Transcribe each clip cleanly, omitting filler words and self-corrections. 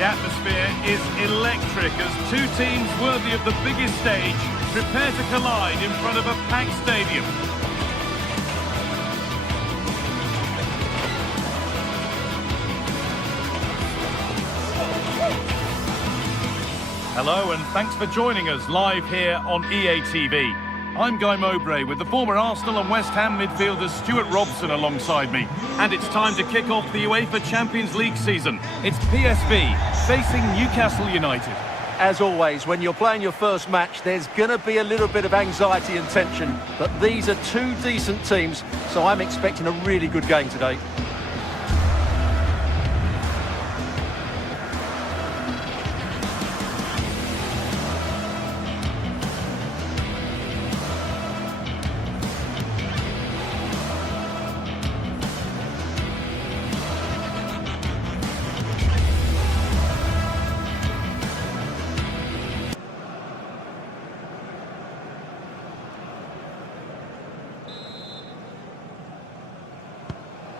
The atmosphere is electric as two teams worthy of the biggest stage prepare to collide in front of a packed stadium. Hello and thanks for joining us live here on EA TV. I'm Guy Mowbray with the former Arsenal and West Ham midfielder Stuart Robson alongside me. And it's time to kick off the UEFA Champions League season. It's PSV facing Newcastle United. As always, when you're playing your first match, there's going to be a little bit of anxiety and tension. But these are two decent teams, so I'm expecting a really good game today.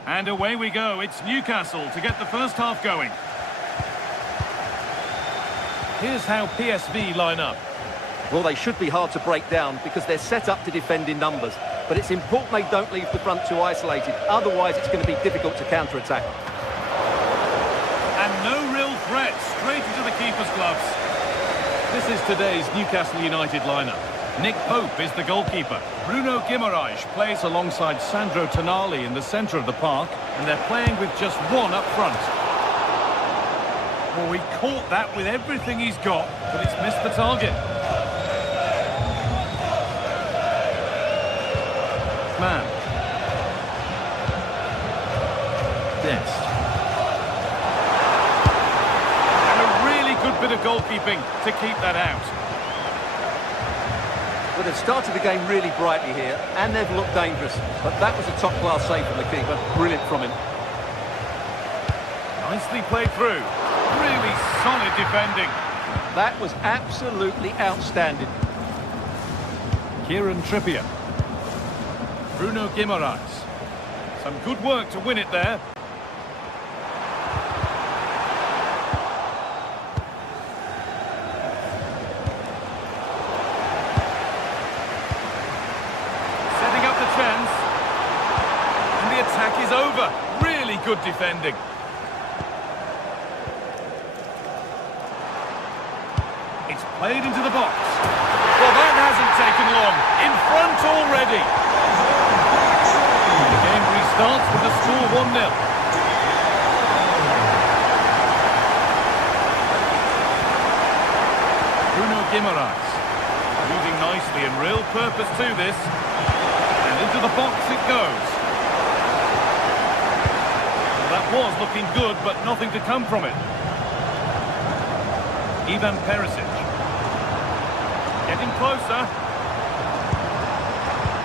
And away we go, it's Newcastle to get the first half going. Here's how PSV line up. Well, they should be hard to break down because they're set up to defend in numbers. But it's important they don't leave the front too isolated. Otherwise, it's going to be difficult to counter-attack. And no real threat, straight into the keeper's gloves. This is today's Newcastle United lineup. Nick Pope is the goalkeeper. Bruno Guimaraes plays alongside Sandro Tonali in the centre of the park, and they're playing with just one up front. Oh, he caught that with everything he's got, but it's missed the target. Man. Dest. And a really good bit of goalkeeping to keep that out. Well, they've started the game really brightly here, and they've looked dangerous. But that was a top-class save from the keeper. Brilliant from him. Nicely played through. Really solid defending. That was absolutely outstanding. Kieran Trippier. Bruno Guimaraes. Some good work to win it there. Attack is over. Really good defending. It's played into the box. Well, that hasn't taken long. In front already. The game restarts with the score 1-0. Bruno Guimaraes. Moving nicely and real purpose to this. And into the box it goes. That was looking good, but nothing to come from it. Ivan Perisic. Getting closer.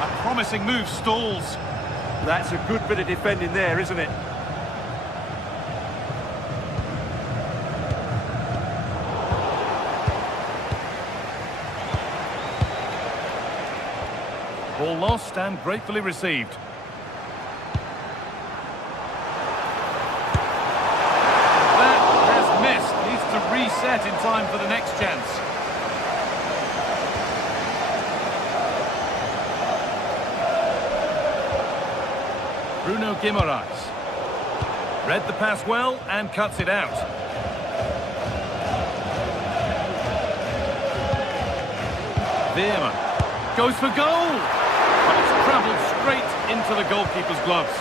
A promising move stalls. That's a good bit of defending there, isn't it? Ball lost and gratefully received. Reset in time for the next chance. Bruno Guimaraes. Read the pass well and cuts it out. Veerman goes for goal. But it's travelled straight into the goalkeeper's gloves.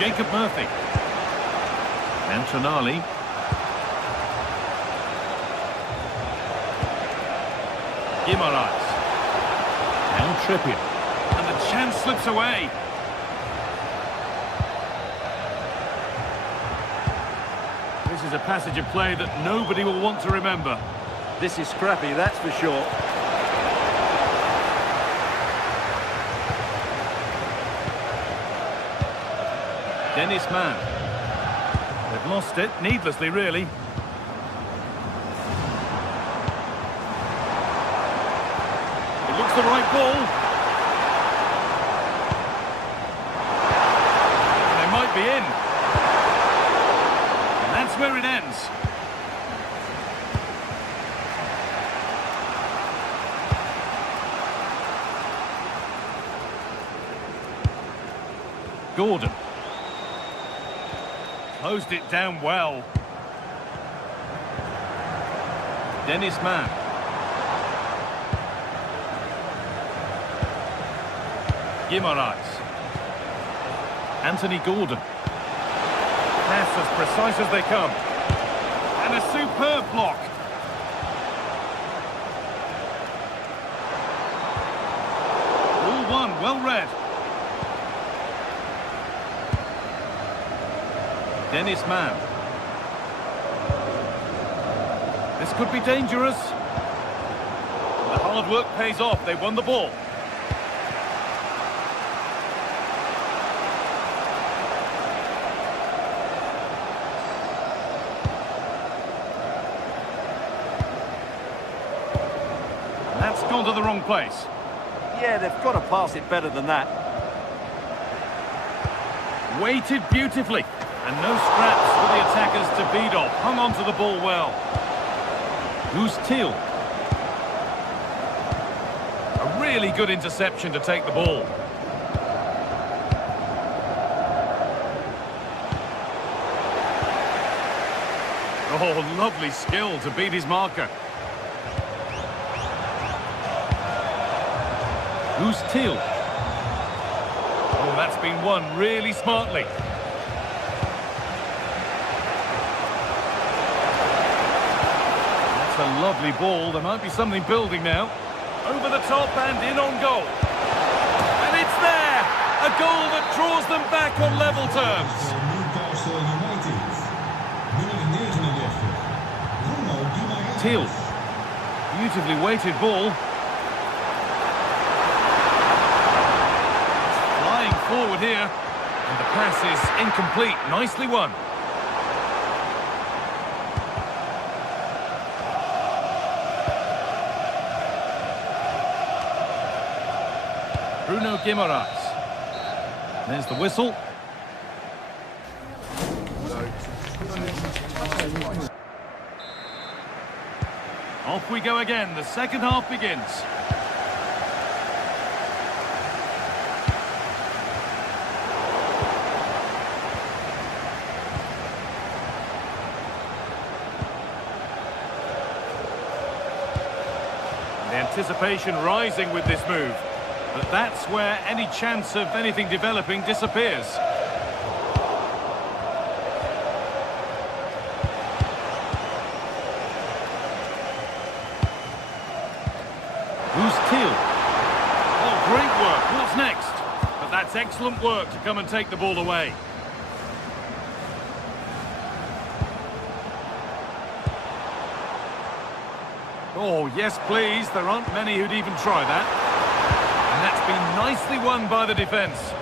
Jacob Murphy. And Tonali. Guimaraes. And Trippier. And the chance slips away. This is a passage of play that nobody will want to remember. This is scrappy, that's for sure. Dennis Mann. They've lost it, needlessly really. It looks the right ball. And they might be in. And that's where it ends. Gordon. Closed it down well. Dennis Mann. Guimaraes. Anthony Gordon. Pass as precise as they come. And a superb block. All one, well read. Dennis Mann. This could be dangerous. The hard work pays off. They won the ball. That's gone to the wrong place. Yeah, they've got to pass it better than that. Weighted beautifully. And no scraps for the attackers to beat off. Hung on to the ball well. Who's Teal? A really good interception to take the ball. Oh, lovely skill to beat his marker. Who's Teal? Oh, that's been won really smartly. That's a lovely ball. There might be something building now. Over the top and in on goal. And it's there! A goal that draws them back on level terms. Teal. Beautifully weighted ball. Flying forward here. And the pass is incomplete. Nicely won. Bruno Guimaraes. There's the whistle. Off we go again. The second half begins. The anticipation rising with this move. But that's where any chance of anything developing disappears. Who's Teal? Oh, great work. What's next? But that's excellent work to come and take the ball away. Oh, yes, please. There aren't many who'd even try that. And that's been nicely won by the defence.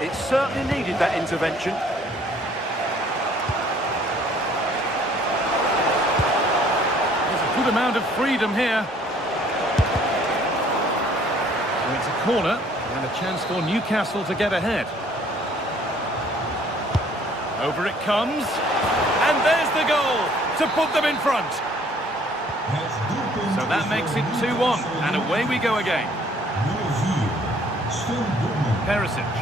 It certainly needed that intervention. There's a good amount of freedom here. And it's a corner and a chance for Newcastle to get ahead. Over it comes. And there's the goal to put them in front. So that makes it 2-1. And away we go again. Perisic.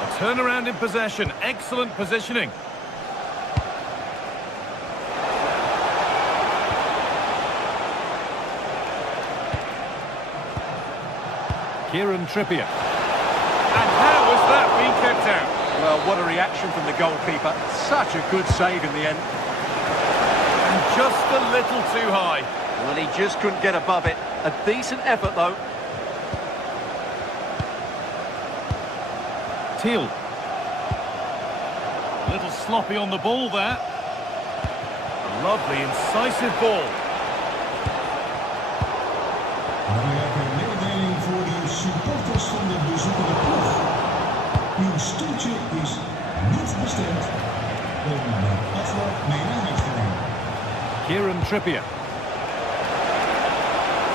A turnaround in possession. Excellent positioning. Kieran Trippier. And how has that been kept out? Well, what a reaction from the goalkeeper. Such a good save in the end. And just a little too high. Well, he just couldn't get above it. A decent effort, though. Teal. A little sloppy on the ball there. A lovely, incisive ball. Uw stoeltje is niet bestemd om de afloop mee naar huis te nemen. Kieran Trippier.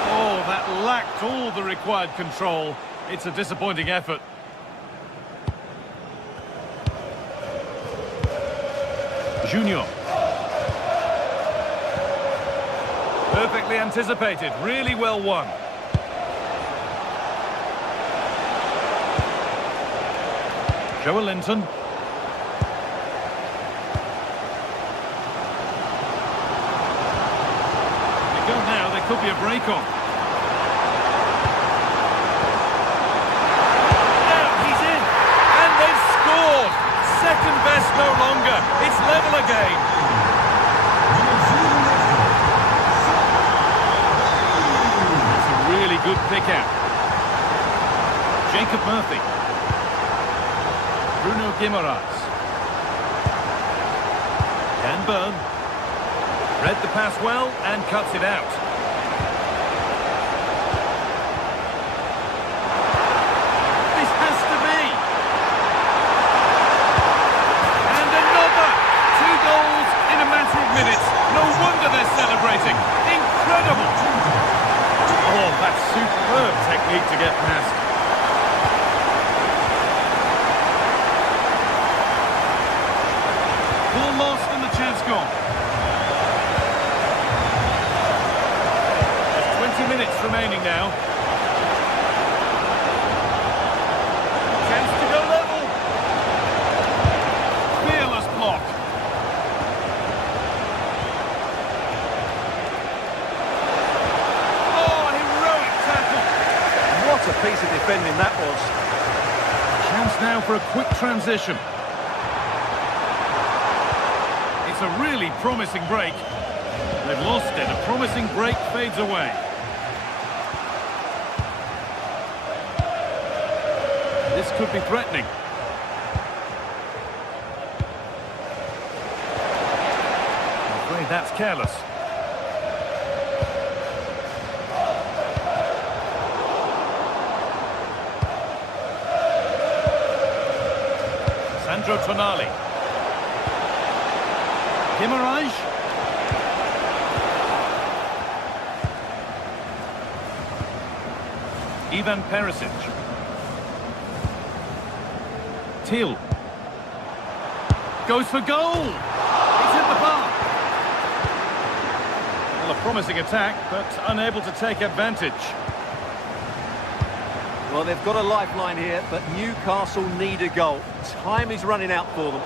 Oh, that lacked all the required control. It's a disappointing effort. Junior. Perfectly anticipated, really well won. Joe Linton. They go now, there could be a break on. Now he's in, and they've scored. Second best no longer. It's level again. It's a really good pick out. Jacob Murphy. Bruno Guimaraes. Dan Burn. Read the pass well and cuts it out. This has to be. And another. 2 goals in a matter of minutes. No wonder they're celebrating. Incredible. Oh, that's superb technique to get past. Ball lost and the chance gone. There's 20 minutes remaining now. Chance to go level. Fearless block. Oh, heroic tackle. What a piece of defending that was. Chance now for a quick transition. It's a really promising break. They've lost it. A promising break fades away. This could be threatening. I'm afraid that's careless. Sandro Tonali. Guimaraes. Ivan Perisic. Till. Goes for goal. It's hit the bar. Well, a promising attack, but unable to take advantage. Well, they've got a lifeline here, but Newcastle need a goal. Time is running out for them.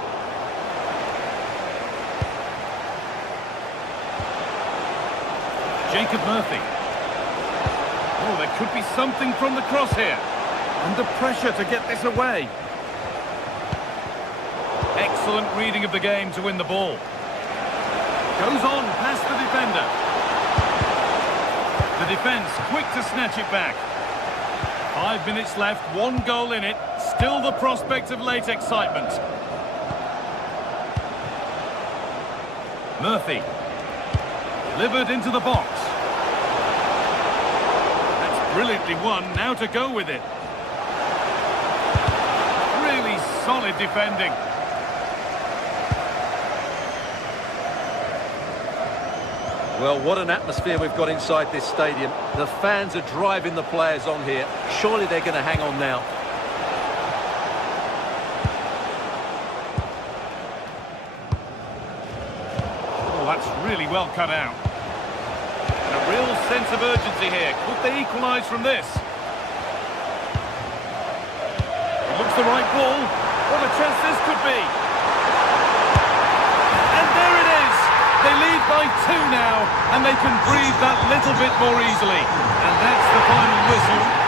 Jacob Murphy. Oh, there could be something from the cross here. Under pressure to get this away. Excellent reading of the game to win the ball. Goes on past the defender. The defence quick to snatch it back. 5 minutes left, 1 goal in it. Still the prospect of late excitement. Murphy. Delivered into the box. That's brilliantly won, now to go with it. Really solid defending. Well, what an atmosphere we've got inside this stadium. The fans are driving the players on here. Surely they're going to hang on now. Oh, that's really well cut out. And a real sense of urgency here. Could they equalise from this? It looks the right ball. What a chance this could be. And there it is. They lead by 2 now, and they can breathe that little bit more easily. And that's the final whistle.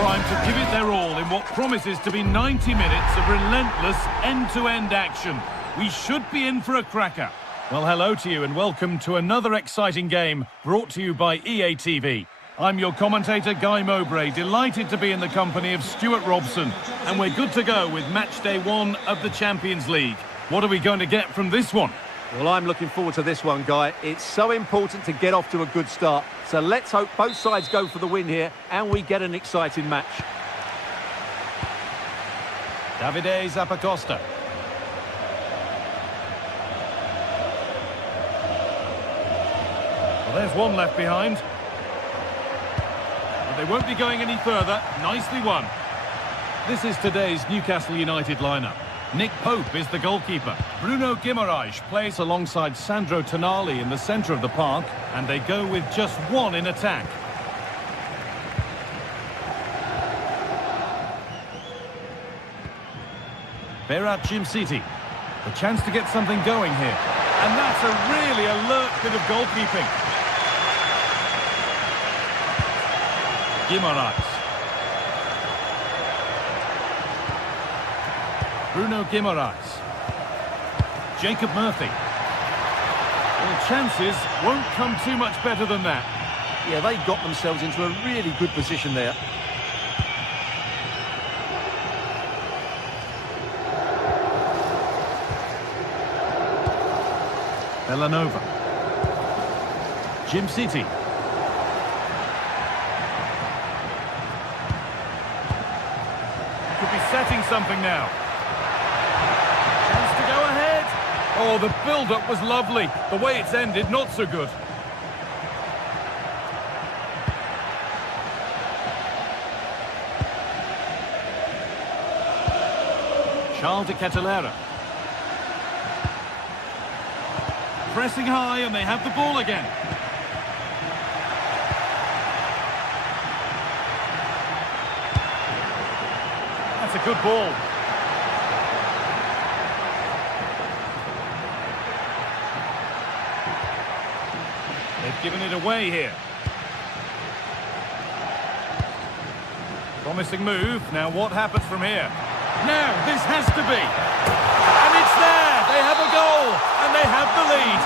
primed to give it their all in what promises to be 90 minutes of relentless end-to-end action. We should be in for a cracker. Well, hello to you and welcome to another exciting game brought to you by EA TV. I'm your commentator, Guy Mowbray, delighted to be in the company of Stuart Robson. And we're good to go with match day 1 of the Champions League. What are we going to get from this one? Well, I'm looking forward to this one, Guy. It's so important to get off to a good start. So let's hope both sides go for the win here and we get an exciting match. Davide Zappacosta. Well, there's one left behind. But they won't be going any further. Nicely won. This is today's Newcastle United lineup. Nick Pope is the goalkeeper. Bruno Guimaraes plays alongside Sandro Tonali in the centre of the park, and they go with just one in attack. Berat Jimsiti, the chance to get something going here. And that's a really alert bit of goalkeeping. Guimaraes. Bruno Guimaraes. Jacob Murphy. Well, chances won't come too much better than that. Yeah, they got themselves into a really good position there. Bellanova. Jimsiti. Could be setting something now. Chance to go ahead. Oh, the build-up was lovely. The way it's ended, not so good. Charles de Ketelaere. Pressing high and they have the ball again. That's a good ball. They've given it away here. Promising move. Now what happens from here? Now this has to be. And it's there. They have a goal and they have the lead.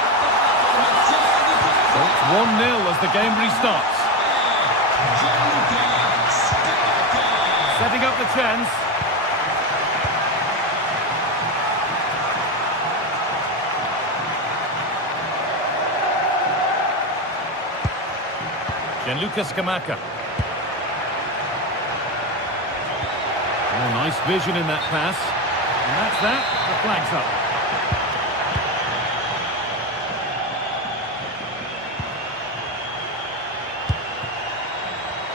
So it's 1-0 as the game restarts. Setting up the chance. Gianluca Scamacca. Oh, nice vision in that pass. And that's that. The flag's up.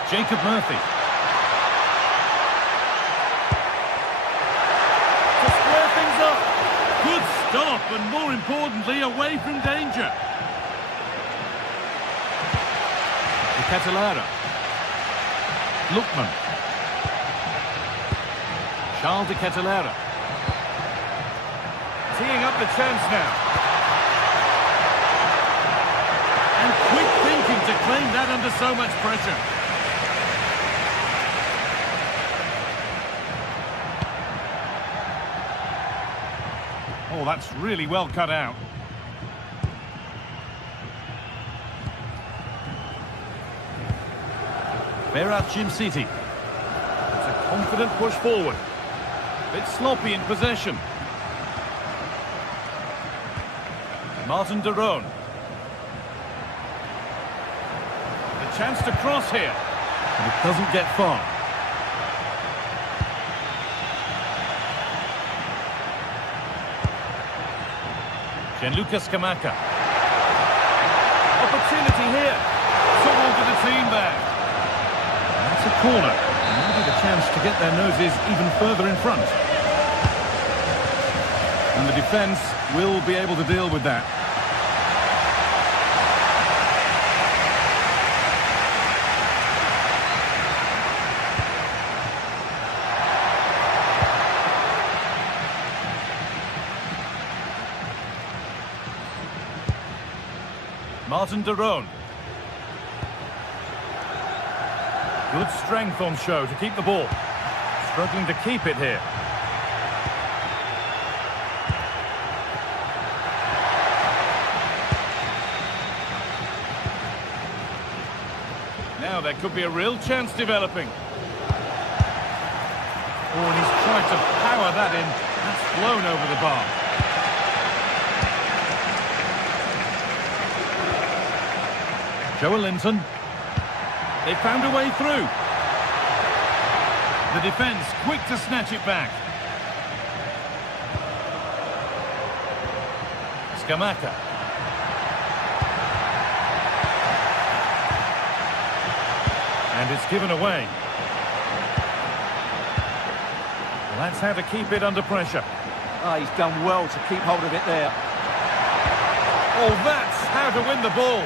Jacob Murphy. To square things up. Good stop and more importantly away from danger. De Ketelaere. Lookman. Charles de Ketelaere. Teeing up the chance now. And quick thinking to claim that under so much pressure. Oh, that's really well cut out. Berat Jimsiti. It's a confident push forward. Bit sloppy in possession. Martin de Roon. The chance to cross here. But it doesn't get far. Gianluca Scamacca. Opportunity here. Someone to the team there. And that's a corner. Maybe the chance to get their noses even further in front. And the defence will be able to deal with that. Martin de Roon. Good strength on show to keep the ball. Struggling to keep it here. Now there could be a real chance developing. Oh, and he's tried to power that in. That's flown over the bar. Joelinton. They found a way through. The defence quick to snatch it back. Scamacca. And it's given away. Well, that's how to keep it under pressure. Oh, he's done well to keep hold of it there. Oh, that's how to win the ball.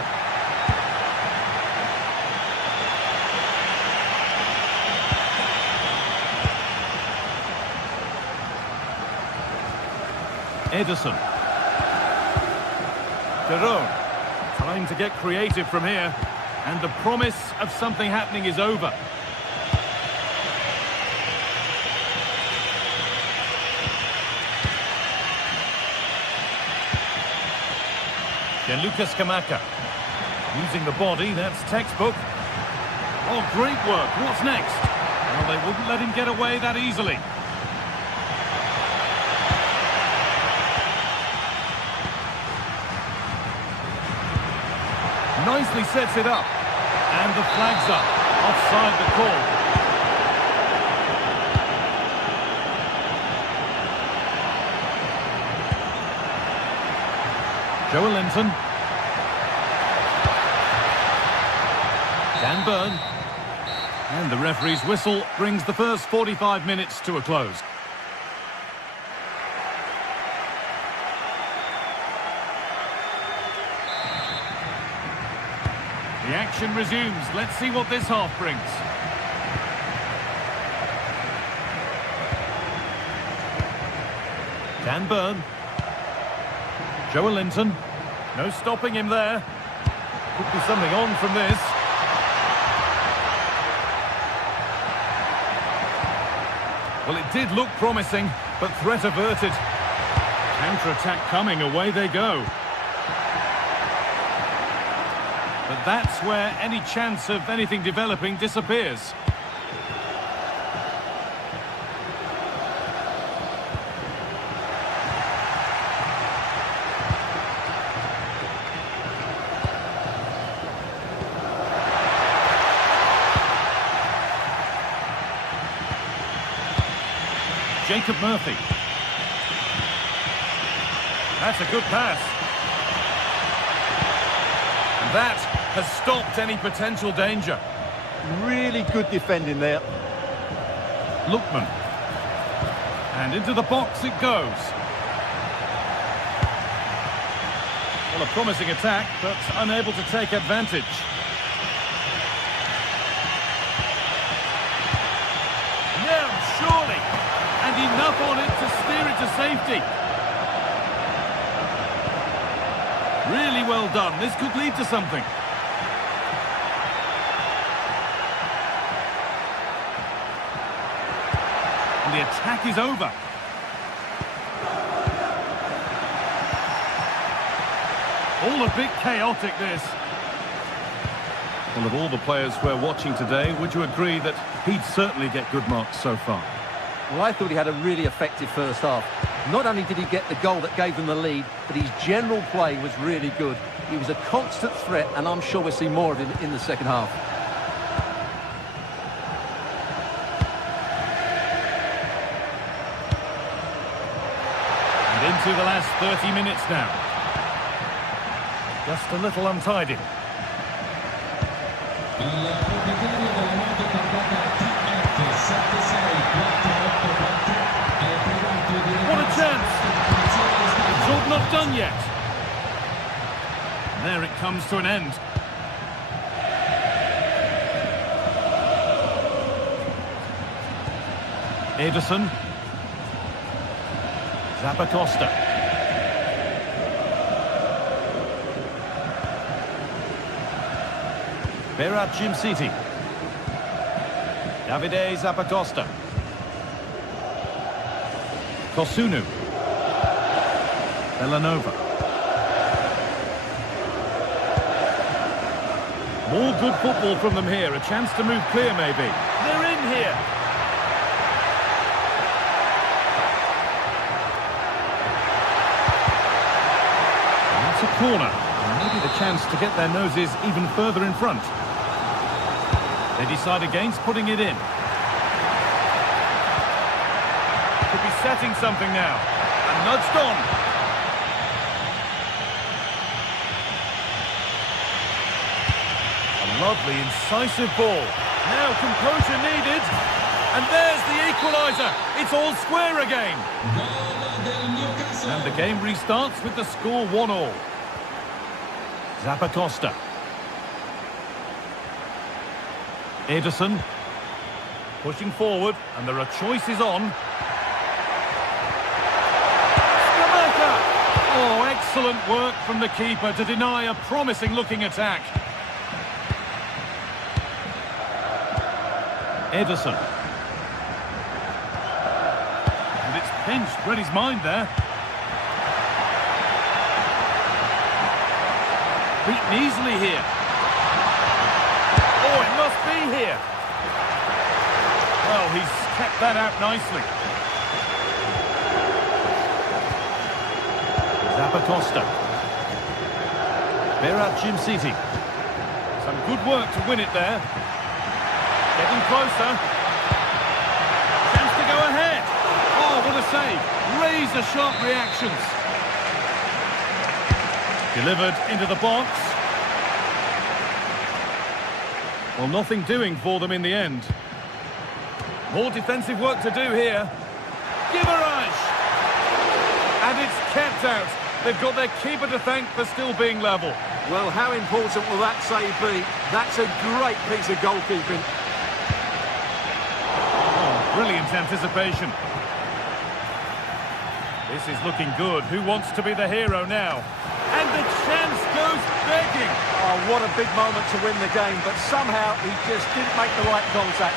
Edison. Jerome. Time to get creative from here. And the promise of something happening is over. Gianluca Scamacca. Using the body, that's textbook. Oh, great work. What's next? Well, they wouldn't let him get away that easily. Nicely sets it up. And the flag's up. Offside the call. Joelinton. Dan Burn. And the referee's whistle brings the first 45 minutes to a close. The action resumes. Let's see what this half brings. Dan Burn. Joelinton. No stopping him there. Could be something on from this. Well, it did look promising, but threat averted. Counter-attack coming. Away they go. But that's where any chance of anything developing disappears. Jacob Murphy. That's a good pass. And that has stopped any potential danger. Really good defending there. Lookman. And into the box it goes. Well, a promising attack, but unable to take advantage. Now, surely. And enough on it to steer it to safety. Really well done. This could lead to something. And the attack is over. All a bit chaotic, this. Well, of all the players we're watching today, would you agree that he'd certainly get good marks so far? Well, I thought he had a really effective first half. Not only did he get the goal that gave them the lead, but his general play was really good. He was a constant threat, and I'm sure we'll see more of him in the second half. And into the last 30 minutes now. Just a little untidy. What a chance! It's all not done yet. And there it comes to an end. Edison. Zappacosta. Berat Jim City. Davide Zappacosta. Kosunu. Villanova. More good football from them here. A chance to move clear, maybe. They're in here. And that's a corner. And maybe the chance to get their noses even further in front. They decide against putting it in. Could be setting something now. And nudged on. A lovely, incisive ball. Now composure needed. And there's the equaliser. It's all square again. And the game restarts with the score 1-1. Zappacosta. Ederson. Pushing forward, and there are choices on. Oh, excellent work from the keeper to deny a promising-looking attack. Ederson. And it's pinched, read his mind there. Beaten easily here. Oh, it must be here. Well, he's kept that out nicely. Zappacosta. Berat City. Some good work to win it there. Getting closer. Chance to go ahead. Oh, what a save. Razor-sharp reactions. Delivered into the box. Well, nothing doing for them in the end. More defensive work to do here. Giverage! And it's kept out. They've got their keeper to thank for still being level. Well, how important will that save be? That's a great piece of goalkeeping. Oh, brilliant anticipation. This is looking good. Who wants to be the hero now? And the chance goes begging. Oh, what a big moment to win the game, but somehow he just didn't make the right contact.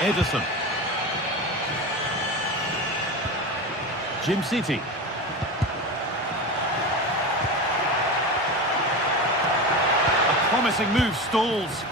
Ederson. City. A promising move stalls.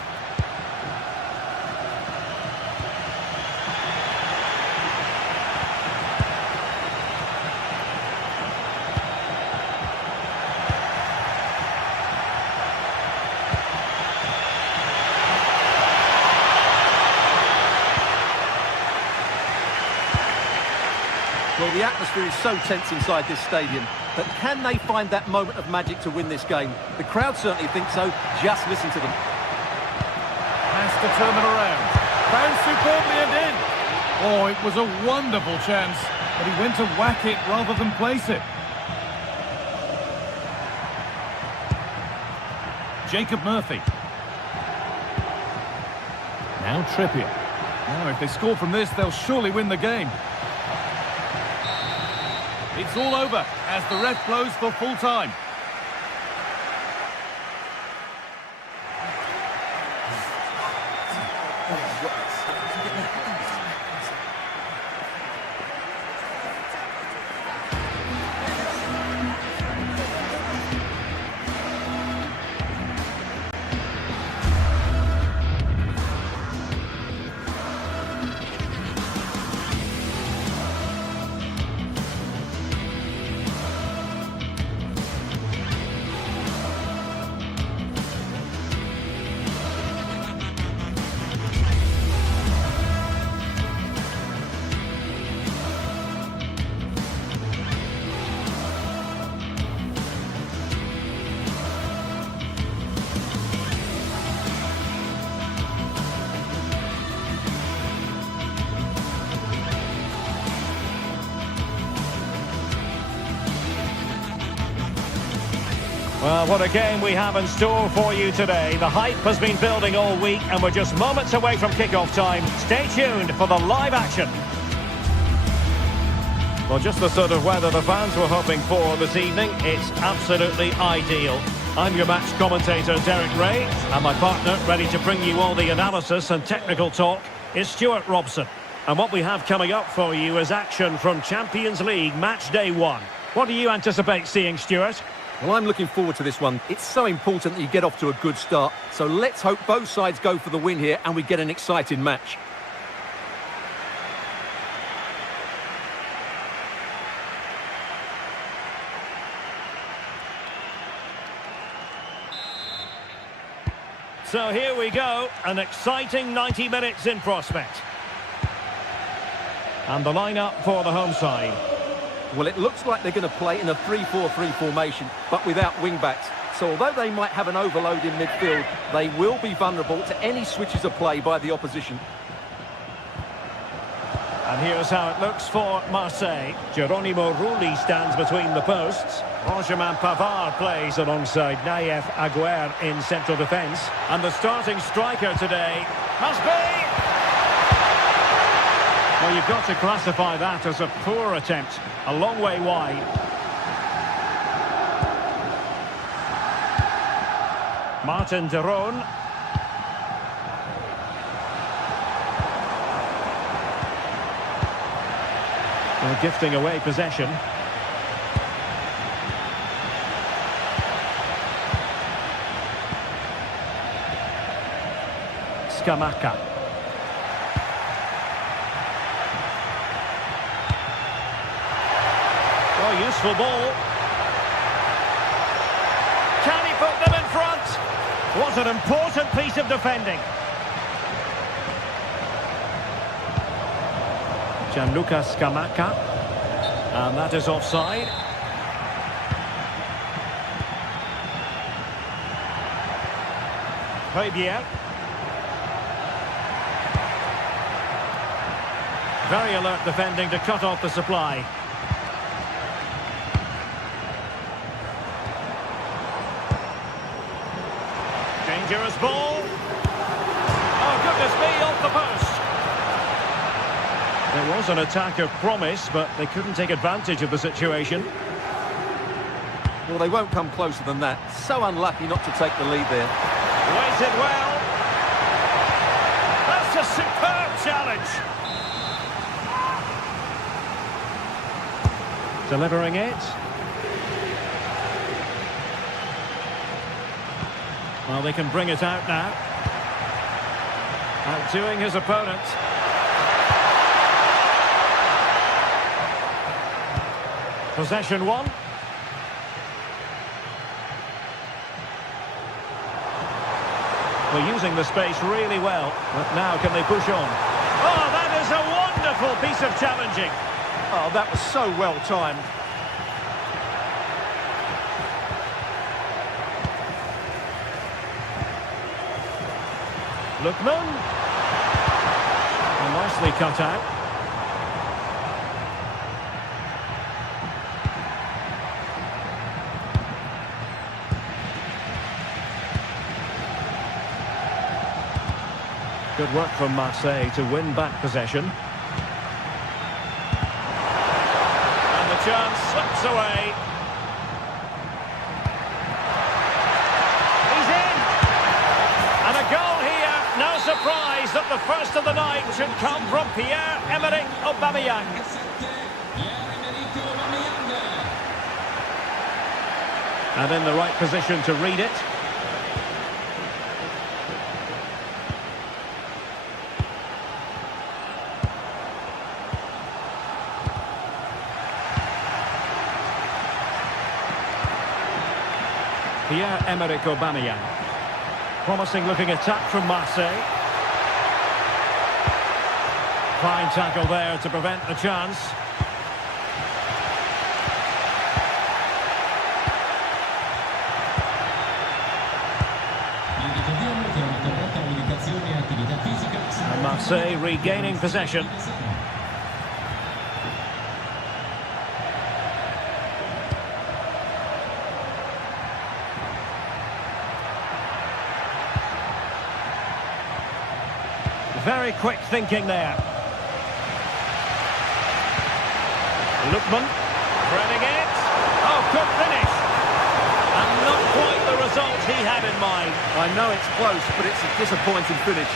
Well, the atmosphere is so tense inside this stadium, but can they find that moment of magic to win this game? The crowd certainly think so. Just listen to them. Has to turn them around. Found superbly and in. Oh, it was a wonderful chance, but he went to whack it rather than place it. Jacob Murphy. Now Trippier. Now, if they score from this, they'll surely win the game. It's all over as the ref blows for full time. Well, what a game we have in store for you today. The hype has been building all week and we're just moments away from kick-off time. Stay tuned for the live action. Well, just the sort of weather the fans were hoping for this evening. It's absolutely ideal. I'm your match commentator, Derek Ray, and my partner, ready to bring you all the analysis and technical talk, is Stuart Robson. And what we have coming up for you is action from Champions League Match Day 1. What do you anticipate seeing, Stuart? Well, I'm looking forward to this one. It's so important that you get off to a good start. So let's hope both sides go for the win here and we get an exciting match. So here we go, an exciting 90 minutes in prospect. And the lineup for the home side. Well, it looks like they're going to play in a 3-4-3 formation, but without wing-backs. So although they might have an overload in midfield, they will be vulnerable to any switches of play by the opposition. And here's how it looks for Marseille. Geronimo Rulli stands between the posts. Benjamin Pavard plays alongside Nayef Aguer in central defence. And the starting striker today must be... Well, you've got to classify that as a poor attempt. A long way wide. Martin de Roon. They're gifting away possession. Scamacca. Oh, useful ball. Can he put them in front? What an important piece of defending. Gianluca Scamacca, and that is offside. Højbjerg. Very alert defending to cut off the supply. Dangerous ball. Oh, goodness me, off the post. There was an attack of promise, but they couldn't take advantage of the situation. Well, they won't come closer than that. So unlucky not to take the lead there. Waited well. That's a superb challenge. Delivering it. Well, they can bring it out now. Outdoing his opponent. Possession one. They're using the space really well, but now can they push on? Oh, that is a wonderful piece of challenging. Oh, that was so well timed. Lookman. And nicely cut out. Good work from Marseille to win back possession. And the chance slips away. He's in! And a goal here. No surprise that the first of the night should come from Pierre-Emerick Aubameyang. And in the right position to read it. Pierre-Emerick Aubameyang. Promising looking attack from Marseille. Fine tackle there to prevent the chance. And Marseille regaining possession. Very quick thinking there. Lookman, threading it. Oh, good finish. And not quite the result he had in mind. I know it's close, but it's a disappointing finish.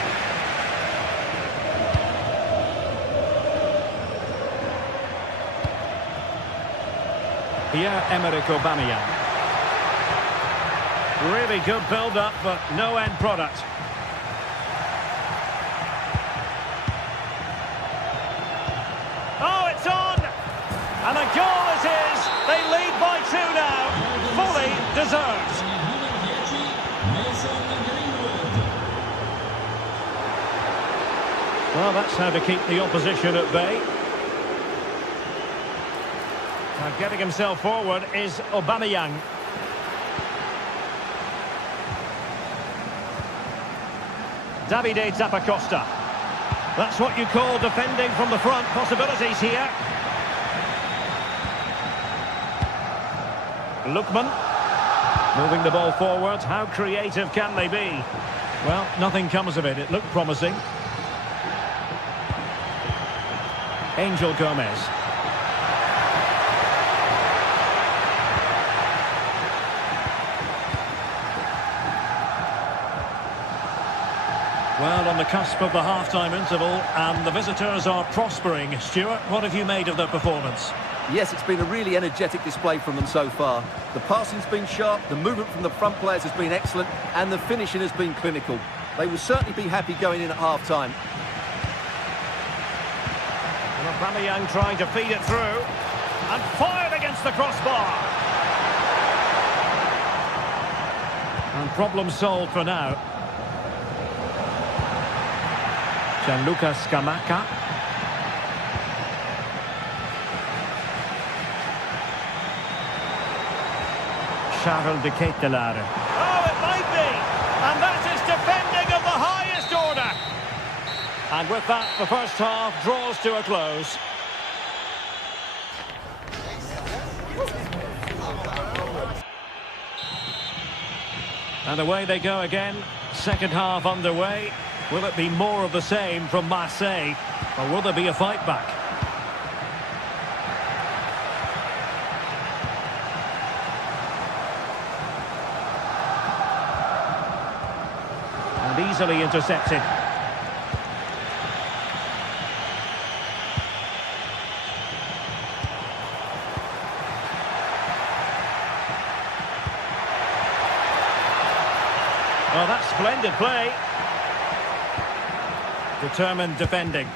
Pierre-Emerick Aubameyang. Really good build-up, but no end product. Oh, it's on! And the goal is his. They lead by 2 now. Fully deserved. Well, that's how to keep the opposition at bay. Now getting himself forward is Aubameyang. Davide Zappacosta. That's what you call defending from the front. Possibilities here. Lookman. Moving the ball forward. How creative can they be? Well, nothing comes of it. It looked promising. Angel Gomez. Well, on the cusp of the half-time interval, and the visitors are prospering. Stuart, what have you made of their performance? Yes, it's been a really energetic display from them so far. The passing's been sharp, the movement from the front players has been excellent, and the finishing has been clinical. They will certainly be happy going in at half-time. Aubameyang trying to feed it through, and fired against the crossbar. And problem solved for now. Gianluca Scamacca. Charles de Ketelaere. Oh, it might be! And that is defending of the highest order! And with that, the first half draws to a close. And away they go again. Second half underway. Will it be more of the same from Marseille, or will there be a fight back? And easily intercepted. Well, that's splendid play. Determined defending.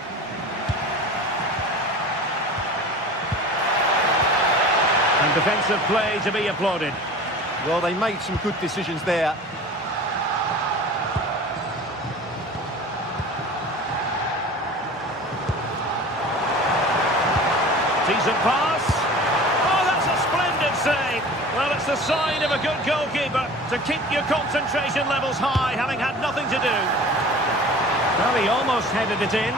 And defensive play to be applauded. Well, they made some good decisions there. Decent pass. Oh, that's a splendid save. Well, it's the sign of a good goalkeeper to keep your concentration levels high, having had nothing to do. Well, he almost headed it in.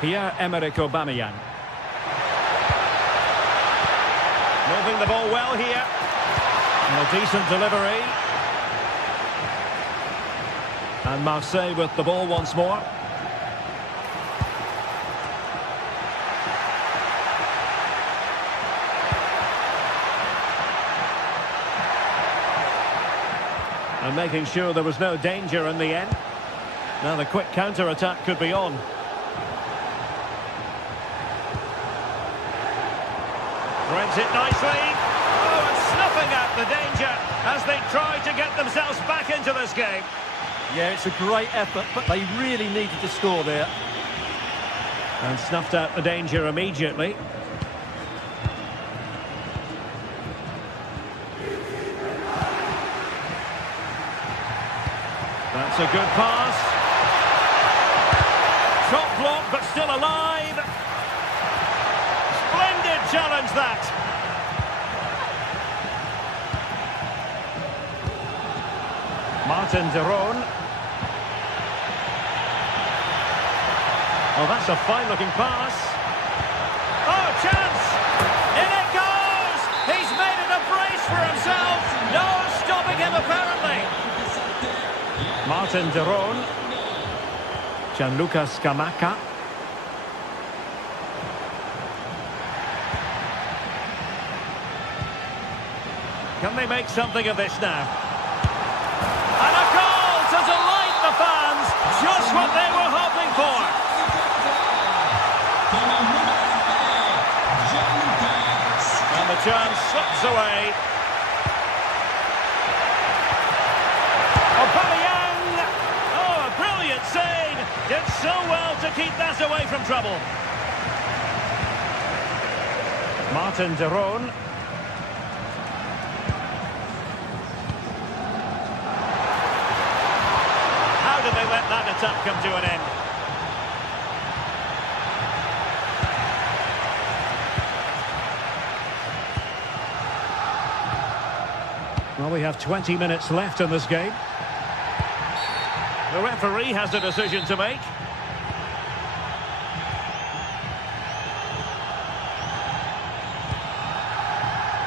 Pierre-Emerick Aubameyang. Moving the ball well here. And a decent delivery. And Marseille with the ball once more. And making sure there was no danger in the end. Now the quick counter-attack could be on. Threads it nicely. Oh, and snuffing out the danger as they try to get themselves back into this game. Yeah, it's a great effort, but they really needed to score there. And snuffed out the danger immediately. That's a good pass. Shot blocked, but still alive. Splendid challenge, that. Martin de Roon. Oh, that's a fine-looking pass. Oh, chance! In it goes! He's made it a brace for himself. No stopping him apparently. Martin de Roon. Gianluca Scamacca. Can they make something of this now? And a goal to delight the fans. Just what they were hoping for. And the chance slips away. Aubameyang! Oh, a brilliant save! Did so well to keep that away from trouble. Martin de Roon. How did they let that attack come to an end? Well, we have 20 minutes left in this game. The referee has a decision to make.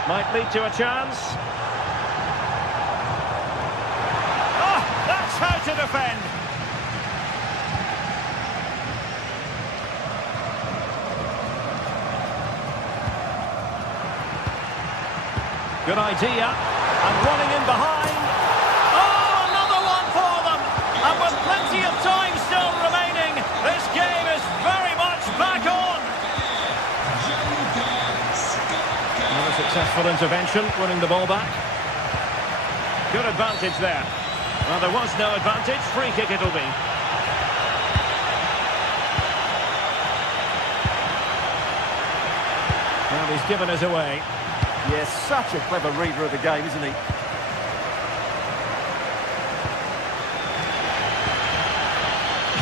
Might lead to a chance. Oh, that's how to defend. Good idea. And running in behind. Oh, another one for them. And with plenty of time still remaining, this game is very much back on. Another successful intervention, winning the ball back. Good advantage there. Well, there was no advantage. Free kick it'll be. Well, he's given us away. Yes, such a clever reader of the game, isn't he?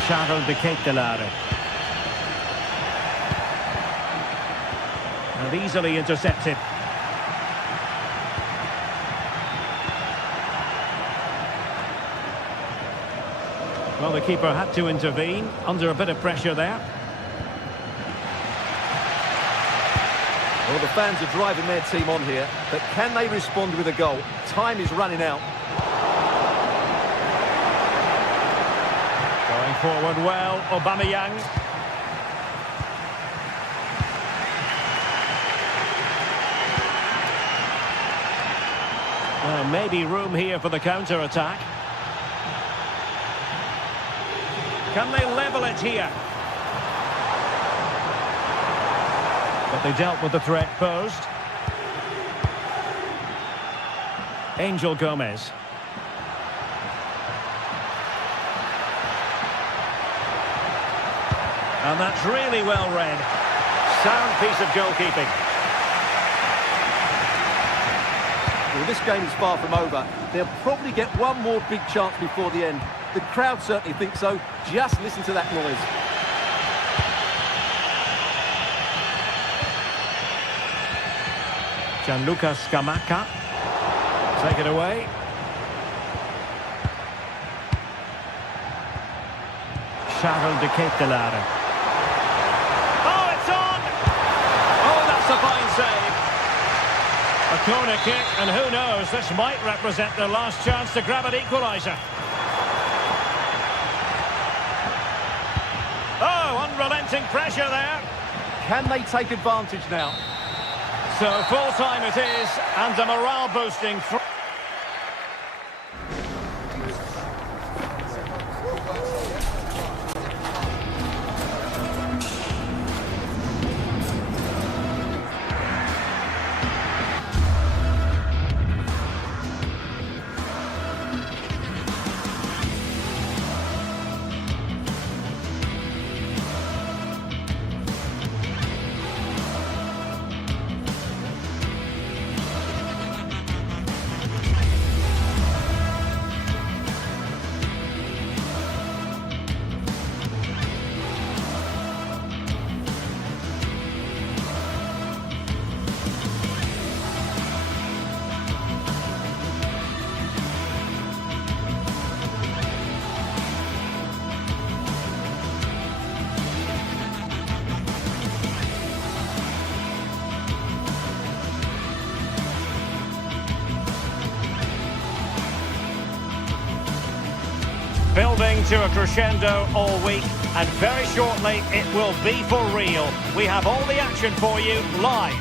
Charles de Ketelaere. And easily intercepted. Well, the keeper had to intervene, under a bit of pressure there. Well, the fans are driving their team on here, but can they respond with a goal? Time is running out. Going forward well, Aubameyang. Maybe room here for the counter-attack. Can they level it here? But they dealt with the threat posed. Angel Gomez. And that's really well read. Sound piece of goalkeeping. Well, this game is far from over. They'll probably get one more big chance before the end. The crowd certainly think so. Just listen to that noise. Gianluca Scamacca. Take it away. Charles de Ketelaere. Oh, it's on! Oh, that's a fine save. A corner kick, and who knows, this might represent their last chance to grab an equaliser. Oh, unrelenting pressure there. Can they take advantage now? So full-time it is, and a morale-boosting throw. building to a crescendo all week, and very shortly it will be for real. We have all the action for you live.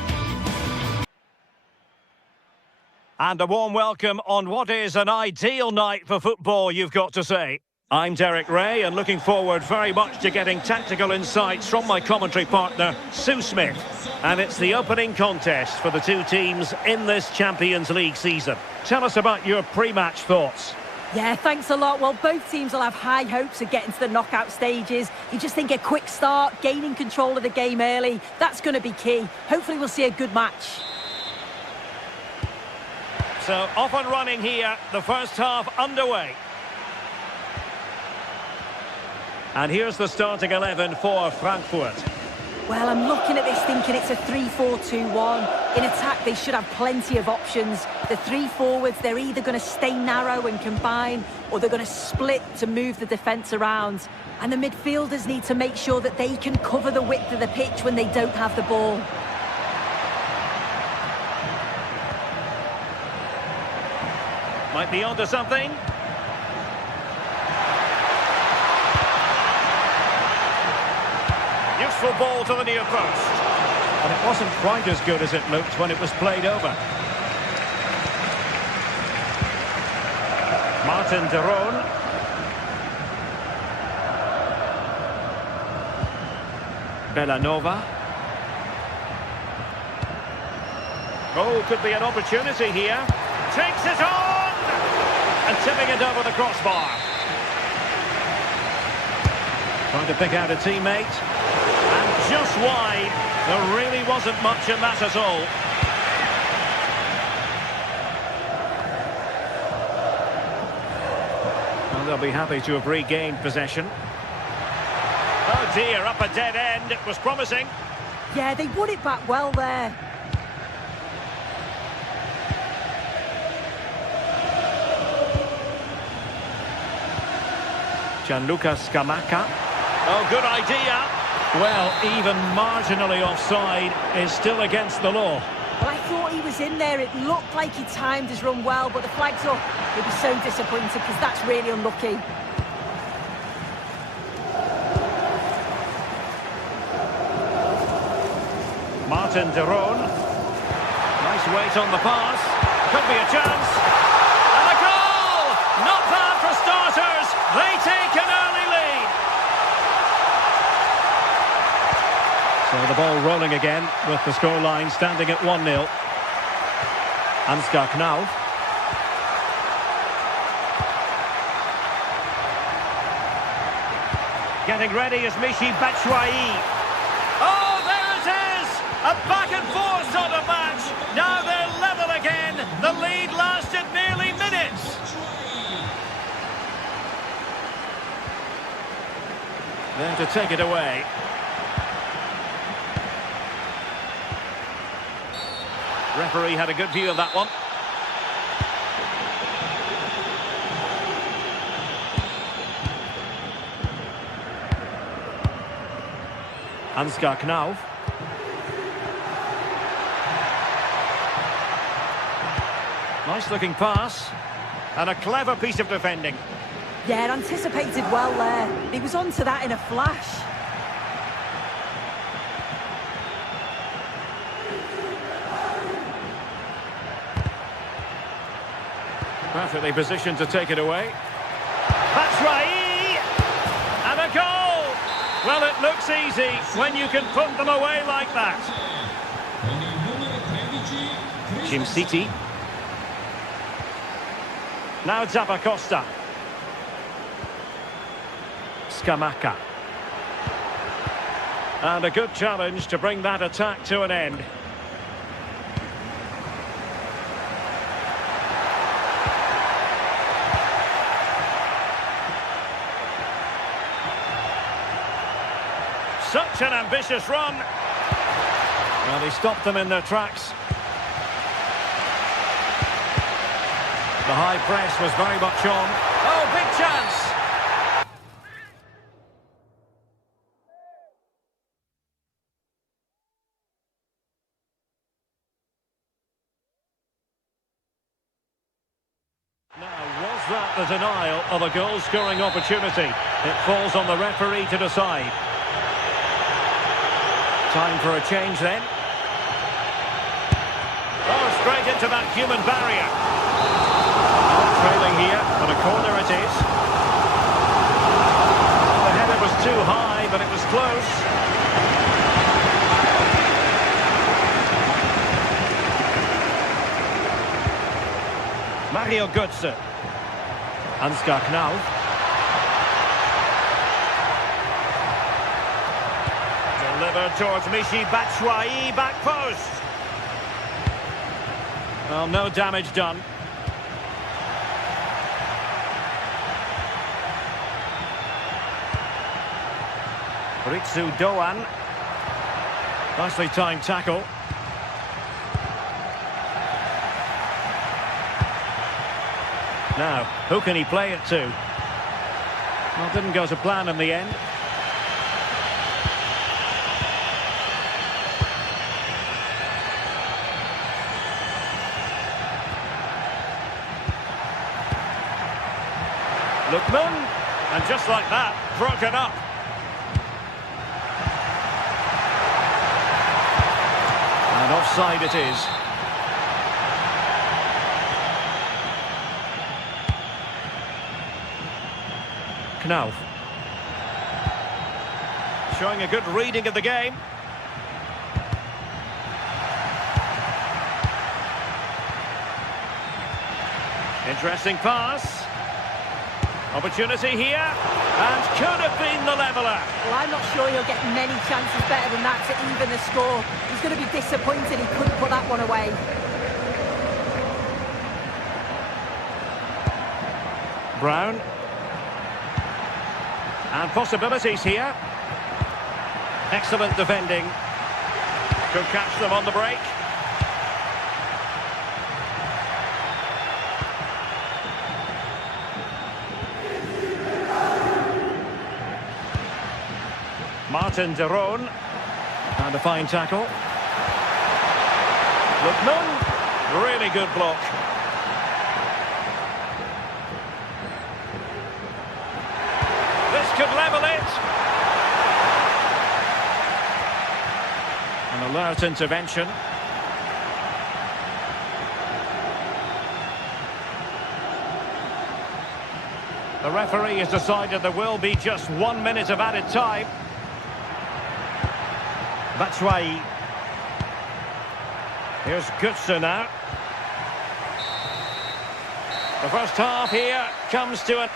And a warm welcome on what is an ideal night for football, you've got to say. I'm Derek Ray, and looking forward very much to getting tactical insights from my commentary partner, Sue Smith. And it's the opening contest for the two teams in this Champions League season. Tell us about your pre-match thoughts. Yeah, thanks a lot. Well, both teams will have high hopes of getting to the knockout stages. You just think a quick start, gaining control of the game early, that's going to be key. Hopefully we'll see a good match. So, off and running here, the first half underway. And here's the starting 11 for Frankfurt. Well, I'm looking at this thinking it's a 3-4-2-1. In attack, they should have plenty of options. The three forwards, they're either going to stay narrow and combine, or they're going to split to move the defence around. And the midfielders need to make sure that they can cover the width of the pitch when they don't have the ball. Might be onto something. Useful ball to the near post. And it wasn't quite as good as it looked when it was played over. Martin de Roon. Bellanova. Oh, could be an opportunity here. Takes it on! And tipping it over the crossbar. Trying to pick out a teammate. And just wide. There really wasn't much in that at all. Well, they'll be happy to have regained possession. Oh dear, up a dead end. It was promising. Yeah, they won it back well there. Gianluca Scamacca. Oh, good idea. Well, even marginally offside is still against the law. Well, I thought he was in there. It looked like he timed his run well, but the flag's up. He'll be so disappointed because that's really unlucky. Martin de Roon. Nice weight on the pass. Could be a chance. And a goal! Not bad for starters. They take an early lead. So the ball rolling again with the scoreline standing at 1-0. Ansgar Knauf. Getting ready is Michy Batshuayi. Oh, there it is! A back and forth sort of match. Now they're level again. The lead lasted nearly minutes. There to take it away. Referee had a good view of that one. Ansgar Knauf. Nice looking pass. And a clever piece of defending. Yeah, anticipated well there. He was onto that in a flash. Perfectly positioned to take it away. Batshuayi! And a goal! Well, it looks easy when you can put them away like that. Jim City. Now Zappacosta. Scamacca. And a good challenge to bring that attack to an end. Such an ambitious run. Well, he stopped them in their tracks. The high press was very much on. Oh, big chance! Now, was that the denial of a goal-scoring opportunity? It falls on the referee to decide. Time for a change then. Oh, straight into that human barrier. Trailing here, but a corner it is. The header was too high, but it was close. Mario Götze. Ansgar Knauf. Delivered towards Michy Batshuayi, back post. Well, no damage done. Ritsu Doan. Nicely timed tackle. Now, who can he play it to? Well, didn't go to plan in the end. Lookman, and just like that, broken up. And offside it is. Knauf. Showing a good reading of the game. Interesting pass. Opportunity here, and could have been the leveller. Well, I'm not sure he'll get many chances better than that to even the score. He's going to be disappointed he couldn't put that one away. Brown. And possibilities here. Excellent defending. Could catch them on the break. Martin de Roon. And a fine tackle. Lookman. Really good block. This could level it. An alert intervention. The referee has decided there will be just 1 minute of added time. Batshuayi. Here's Götze now. The first half here comes to an...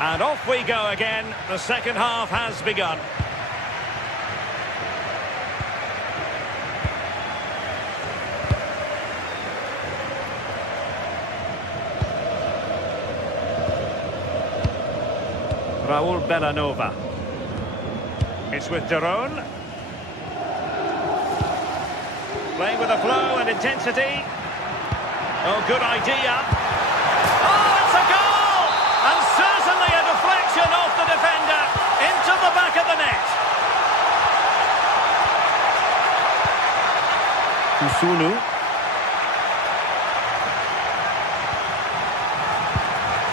And off we go again. The second half has begun. Raul Bellanova. It's with de Roon. Playing with a flow and intensity. Oh, good idea. Oh, it's a goal! And certainly a deflection off the defender into the back of the net. Kusunu.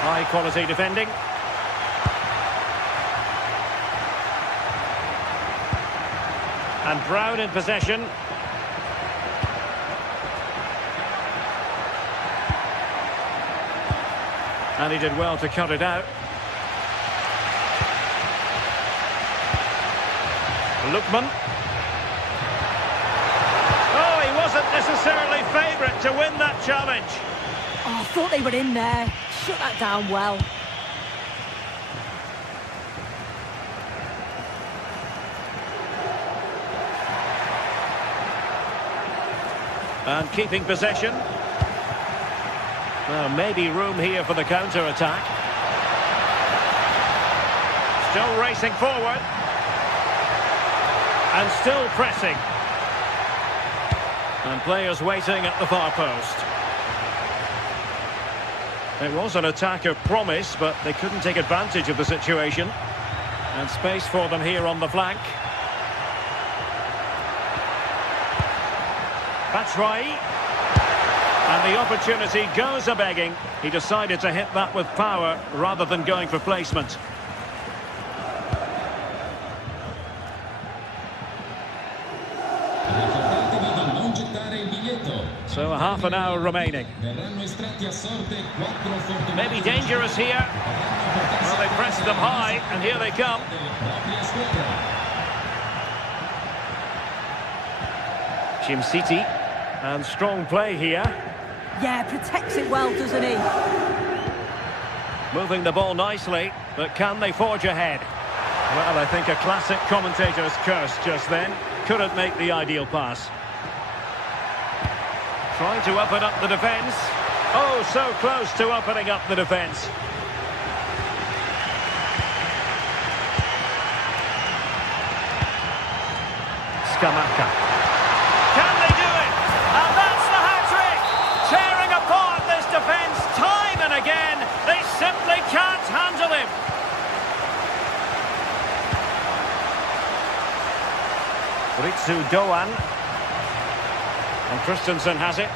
High quality defending. And Brown in possession. And he did well to cut it out. Lookman. Oh, he wasn't necessarily favourite to win that challenge. Oh, I thought they were in there. Shut that down well. And keeping possession. Well, maybe room here for the counter-attack. Still racing forward. And still pressing. And players waiting at the far post. It was an attack of promise, but they couldn't take advantage of the situation. And space for them here on the flank. Batshuayi. And the opportunity goes a-begging. He decided to hit that with power rather than going for placement. Ricordatevi di non gettare il biglietto. So a half an hour remaining. Verranno estratti a sorte 4 fortunati. Maybe dangerous here. Well, they pressed them high, and here they come. della propria squadra. City. And strong play here. Yeah, protects it well, doesn't he? Moving the ball nicely, but can they forge ahead? Well, I think a classic commentator's curse just then. Couldn't make the ideal pass. Trying to open up the defence. Oh, so close to opening up the defence. Scamacca. Can they do it? And that's the hat-trick! Tearing apart this defence time and again. They simply can't handle him. Ritsu Doan. And Christensen has it.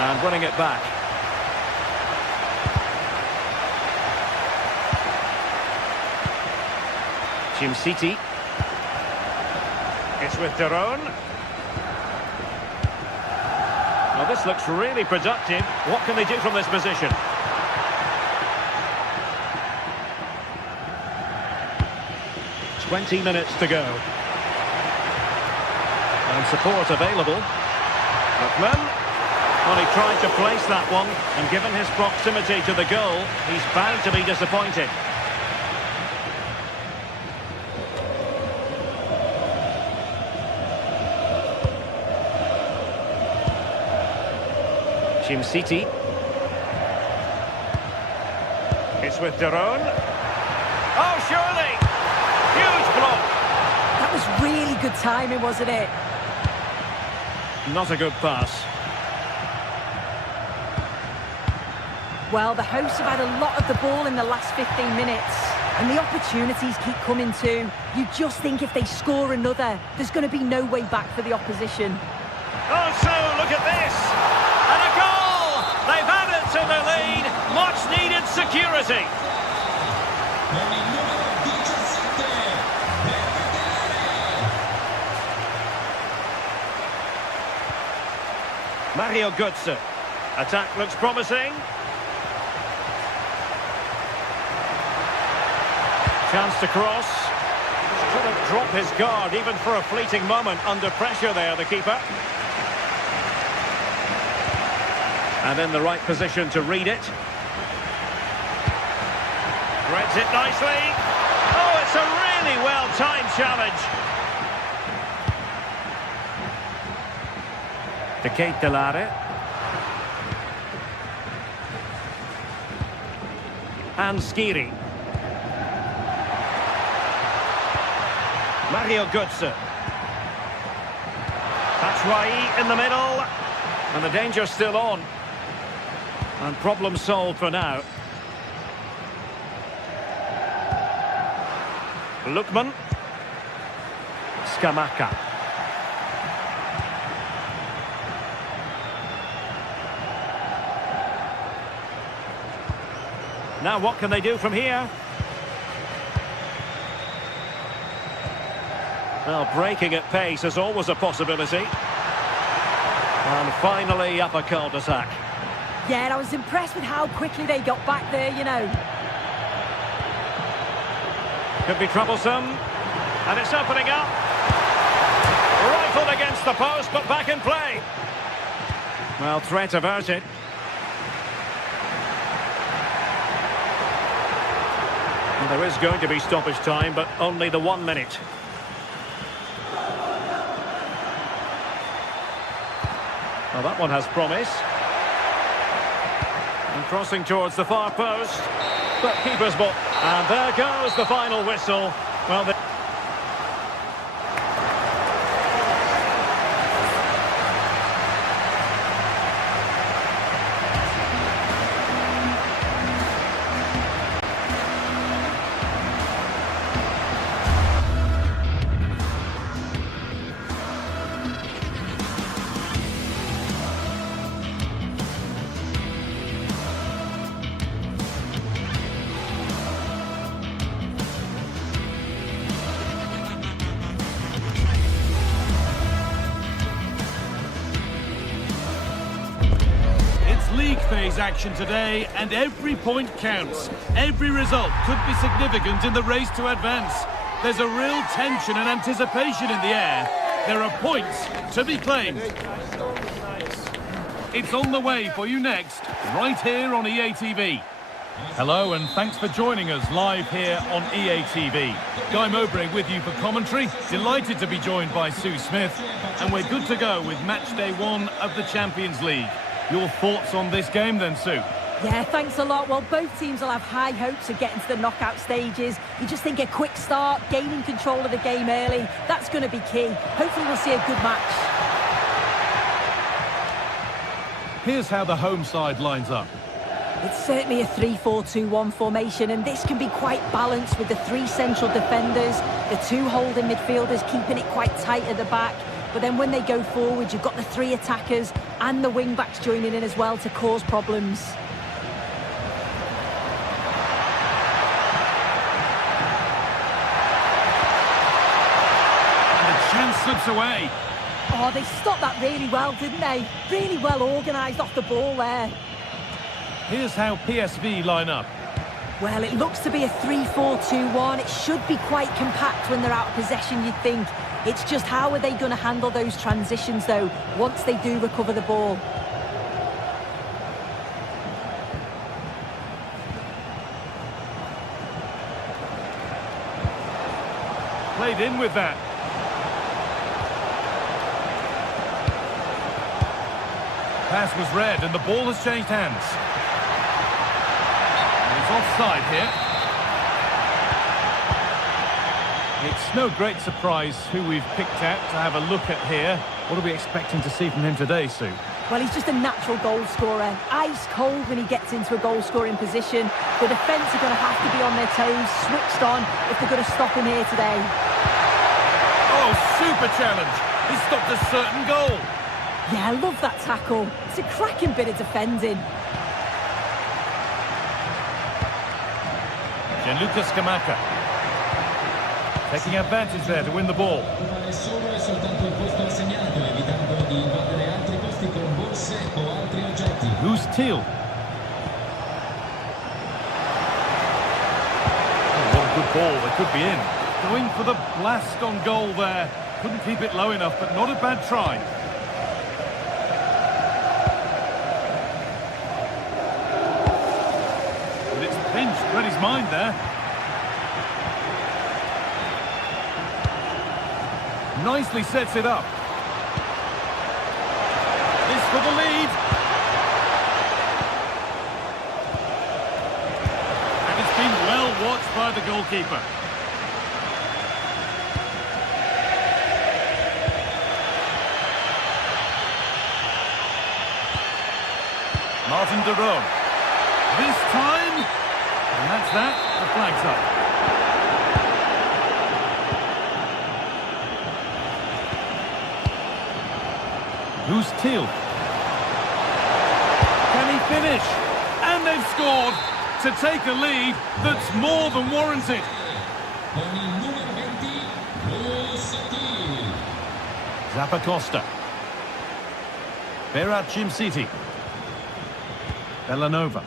And winning it back. City. It's with Daron. Well, this looks really productive. What can they do from this position? 20 minutes to go. And support available. Lookman. Well, he tried to place that one, and given his proximity to the goal, he's bound to be disappointed. City. It's with Daron. Oh, surely! Huge block! That was really good timing, wasn't it? Not a good pass. Well, the hosts have had a lot of the ball in the last 15 minutes. And the opportunities keep coming too. You just think if they score another, there's going to be no way back for the opposition. Oh, so look at this! And a goal! They've added to the lead. Much needed security. Con il numero 17. Mario Götze. Attack looks promising. Chance to cross. Couldn't drop his guard even for a fleeting moment under pressure there, the keeper. And in the right position to read it. Threads it nicely. Oh, it's a really well-timed challenge. De Ketelare. And Skiri. Mario Götze. Batshuayi in the middle. And the danger's still on. And problem solved for now. Lookman. Scamacca. Now what can they do from here? Well, breaking at pace is always a possibility. And finally up a cul-de-sac. Yeah, I was impressed with how quickly they got back there, you know. Could be troublesome. And it's opening up. Rifled against the post, but back in play. Well, threat averted. And there is going to be stoppage time, but only the 1 minute. Well, that one has promise. And crossing towards the far post. But keeper's ball. And there goes the final whistle. Well, league phase action today, and every point counts. Every result could be significant in the race to advance. There's a real tension and anticipation in the air. There are points to be claimed. It's on the way for you next, right here on EA TV. Hello and thanks for joining us live here on EA TV. Guy Mowbray with you for commentary. Delighted to be joined by Sue Smith. And we're good to go with match day 1 of the Champions League. Your thoughts on this game then, Sue? Yeah, thanks a lot. Well, both teams will have high hopes of getting to the knockout stages. You just think a quick start, gaining control of the game early, that's going to be key. Hopefully we'll see a good match. Here's how the home side lines up. It's certainly a 3-4-2-1 formation, and this can be quite balanced with the 3 central defenders, the 2 holding midfielders keeping it quite tight at the back. But then when they go forward, you've got the 3 attackers and the wing-backs joining in as well to cause problems. And the chance slips away. Oh, they stopped that really well, didn't they? Really well organised off the ball there. Here's how PSV line up. Well, it looks to be a 3-4-2-1. It should be quite compact when they're out of possession, you'd think. It's just how are they going to handle those transitions, though, once they do recover the ball. Played in with that. Pass was read and the ball has changed hands. He's offside here. It's no great surprise who we've picked out to have a look at here. What are we expecting to see from him today, Sue? Well, he's just a natural goal scorer. Ice cold when he gets into a goal-scoring position. The defence are going to have to be on their toes, switched on, if they're going to stop him here today. Oh, super challenge. He stopped a certain goal. Yeah, I love that tackle. It's a cracking bit of defending. Gianluca Scamacca. Taking advantage there to win the ball. Who's Teal? Oh, what a good ball. They could be in. Going for the blast on goal there. Couldn't keep it low enough, but not a bad try. But it's pinched. Read his mind there. Nicely sets it up. This for the lead. And it's been well watched by the goalkeeper. Martin de Roon. This time, and that's that, the flag's up. Who's Teal? Can he finish? And they've scored to take a lead that's more than warranted. Zappacosta. Berat City. Bellanova.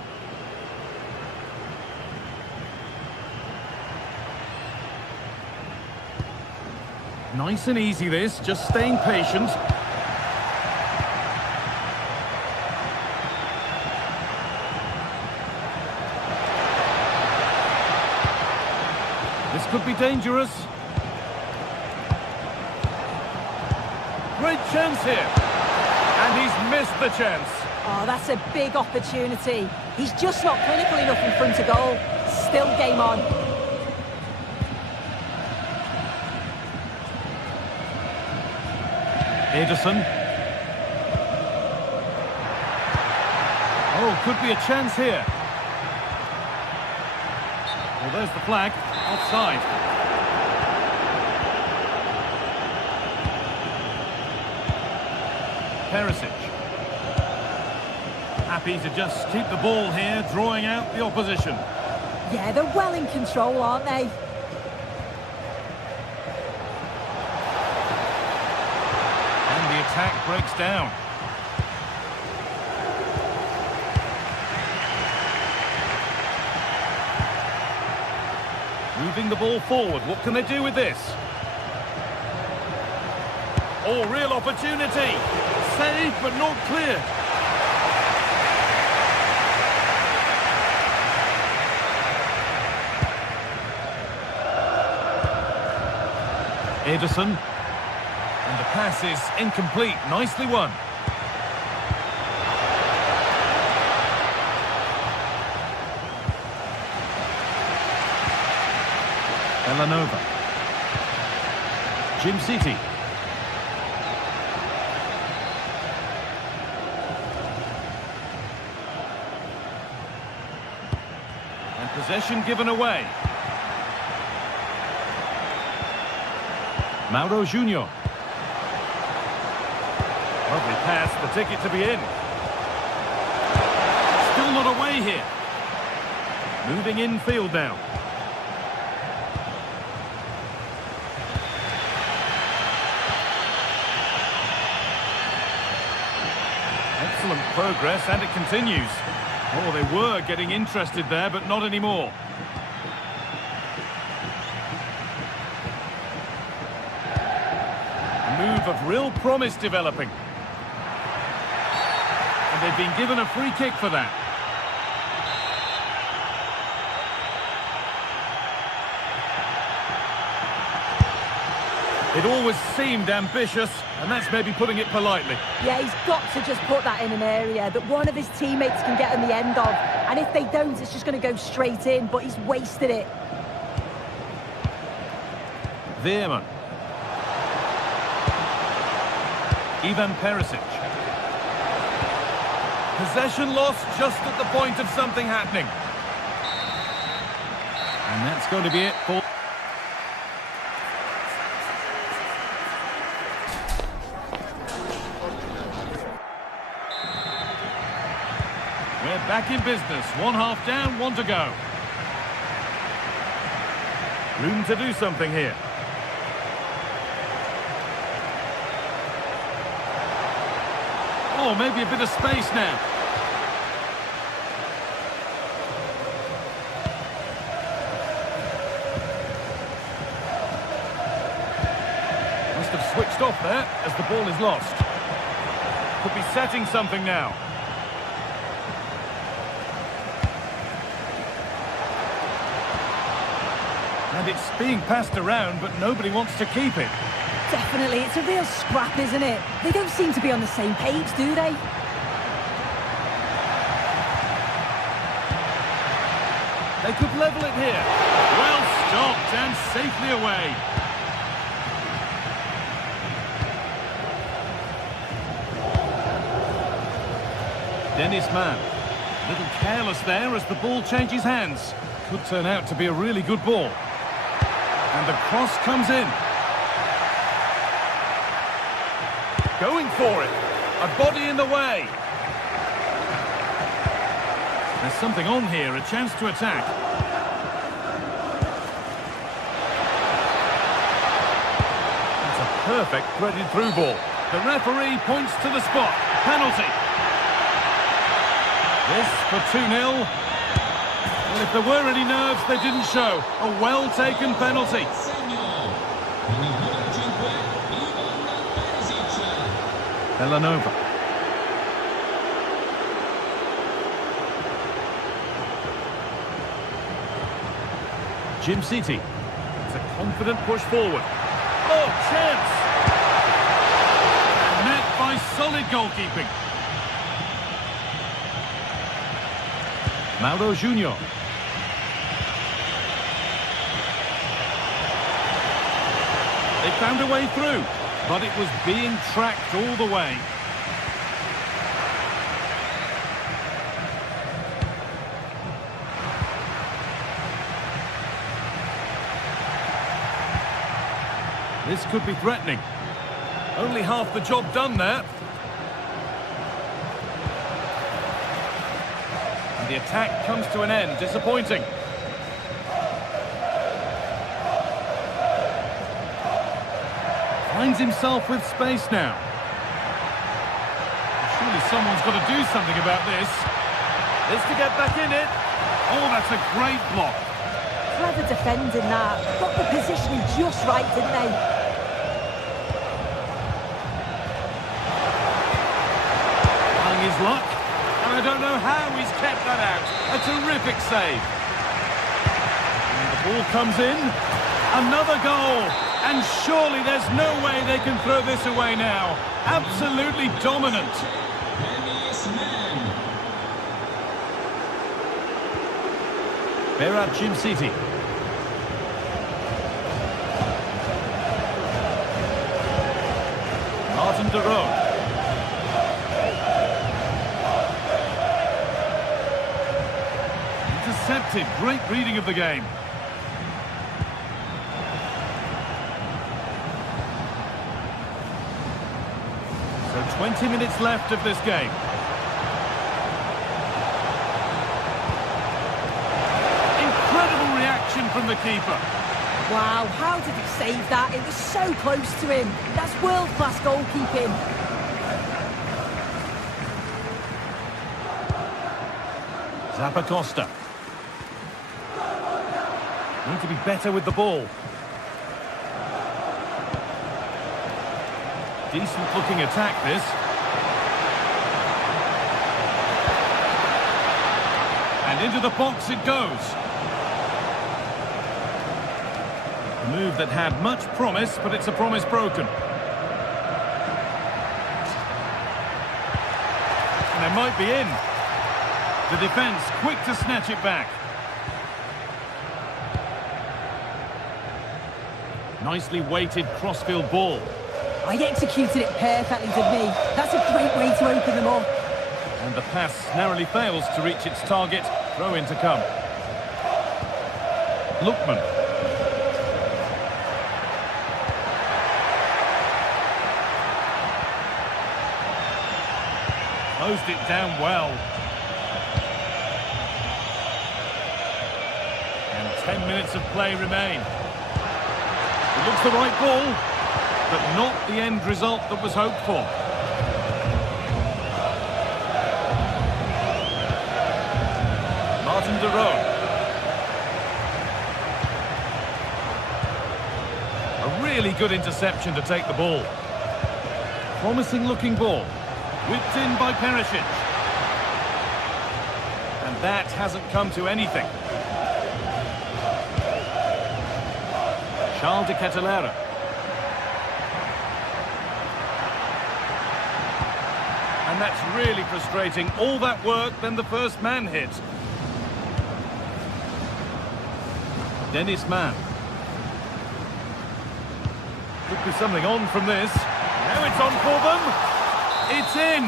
Nice and easy this, just staying patient. This could be dangerous. Great chance here. And he's missed the chance. Oh, that's a big opportunity. He's just not clinical enough in front of goal. Still game on. Ederson. Oh, could be a chance here. Well, there's the flag. Offside. Perisic. Happy to just keep the ball here, drawing out the opposition. Yeah, they're well in control, aren't they? And the attack breaks down. moving the ball forward. What can they do with this? Oh, real opportunity. Saved, but not clear. Ederson. And the pass is incomplete. Nicely won. Villanova. Jim City. And possession given away. Mauro Junior. Lovely pass, the ticket to be in. Still not away here. Moving infield now. Excellent progress, and it continues. Oh, they were getting interested there, but not anymore. A move of real promise developing. And they've been given a free kick for that. It always seemed ambitious, and that's maybe putting it politely. Yeah, he's got to just put that in an area that one of his teammates can get on the end of. And if they don't, it's just going to go straight in, but he's wasted it. Veerman. Ivan Perisic. Possession lost just at the point of something happening. And that's going to be it for... We're back in business. 1 half down, 1 to go. Room to do something here. Oh, maybe a bit of space now. Must have switched off there as the ball is lost. Could be setting something now. And it's being passed around, but nobody wants to keep it. Definitely, it's a real scrap, isn't it? They don't seem to be on the same page, do they? They could level it here. Well stopped and safely away. Dennis Mann. A little careless there as the ball changes hands. Could turn out to be a really good ball. And the cross comes in. Going for it. A body in the way. There's something on here, a chance to attack. It's a perfect threaded through ball. The referee points to the spot. Penalty. This for 2-0. Well, if there were any nerves, they didn't show. A well-taken penalty. Villanova. Jim City. It's a confident push forward. Oh, chance! And met by solid goalkeeping. Mauro Junior. They found a way through, but it was being tracked all the way. This could be threatening. Only half the job done there. And the attack comes to an end. Disappointing. Finds himself with space now. Surely someone's got to do something about this. This to get back in it. Oh, that's a great block. Clever defending that. Got the positioning just right, didn't they? Trying his luck. And I don't know how he's kept that out. A terrific save. And the ball comes in. Another goal. And surely there's no way they can throw this away now. Absolutely dominant. Berat Jim City. Martin de Roon. Intercepted. Great reading of the game. So 20 minutes left of this game. Incredible reaction from the keeper. Wow, how did he save that? It was so close to him. That's world-class goalkeeping. Zappacosta. Need to be better with the ball. Decent looking attack this. And into the box it goes. A move that had much promise, but it's a promise broken. And they might be in. The defence quick to snatch it back. Nicely weighted crossfield ball. I executed it perfectly, didn't he? That's a great way to open them up. And the pass narrowly fails to reach its target. Throw in to come. Lookman. Closed it down well. And 10 minutes of play remain. It looks the right ball, but not the end result that was hoped for. Martin de Roon. A really good interception to take the ball. Promising looking ball. Whipped in by Perisic. And that hasn't come to anything. Charles de Ketelera. And that's really frustrating. All that work, then the first man hit. Dennis Mann. Could be something on from this. Now it's on for them. It's in.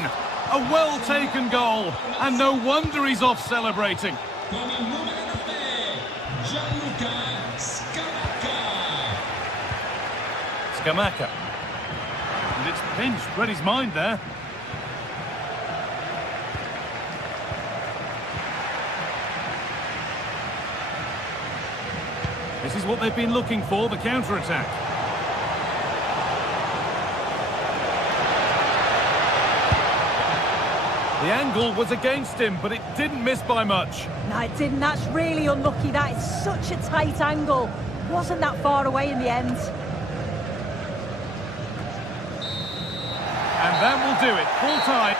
A well-taken goal. And no wonder he's off celebrating. Scamacca. And it's pinched. Read his mind there. This is what they've been looking for, the counter-attack. The angle was against him, but it didn't miss by much. No, it didn't. That's really unlucky. That is such a tight angle. Wasn't that far away in the end. And that will do it. Full time.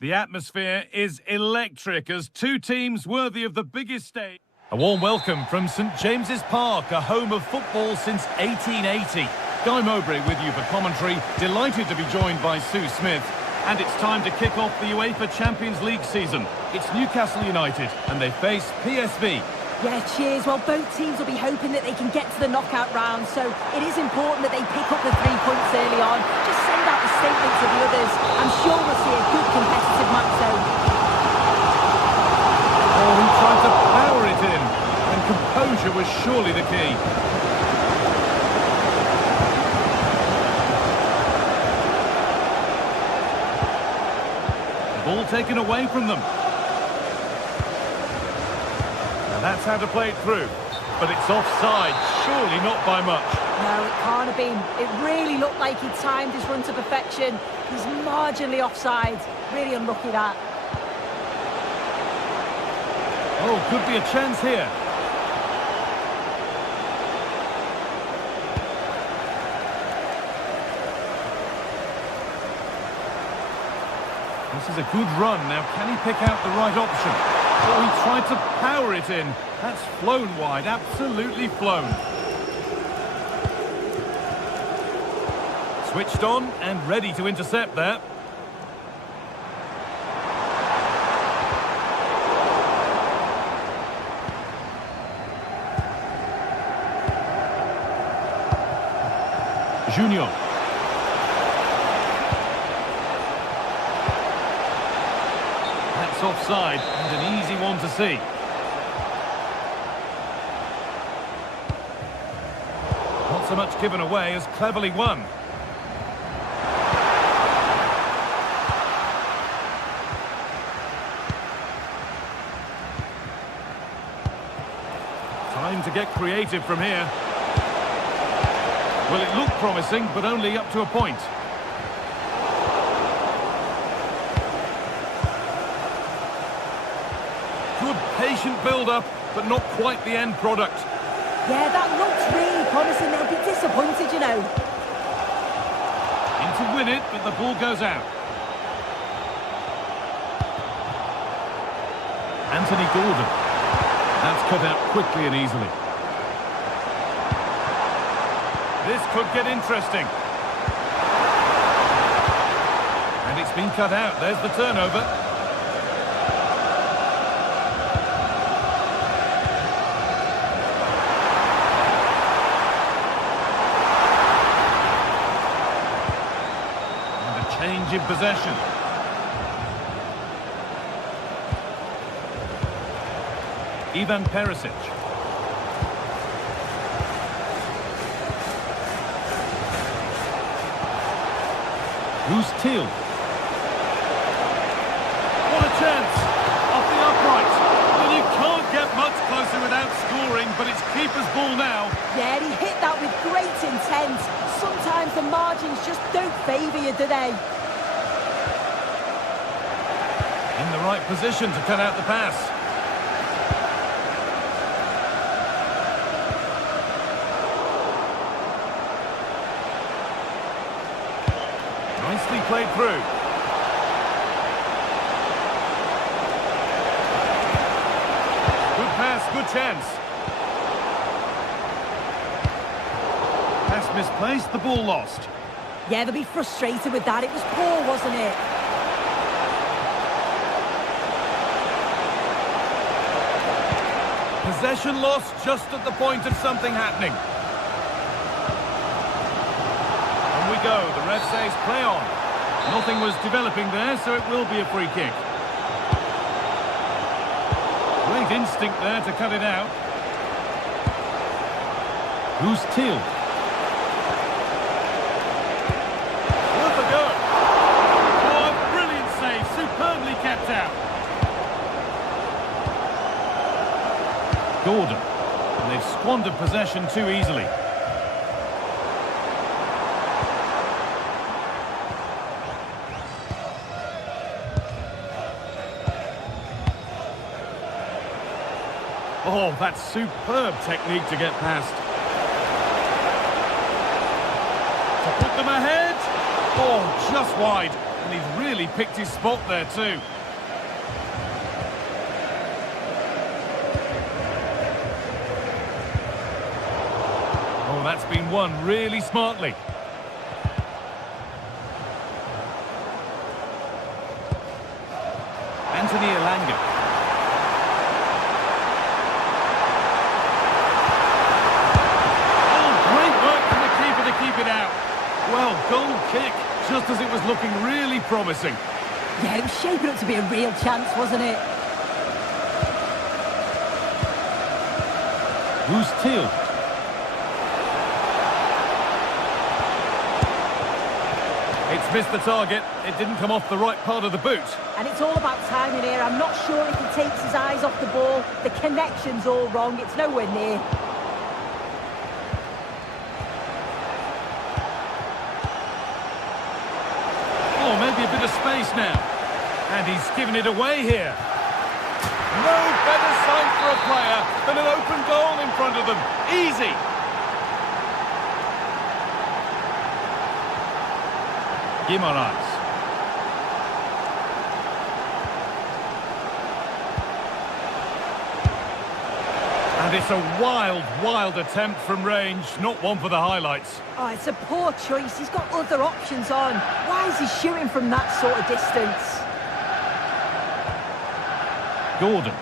The atmosphere is electric as two teams worthy of the biggest stage. A warm welcome from St James's Park, a home of football since 1880. Guy Mowbray with you for commentary, delighted to be joined by Sue Smith. And it's time to kick off the UEFA Champions League season. It's Newcastle United and they face PSV. Yeah, cheers. Well, both teams will be hoping that they can get to the knockout round, so it is important that they pick up the 3 points early on. Just send out the statement to the others. I'm sure we'll see a good competitive match, though. Oh, he tried to power it in, and composure was surely the key. The ball taken away from them. That's how to play it through. But it's offside, surely not by much. No, it can't have been. It really looked like he timed his run to perfection. He's marginally offside. Really unlucky that. Oh, could be a chance here. This is a good run. Now, can he pick out the right option? Oh, he tried to power it in. That's flown wide, absolutely flown. Switched on and ready to intercept there. Junior. Offside, and an easy one to see. Not so much given away as cleverly won. Time to get creative from here. Well, it looked promising, but only up to a point. Good patient build-up, but not quite the end product. Yeah, that looks really promising. They'll be disappointed, you know. In to win it, but the ball goes out. Anthony Gordon. That's cut out quickly and easily. This could get interesting. And it's been cut out. There's the turnover. Change in possession. Ivan Perisic. Who's Till? What a chance! Off the upright. Well, you can't get much closer without scoring, but it's keeper's ball now. Yeah, he hit that with great intent. Sometimes the margins just don't favour you, do they? In the right position to cut out the pass. Nicely played through. Good pass, good chance. Pass misplaced, the ball lost. Yeah, they'll be frustrated with that. It was poor, wasn't it? Possession lost just at the point of something happening. On we go. The ref says play on. Nothing was developing there, so it will be a free kick. Great instinct there to cut it out. Who's Till? Worth a go. Oh, a brilliant save. Superbly kept out. Gordon. And they've squandered possession too easily. Oh, that's superb technique to get past. To put them ahead. Oh, just wide. And he's really picked his spot there too. Oh, that's been won really smartly. Anthony Elanga. Oh, great work from the keeper to keep it out. Well, goal kick, just as it was looking really promising. Yeah, it was shaping up to be a real chance, wasn't it? Who's Teal? It's missed the target. It didn't come off the right part of the boot. And it's all about timing here. I'm not sure if he takes his eyes off the ball. The connection's all wrong. It's nowhere near. Oh, maybe a bit of space now. And he's given it away here. No better sight for a player than an open goal in front of them. Easy. Guimaraes. And it's a wild, wild attempt from range. Not one for the highlights. Oh, it's a poor choice. He's got other options on. Why is he shooting from that sort of distance? Gordon.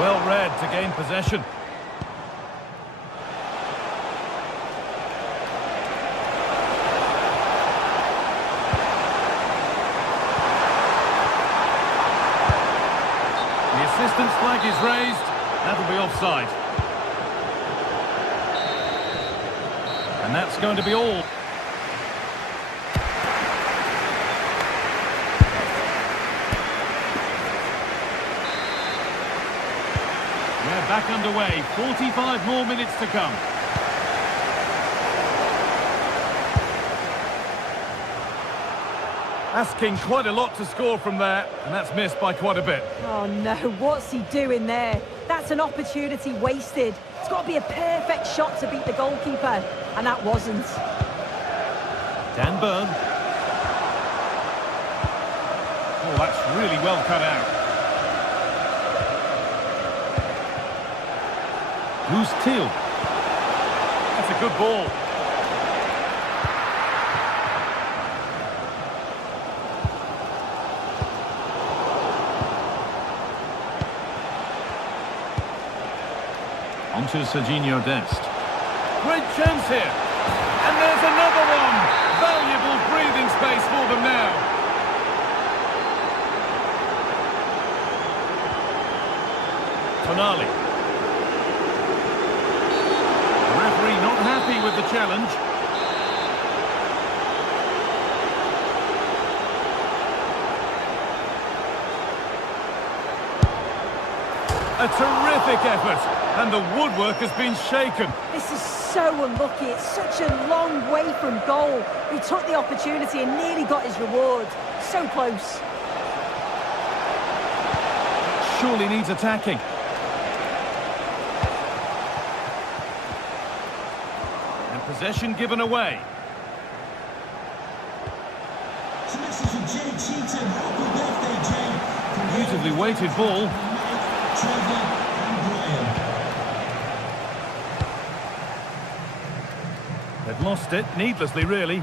Well read to gain possession. The assistant's flag is raised. That'll be offside. And that's going to be all. We're back underway. 45 more minutes to come. Asking quite a lot to score from there, and that's missed by quite a bit. Oh no, what's he doing there? That's an opportunity wasted. It's got to be a perfect shot to beat the goalkeeper, and that wasn't. Dan Burn. Oh, that's really well cut out. Who's Teal? That's a good ball. Onto Serginho Dest. Great chance here. And there's another one. Valuable breathing space for them now. Tonali. The referee not happy with the challenge. A terrific effort, and the woodwork has been shaken. This is so unlucky. It's such a long way from goal. He took the opportunity and nearly got his reward. So close. Surely needs attacking. And possession given away. Beautifully weighted ball. They've lost it, needlessly really.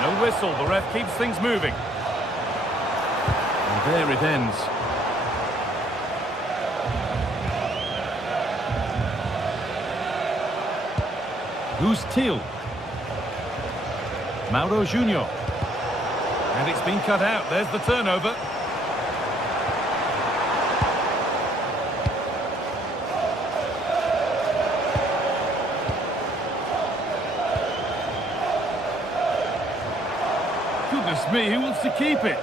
No whistle, the ref keeps things moving. And there it ends. Who's Teal? Mauro Junior. And it's been cut out. There's the turnover. Goodness me, who wants to keep it?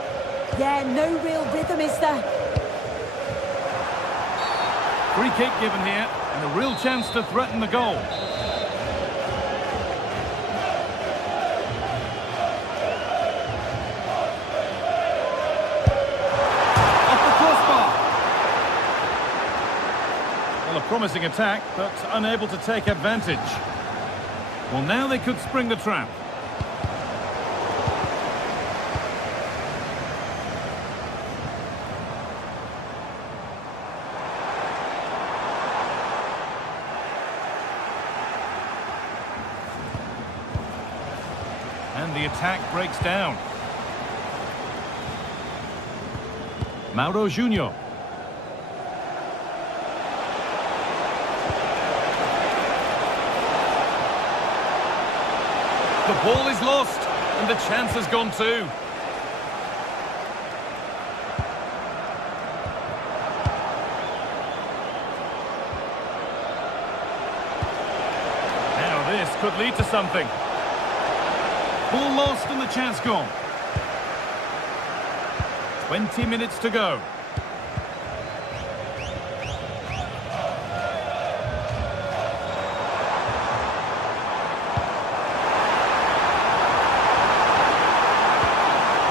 Yeah, no real rhythm, is there? Free kick given here, and a real chance to threaten the goal. Promising attack, but unable to take advantage. Well, now they could spring the trap. And the attack breaks down. Mauro Junior. The ball is lost, and the chance has gone too. Now this could lead to something. Ball lost and the chance gone. 20 minutes to go.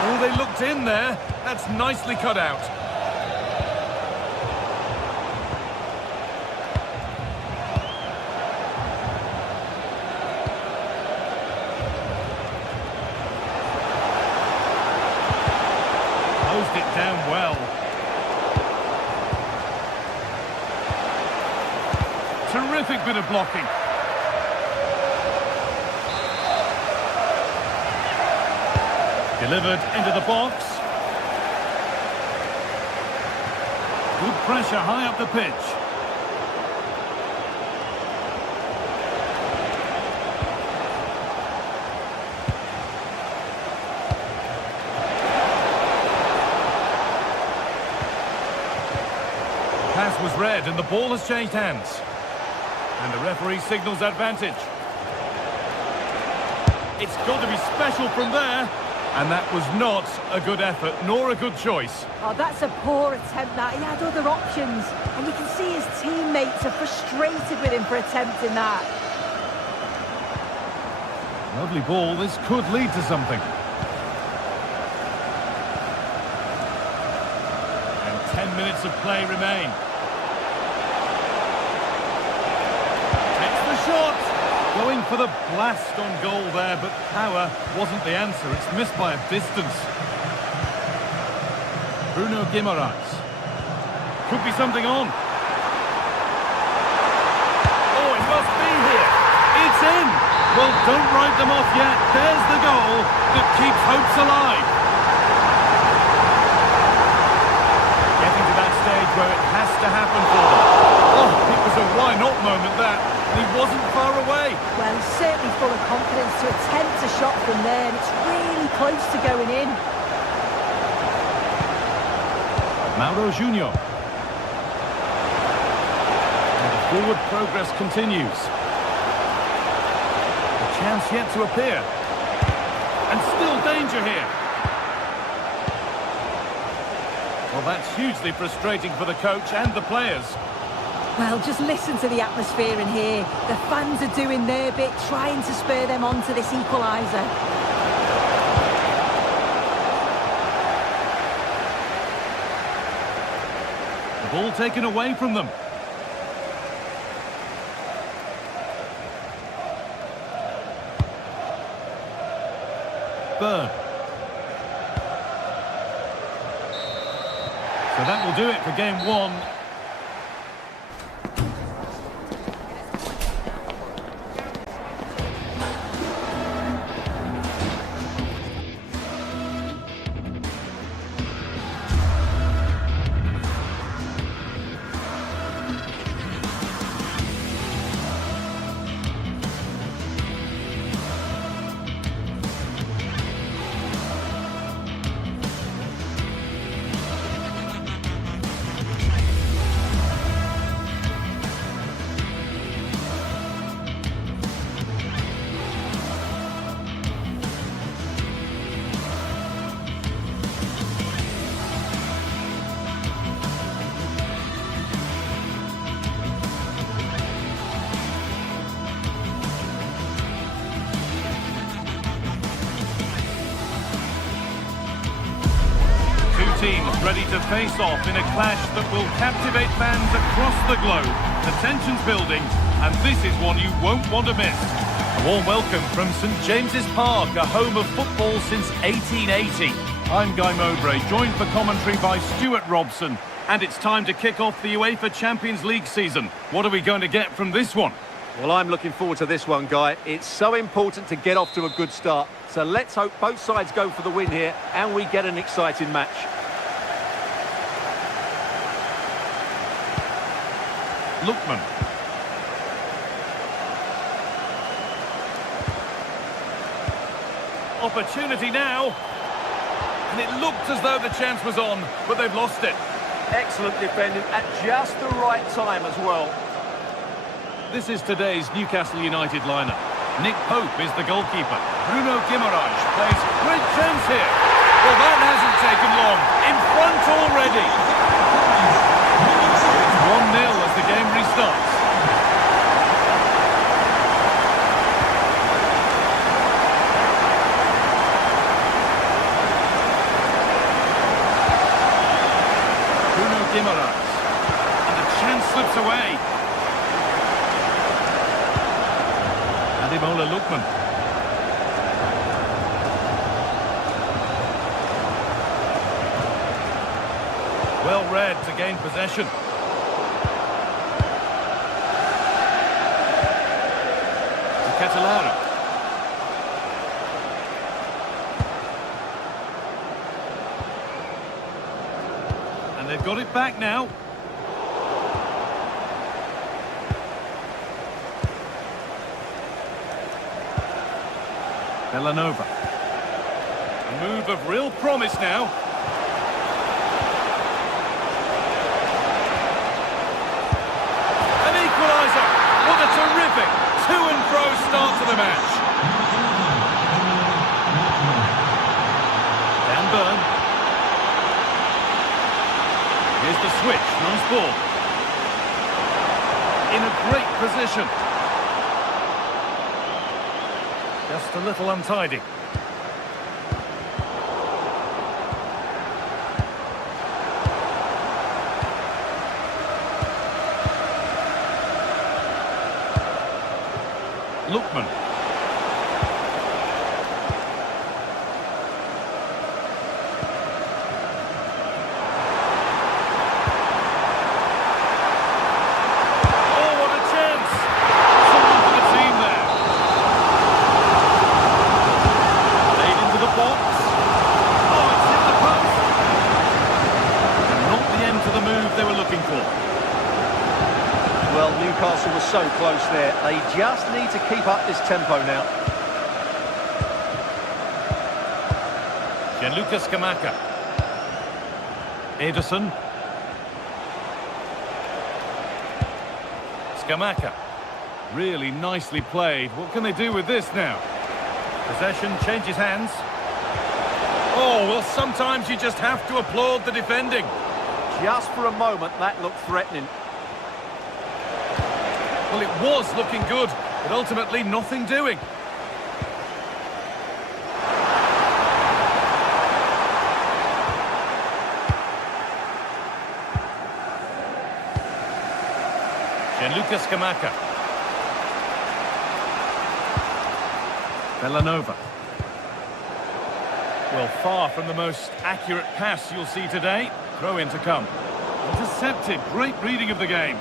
Oh, they looked in there. That's nicely cut out. Closed it down well. Terrific bit of blocking. Delivered into the box. Good pressure high up the pitch. Pass was read and the ball has changed hands. And the referee signals advantage. It's got to be special from there. And that was not a good effort, nor a good choice. Oh, that's a poor attempt, that. He had other options. And you can see his teammates are frustrated with him for attempting that. Lovely ball. This could lead to something. And 10 minutes of play remain. Takes the shot. Going for the blast on goal there, but power wasn't the answer. It's missed by a distance. Bruno Guimaraes. Could be something on. Oh, it must be here. It's in. Well, don't write them off yet. There's the goal that keeps hopes alive. Getting to that stage where it has to happen for them. Oh, it was a why-not moment, that. He wasn't far away. Well, he's certainly full of confidence to attempt a shot from there, and it's really close to going in. Mauro Junior. And the forward progress continues. A chance yet to appear. And still danger here. Well, that's hugely frustrating for the coach and the players. Well, just listen to the atmosphere in here. The fans are doing their bit, trying to spur them on to this equaliser. The ball taken away from them. Bird. So that will do it for game one. Teams ready to face off in a clash that will captivate fans across the globe. The tension's building, and this is one you won't want to miss. A warm welcome from St James's Park, a home of football since 1880. I'm Guy Mowbray, joined for commentary by Stuart Robson. And it's time to kick off the UEFA Champions League season. What are we going to get from this one? Well, I'm looking forward to this one, Guy. It's so important to get off to a good start. So let's hope both sides go for the win here and we get an exciting match. Lookman. Opportunity now. And it looked as though the chance was on, but they've lost it. Excellent defending at just the right time as well. This is today's Newcastle United lineup. Nick Pope is the goalkeeper. Bruno Guimaraes plays great chance here. Well, that hasn't taken long. In front already. It's 1-0 as the game restarts. Bruno Guimaraes. And the chance slips away. Ademola Lookman. Well read to gain possession. Catalara. And they've got it back now. Villanova. A move of real promise now. An equaliser. What a terrific to-and-fro start to the match. Dan Burn. Here's the switch. Nice ball. In a great position. Just a little untidy. Lookman. Oh, what a chance! Someone for the team there. Laid into the box. Oh, it's hit the post. And not the end to the move they were looking for. Well, Newcastle was so close there. They just need to keep up this tempo now. Gianluca Scamacca. Ederson. Scamacca. Really nicely played. What can they do with this now? Possession changes hands. Oh, well, sometimes you just have to applaud the defending. Just for a moment, that looked threatening. Well, it was looking good, but ultimately nothing doing. Gianluca Scamacca. Villanova. Well, far from the most accurate pass you'll see today. Throw in to come. Intercepted. Great reading of the game.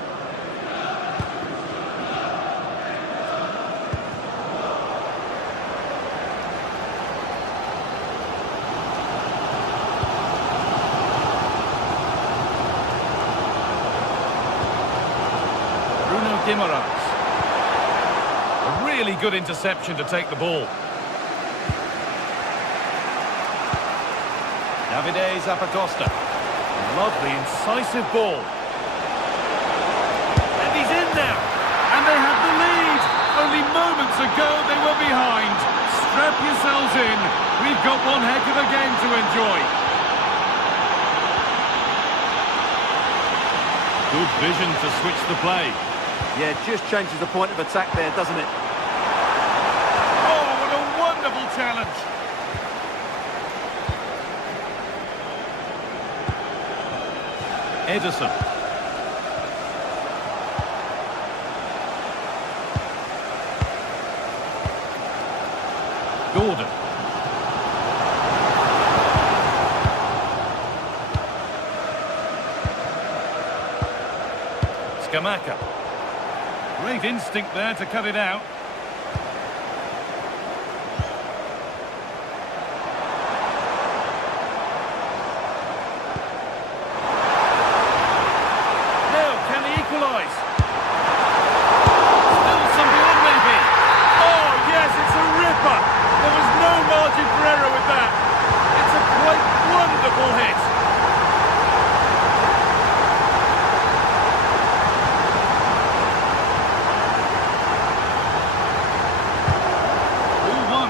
Guimaraes. A really good interception to take the ball. Davide Zappacosta. Lovely, incisive ball. And he's in now. And they have the lead. Only moments ago they were behind. Strap yourselves in. We've got one heck of a game to enjoy. Good vision to switch the play. Yeah, it just changes the point of attack there, doesn't it? Oh, what a wonderful challenge. Ederson. Gordon. Scamacca. Great instinct there to cut it out. Now, can he equalise? Still something on maybe. Oh, yes, it's a ripper. There was no margin for error with that. It's a quite wonderful hit.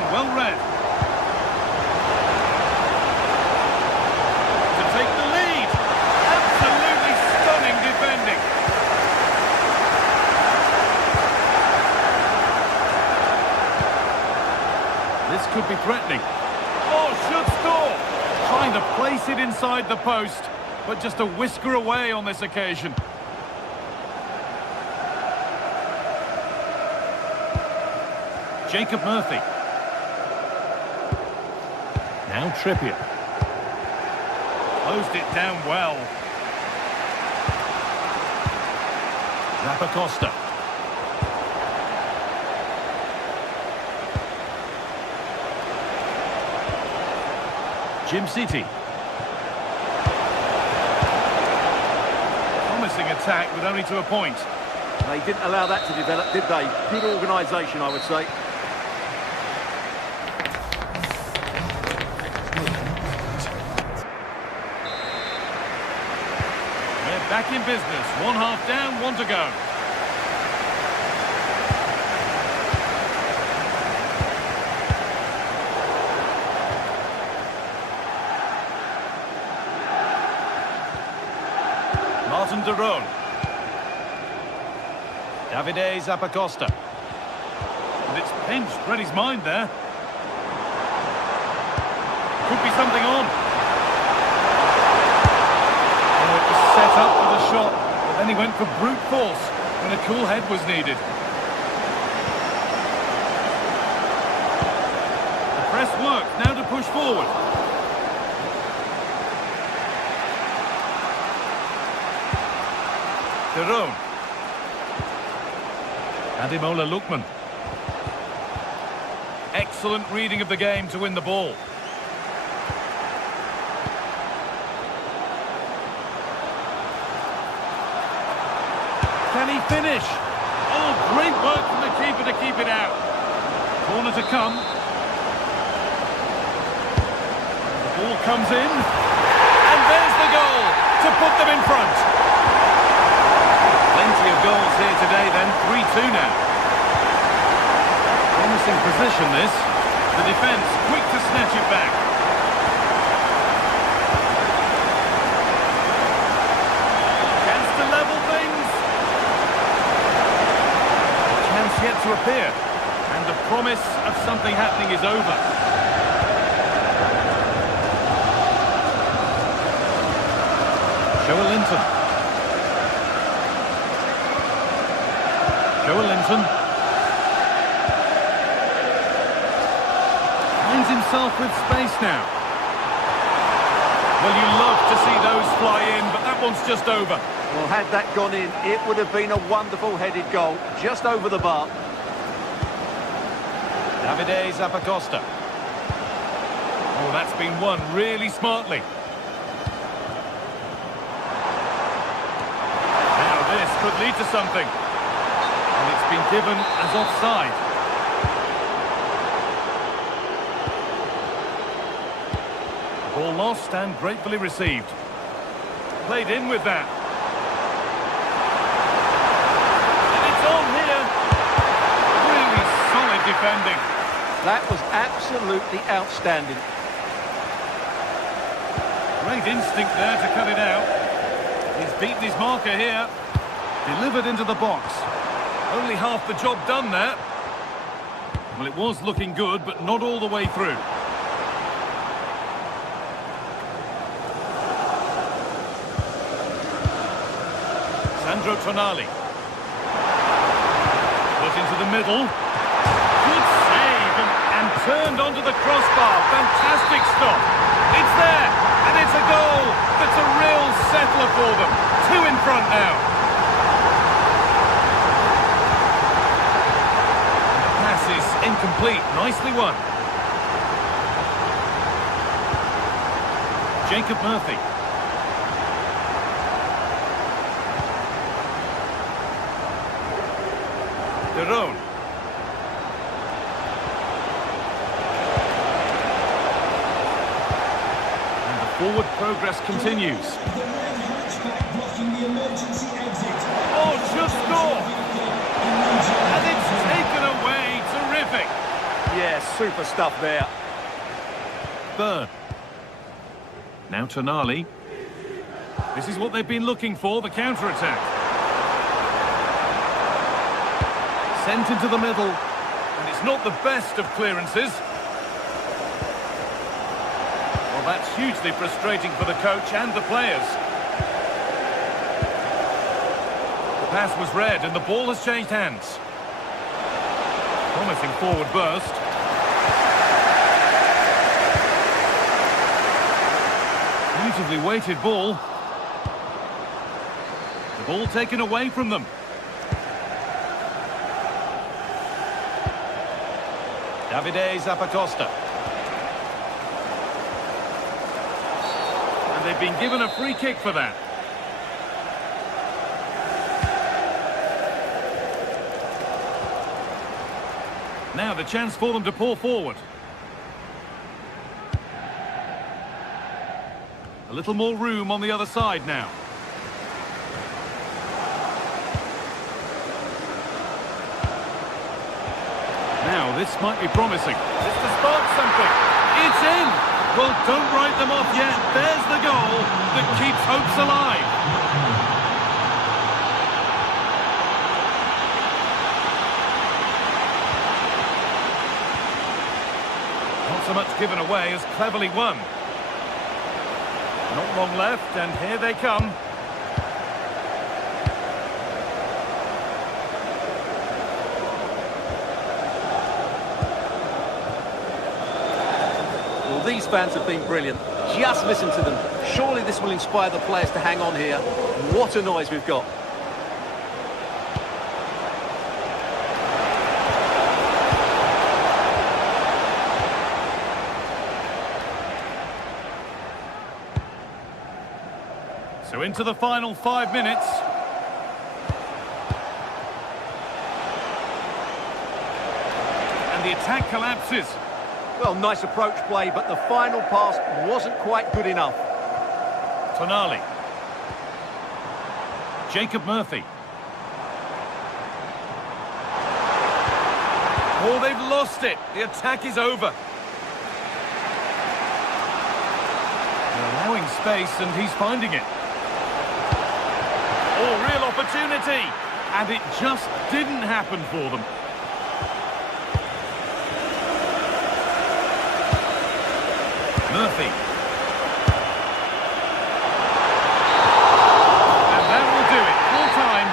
Well read. To take the lead. Absolutely stunning defending. This could be threatening. Oh, should score. Trying to place it inside the post, but just a whisker away on this occasion. Jacob Murphy. Now Trippier. Closed it down well. Zappacosta. Jim City. Promising attack, but only to a point. They didn't allow that to develop, did they? Good organisation, I would say. Back in business. One half down, one to go. Martin de Roon. Davide Zappacosta. And it's pinched. Read his mind there. Could be something on. Set up for the shot, but then he went for brute force when a cool head was needed. The press worked, now to push forward. De Roon. Ademola Lookman. Excellent reading of the game to win the ball. Can he finish? Oh, great work from the keeper to keep it out. Corner to come. The ball comes in. And there's the goal to put them in front. Plenty of goals here today then. 3-2 now. Promising position this. The defence quick to snatch it back. Chance to level things. Yet to appear, and the promise of something happening is over. Joelinton. Finds himself with space now. Well, you love to see those fly in, but that one's just over. Well, had that gone in, it would have been a wonderful headed goal, just over the bar. Davide Zappacosta. Oh, that's been won really smartly. Now this could lead to something. And it's been given as offside. Ball lost and gratefully received. Played in with that. Defending. That was absolutely outstanding. Great instinct there to cut it out. He's beaten his marker here. Delivered into the box. Only half the job done there. Well, it was looking good, but not all the way through. Sandro Tonali. Put into the middle. Good save and turned onto the crossbar. Fantastic stop. It's there, and it's a goal. That's a real settler for them. 2 in front now. The pass is incomplete. Nicely won. Jacob Murphy. Derone. And the forward progress continues. Oh, should score! And it's taken away. Terrific. Yeah, super stuff there. Burn. Now Tonali. This is what they've been looking for, the counter-attack. Sent into the middle, and it's not the best of clearances. Well, that's hugely frustrating for the coach and the players. The pass was read, and the ball has changed hands. Promising forward burst. Beautifully weighted ball. The ball taken away from them. Davide Zapatosta. And they've been given a free kick for that. Now the chance for them to pour forward. A little more room on the other side now. Now, this might be promising. Just to spark something. It's in! Well, don't write them off yet. There's the goal that keeps hopes alive. Not so much given away as cleverly won. Not long left, and here they come. These fans have been brilliant. Just listen to them. Surely this will inspire the players to hang on here. What a noise we've got. So into the final 5 minutes. And the attack collapses. Well, nice approach play, but the final pass wasn't quite good enough. Tonali. Jacob Murphy. Oh, they've lost it. The attack is over. They're allowing space, and he's finding it. Oh, real opportunity. And it just didn't happen for them. Murphy. And that will do it. Full time.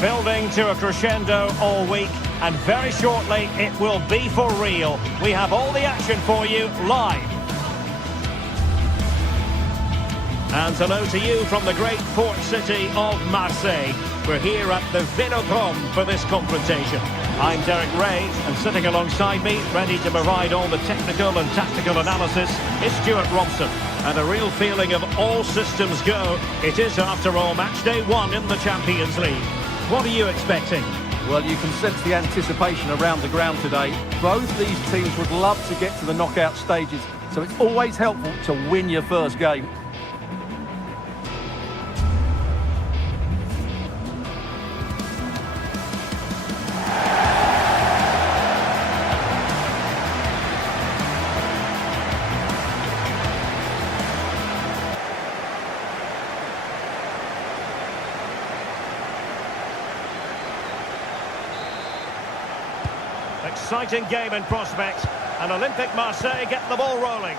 Building to a crescendo all week, and very shortly it will be for real. We have all the action for you live. And hello to you from the great port city of Marseille. We're here at the Vélodrome for this confrontation. I'm Derek Ray, and sitting alongside me, ready to provide all the technical and tactical analysis, is Stuart Robson. And a real feeling of all systems go. It is, after all, match day 1 in the Champions League. What are you expecting? Well, you can sense the anticipation around the ground today. Both these teams would love to get to the knockout stages, so it's always helpful to win your first game. Exciting game in prospect, and Olympique Marseille get the ball rolling.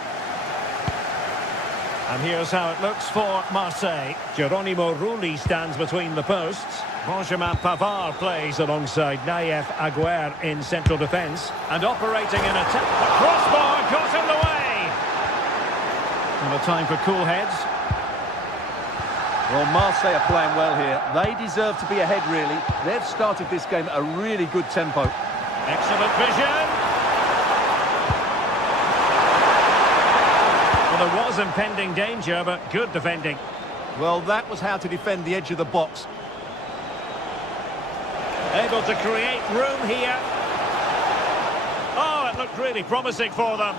And here's how it looks for Marseille. Geronimo Rulli stands between the posts. Benjamin Pavard plays alongside Nayef Aguer in central defence. And operating in attack, the crossbar got in the way. And a time for cool heads. Well, Marseille are playing well here. They deserve to be ahead, really. They've started this game at a really good tempo. Excellent vision. Well, there was impending danger, but good defending. Well, that was how to defend the edge of the box. Able to create room here. Oh, it looked really promising for them.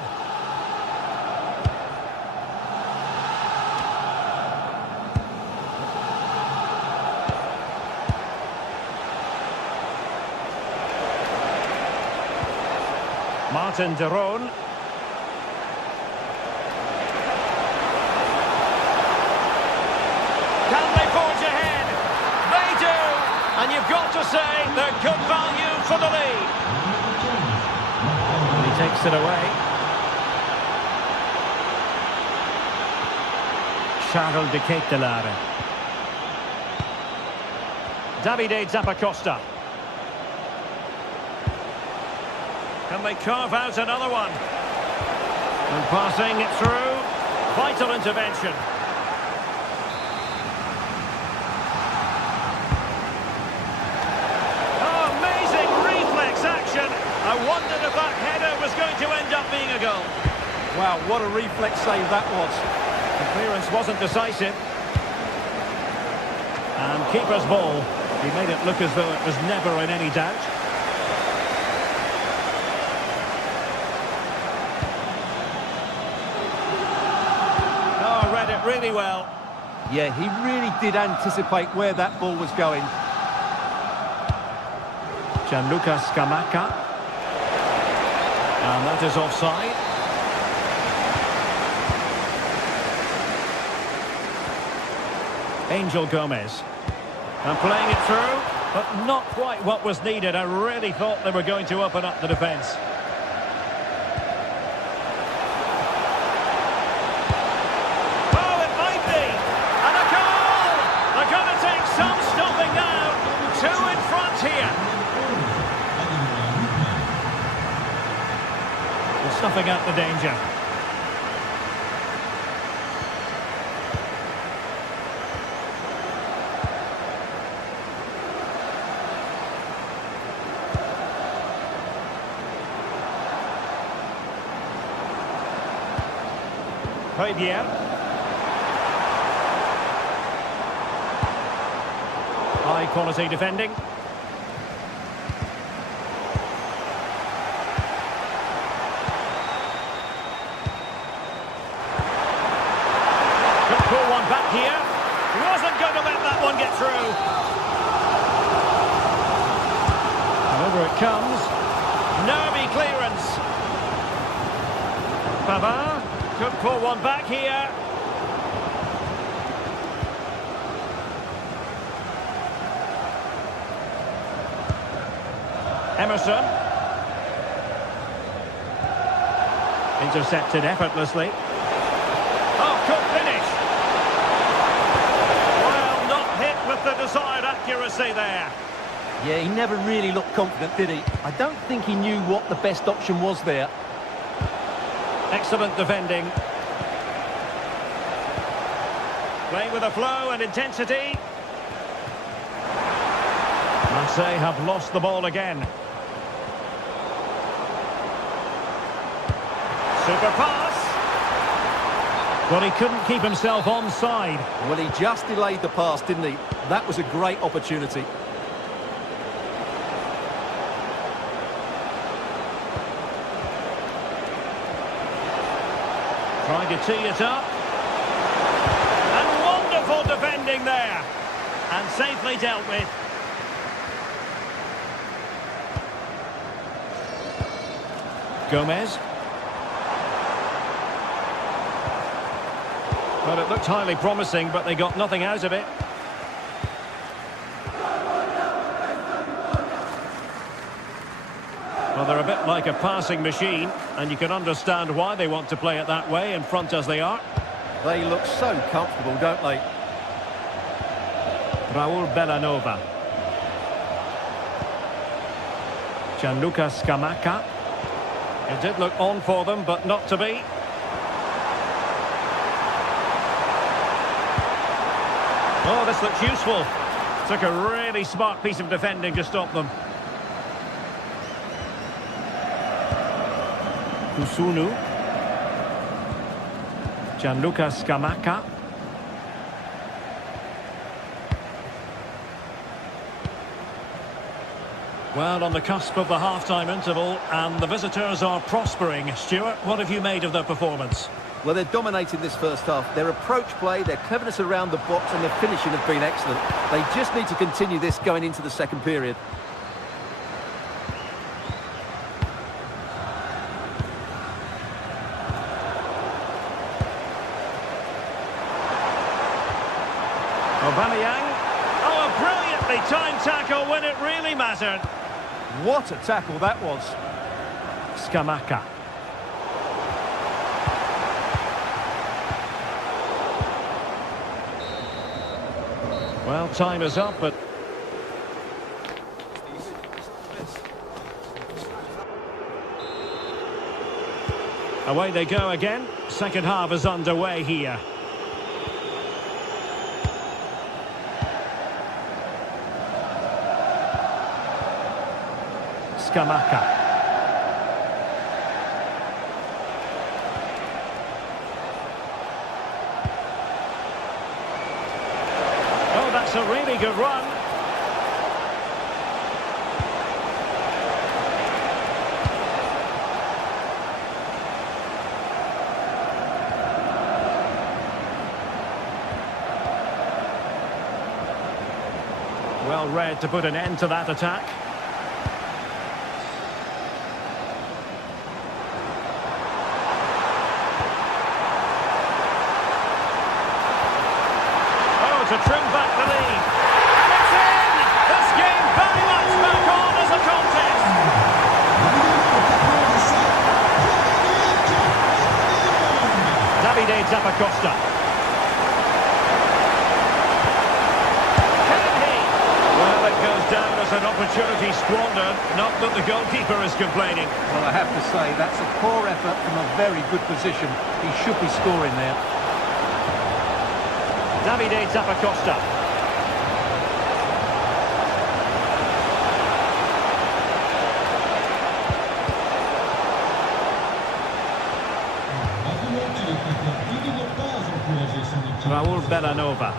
Martin de Roon. Can they forge ahead? They do! And you've got to say they're good value for the lead. And he takes it away. Charles de Ketelaere. Davide Zappacosta. Can they carve out another one? And passing it through. Vital intervention. Oh, amazing reflex action. I wondered if that header was going to end up being a goal. Wow, what a reflex save that was. The clearance wasn't decisive. And keeper's ball. He made it look as though it was never in any doubt. Really well. Yeah, he really did anticipate where that ball was going. Gianluca Scamacca. And that is offside. Angel Gomez. And playing it through, but not quite what was needed. I really thought they were going to open up the defence. Snuffing out the danger. Fabier. High quality defending. Back here. Wasn't going to let that one get through. And over it comes. Nervy clearance. Pavard could pull one back here. Emerson. Intercepted effortlessly. Oh, good finish. With the desired accuracy there. Yeah, he never really looked confident, did he? I don't think he knew what the best option was there. Excellent defending. Playing with a flow and intensity. Marseille have lost the ball again. Super pass. Well, he couldn't keep himself onside. Well, he just delayed the pass, didn't he? That was a great opportunity. Trying to tee it up. And wonderful defending there. And safely dealt with. Gomez. Well, it looked highly promising, but they got nothing out of it. Well, they're a bit like a passing machine, and you can understand why they want to play it that way, in front as they are. They look so comfortable, don't they? Raul Bellanova. Gianluca Scamacca. It did look on for them, but not to be. Oh, this looks useful. Took a really smart piece of defending to stop them. Kusunu. Gianluca Scamacca. Well, on the cusp of the half-time interval, and the visitors are prospering. Stuart, what have you made of their performance? Well, they're dominating this first half. Their approach play, their cleverness around the box and their finishing have been excellent. They just need to continue this going into the second period. Aubameyang. Oh, a brilliantly timed tackle when it really mattered. What a tackle that was. Scamacca. Well, time is up, but... away they go again. Second half is underway here. Scamacca. Oh, that's a really good run. Well read to put an end to that attack. To trim back the lead. And it's in! This game very much back on as a contest. Davide Zappacosta. Can he? Well, it goes down as an opportunity squandered. Not that the goalkeeper is complaining. Well, I have to say, that's a poor effort from a very good position. He should be scoring there. Davide Zappacosta. Raul Bellanova.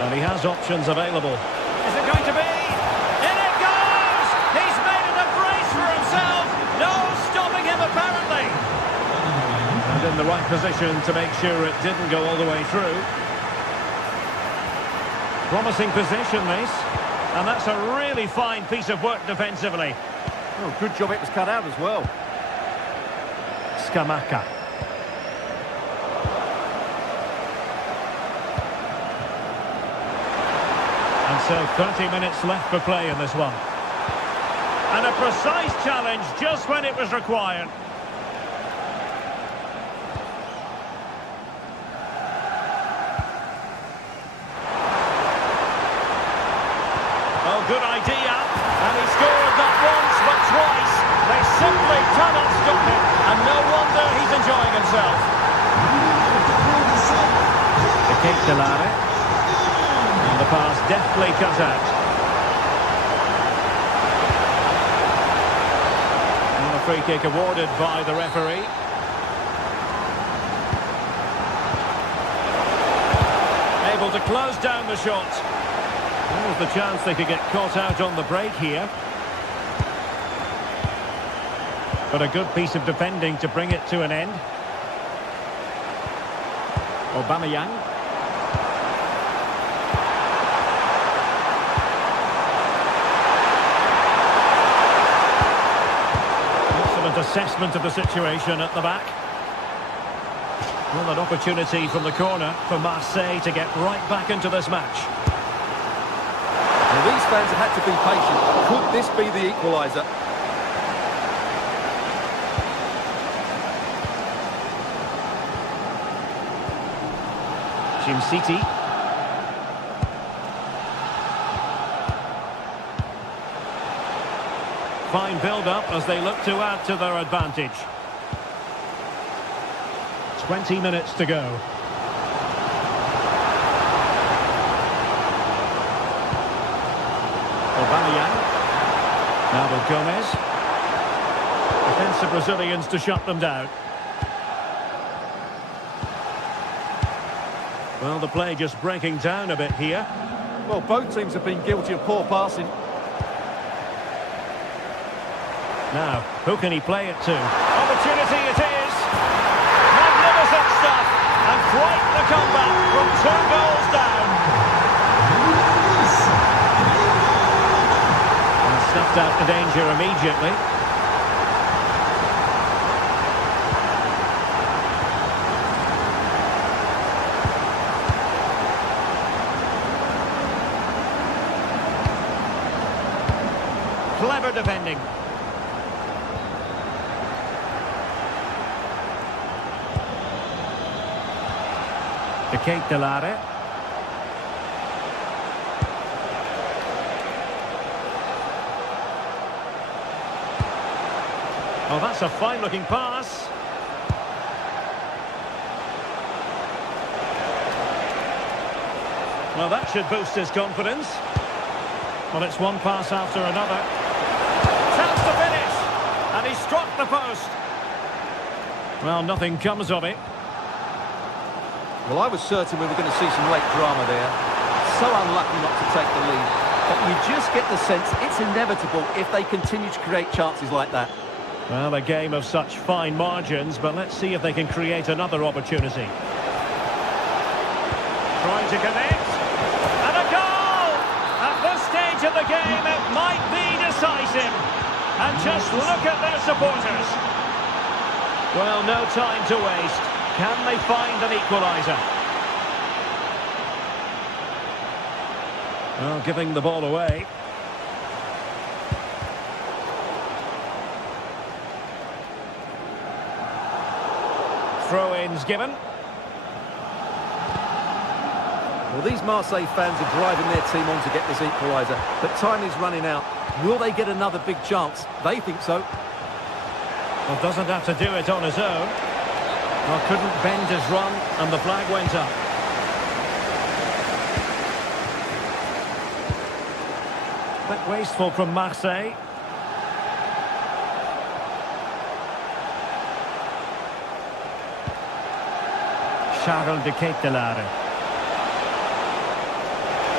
And he has options available. Is it going to be? In it goes! He's made it a brace for himself. No stopping him, apparently. And in the right position to make sure it didn't go all the way through. Promising position, this. And that's a really fine piece of work defensively. Oh, good job it was cut out as well. Scamacca. And so 30 minutes left for play in this one. And a precise challenge just when it was required. Oh, good idea. And he scored not once but twice. They simply cannot stop him. And no wonder he's enjoying himself. The kick to Lare. And the pass deftly cut out. And a free kick awarded by the referee. able to close down the shot. There was the chance they could get caught out on the break here. But a good piece of defending to bring it to an end. Aubameyang. Excellent assessment of the situation at the back. Well, an opportunity from the corner for Marseille to get right back into this match. Well, these fans have had to be patient. Could this be the equaliser? City. Fine build-up as they look to add to their advantage. 20 minutes to go. Aubameyang. Now with Gomez. Defensive Brazilians to shut them down. Well, the play just breaking down a bit here. Well, both teams have been guilty of poor passing. Now, who can he play it to? Opportunity it is! Magnificent stuff! And quite the comeback from 2 goals down. And snuffed out the danger immediately. Clever defending. Ketelare. Oh, that's a fine-looking pass. Well, that should boost his confidence. Well, it's one pass after another. Chance to finish! And he struck the post. Well, nothing comes of it. Well, I was certain we were going to see some late drama there. So unlucky not to take the lead. But you just get the sense it's inevitable if they continue to create chances like that. Well, a game of such fine margins, but let's see if they can create another opportunity. Trying to connect. And a goal! At this stage of the game, it might be decisive. And just look at their supporters. Well, no time to waste. Can they find an equaliser? Well, giving the ball away. Throw-ins given. Well, these Marseille fans are driving their team on to get this equaliser. But time is running out. Will they get another big chance? They think so. Well, doesn't have to do it on his own. Well, couldn't bend his run, and the flag went up. A bit wasteful from Marseille. Charles de Ketelare.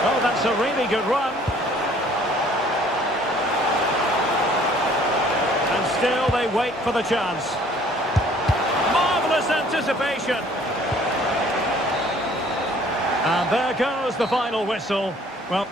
Oh, that's a really good run. And still they wait for the chance. Marvellous anticipation. And there goes the final whistle. Well,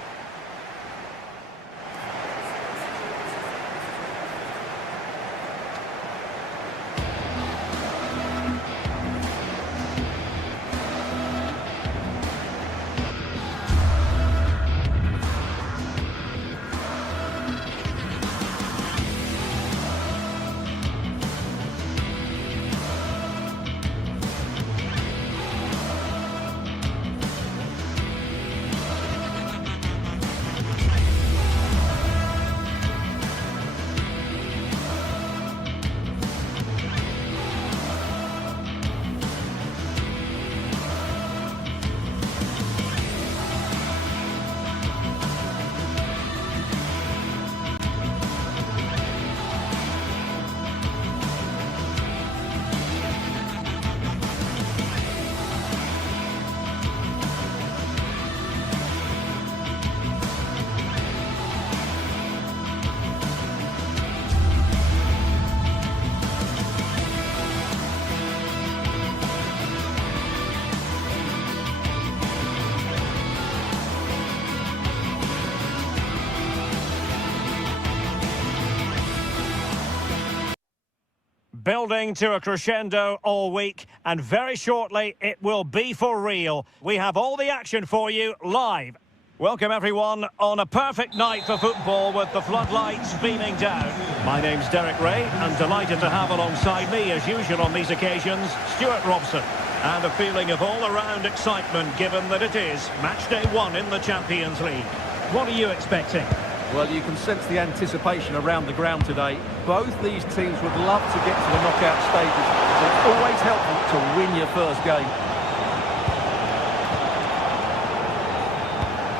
building to a crescendo all week, and very shortly it will be for real. We have all the action for you live. Welcome everyone on a perfect night for football with the floodlights beaming down. My name's Derek Ray and delighted to have alongside me as usual on these occasions Stuart Robson. And a feeling of all-around excitement given that it is match day 1 in the Champions League. What are you expecting? Well, you can sense the anticipation around the ground today. Both these teams would love to get to the knockout stages. It's always helpful to win your first game.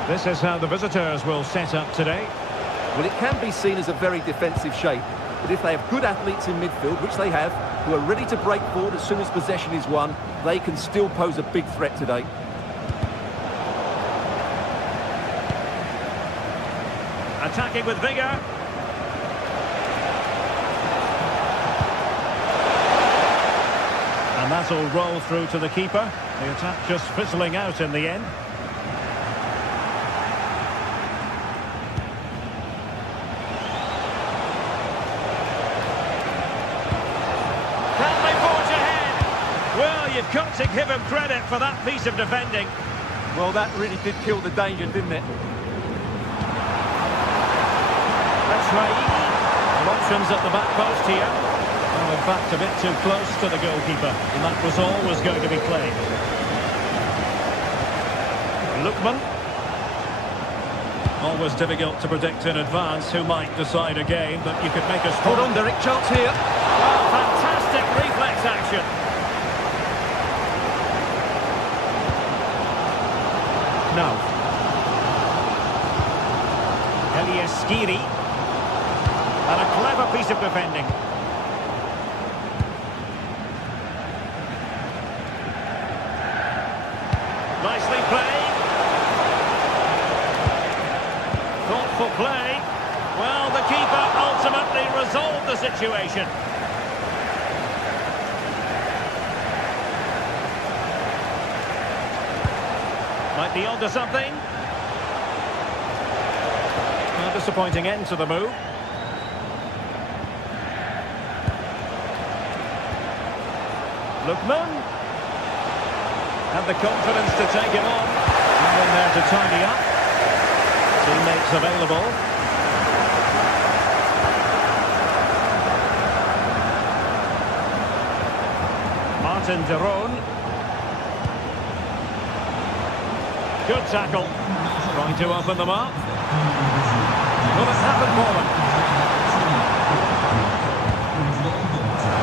This is how the visitors will set up today. Well, it can be seen as a very defensive shape, but if they have good athletes in midfield, which they have, who are ready to break forward as soon as possession is won, they can still pose a big threat today. Attacking with vigour. And that'll roll through to the keeper. The attack just fizzling out in the end. You've got to give him credit for that piece of defending. Well, that really did kill the danger, didn't it? That's right. Options at the back post here. Well, in fact, a bit too close to the goalkeeper. And that was always going to be played. Lookman. Always difficult to predict in advance who might decide a game, but you could make a strong... Hold on, Derek, chance here. Oh, fantastic reflex action. Now, Skiri, and a clever piece of defending. Nicely played. Thoughtful play. Well, the keeper ultimately resolved the situation. Might be onto something. A disappointing end to the move. Lookman. Had the confidence to take him on. And in there to tidy up. Teammates available. Martin de Roon. Good tackle. Trying to open them up. Will it happen for them?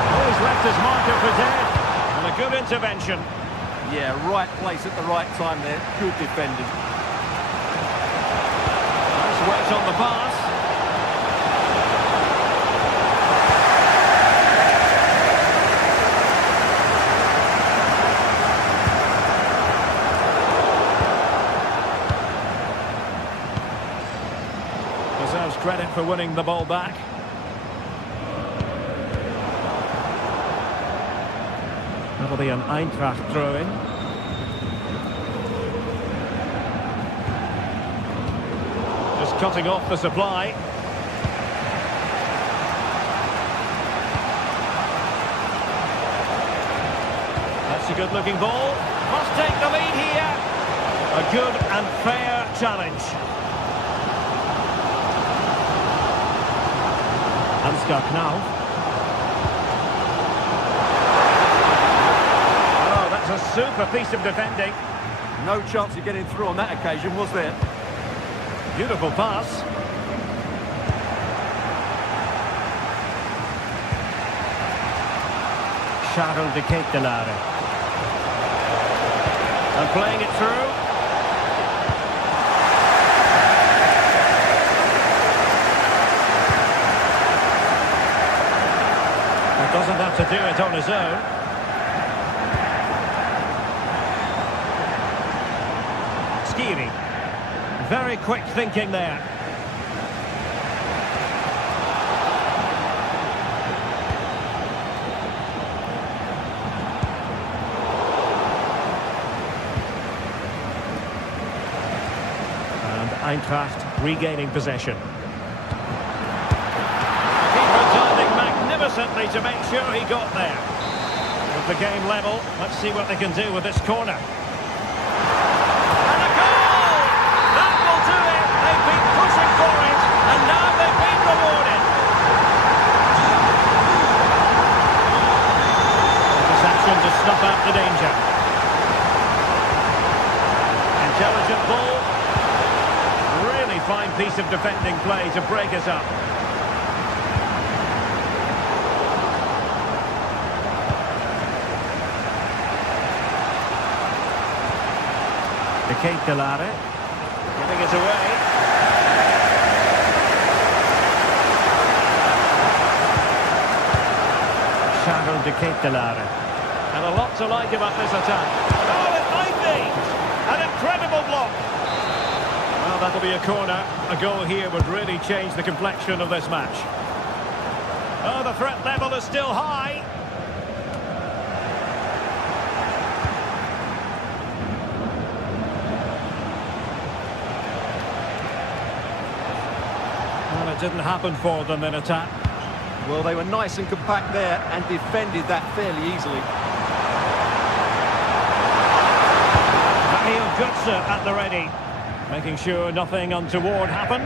Oh, he's left his marker for dead. And a good intervention. Yeah, right place at the right time there. Good defending. Nice weight on the pass. Deserves credit for winning the ball back. That'll be an Eintracht throw-in. Just cutting off the supply. That's a good-looking ball. Must take the lead here. A good and fair challenge. Ansgar Knauf. Oh, that's a super piece of defending. No chance of getting through on that occasion, was there? Beautiful pass. Charles de Ketelaere. And playing it through. Doesn't have to do it on his own. Skiri. Very quick thinking there. And Eintracht regaining possession. Keeper diving magnificently opportunity to make sure he got there. With the game level, let's see what they can do with this corner. And a goal! That will do it! They've been pushing for it, and now they've been rewarded. Interception to snuff out the danger. Intelligent ball. Really fine piece of defending play to break us up. GTSports giving it away. GTSports. And a lot to like about this attack. Oh, it might be! An incredible block! Well, that'll be a corner. A goal here would really change the complexion of this match. Oh, the threat level is still high. Well, it didn't happen for them in attack. Well, they were nice and compact there and defended that fairly easily. Götze at the ready, making sure nothing untoward happened.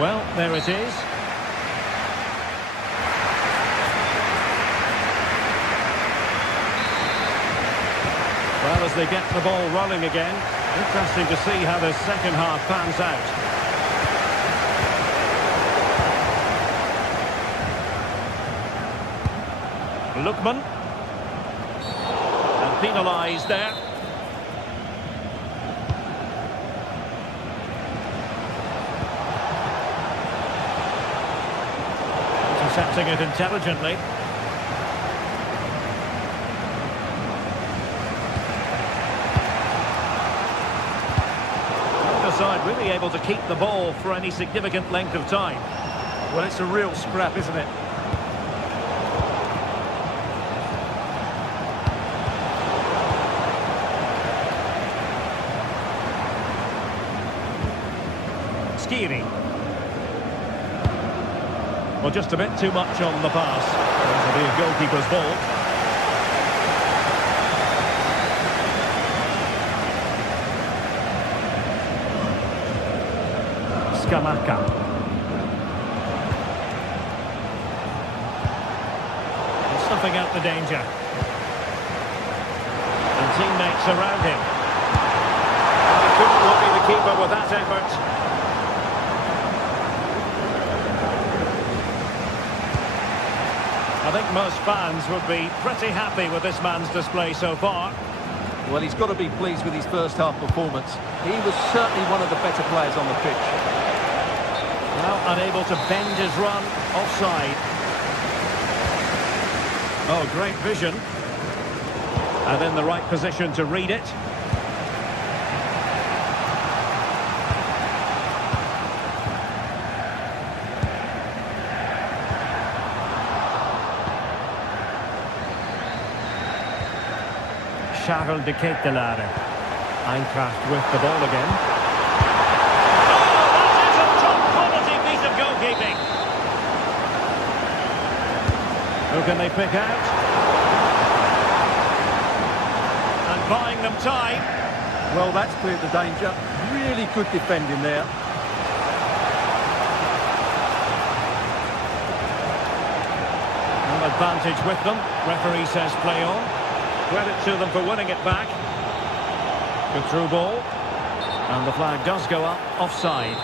Well, there it is. Well, as they get the ball rolling again, interesting to see how the second half pans out. Lookman. And penalised there. Intercepting it intelligently. Neither side really able to keep the ball for any significant length of time. Well, it's a real scrap, isn't it? Well, just a bit too much on the pass. It'll be a goalkeeper's ball. Scamacca. And snuffing out the danger. And teammates around him. He couldn't lobby the keeper with that effort. I think most fans would be pretty happy with this man's display so far. Well, he's got to be pleased with his first half performance. He was certainly one of the better players on the pitch. Now unable to bend his run, offside. Oh, great vision. And in the right position to read it. GTSports. Eintracht with the ball again. Oh, that is a top-quality piece of goalkeeping. Who can they pick out? And buying them time. Well, that's cleared the danger. Really good defending there. An advantage with them. Referee says play on. Credit to them for winning it back. Good through ball. And the flag does go up, offside.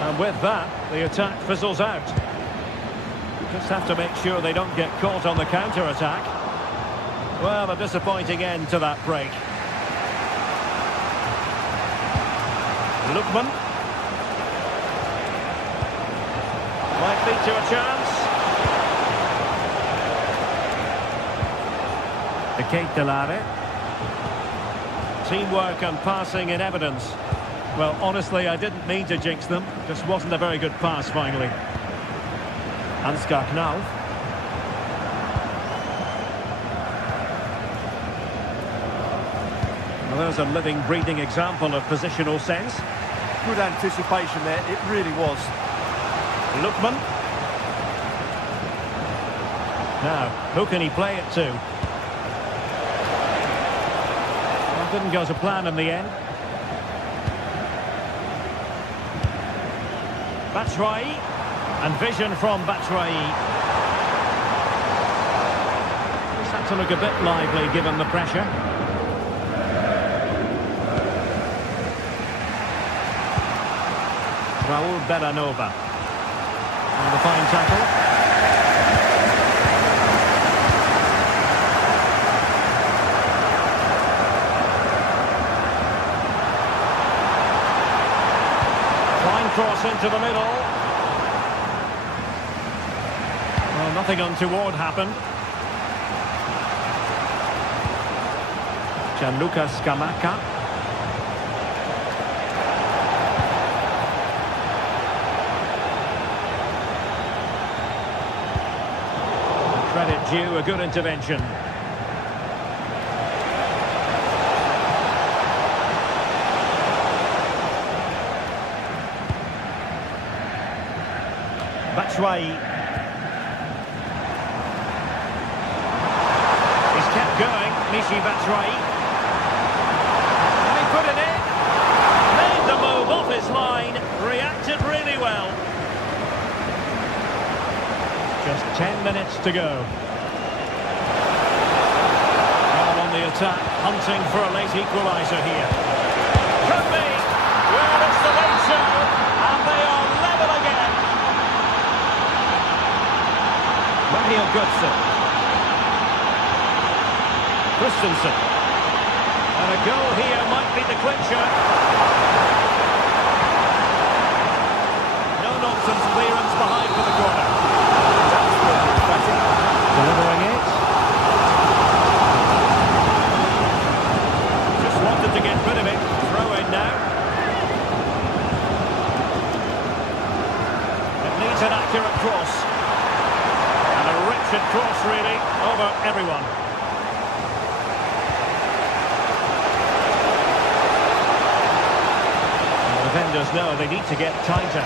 And with that, the attack fizzles out. Just have to make sure they don't get caught on the counter-attack. Well, a disappointing end to that break. Lookman. Might lead to a chance. GTSports. Teamwork and passing in evidence. Well, honestly, I didn't mean to jinx them. Just wasn't a very good pass, finally. Ansgar Knauf. Well, there's a living, breathing example of positional sense. Good anticipation there, it really was. Lookman. Now, who can he play it to? Well, didn't go to plan in the end. Batshuayi. And vision from Batshuayi. He's had to look a bit lively given the pressure. Raul Bellanova. And the fine tackle. Fine cross into the middle. Well, nothing untoward happened. Gianluca Scamacca. Credit due, a good intervention. Batshuayi. He's kept going, Michy Batshuayi. And he put it in. Made the move off his line. Reacted really well. Just 10 minutes to go. Well, on the attack, hunting for a late equaliser here. Could be. Well, it's the late show, and they are level again. Mario Götze. Christensen. And a goal here might be the clincher. No-nonsense clearance behind for the corner. Delivering it. Just wanted to get rid of it. Throw in now. It needs an accurate cross. And a wretched cross, really, over everyone. The defenders know they need to get tighter.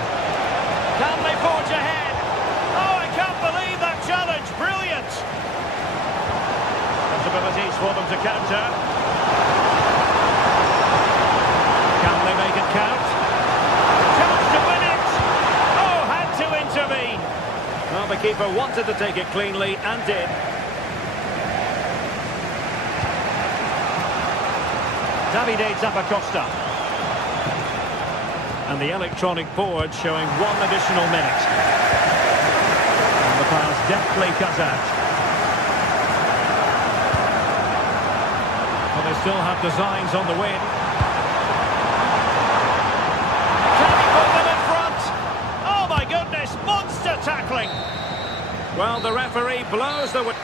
Can they forge ahead? Oh, I can't believe that challenge. Brilliant. Possibilities for them to counter. Can they make it count? Chance to win it. Oh, had to intervene. Well, the keeper wanted to take it cleanly and did. Davide Zappacosta. And the electronic board showing 1 additional minute. And the pass deftly cut out. Well, they still have designs on the win. Can he put them in front? Oh my goodness, monster tackling. Well, the referee blows the whistle.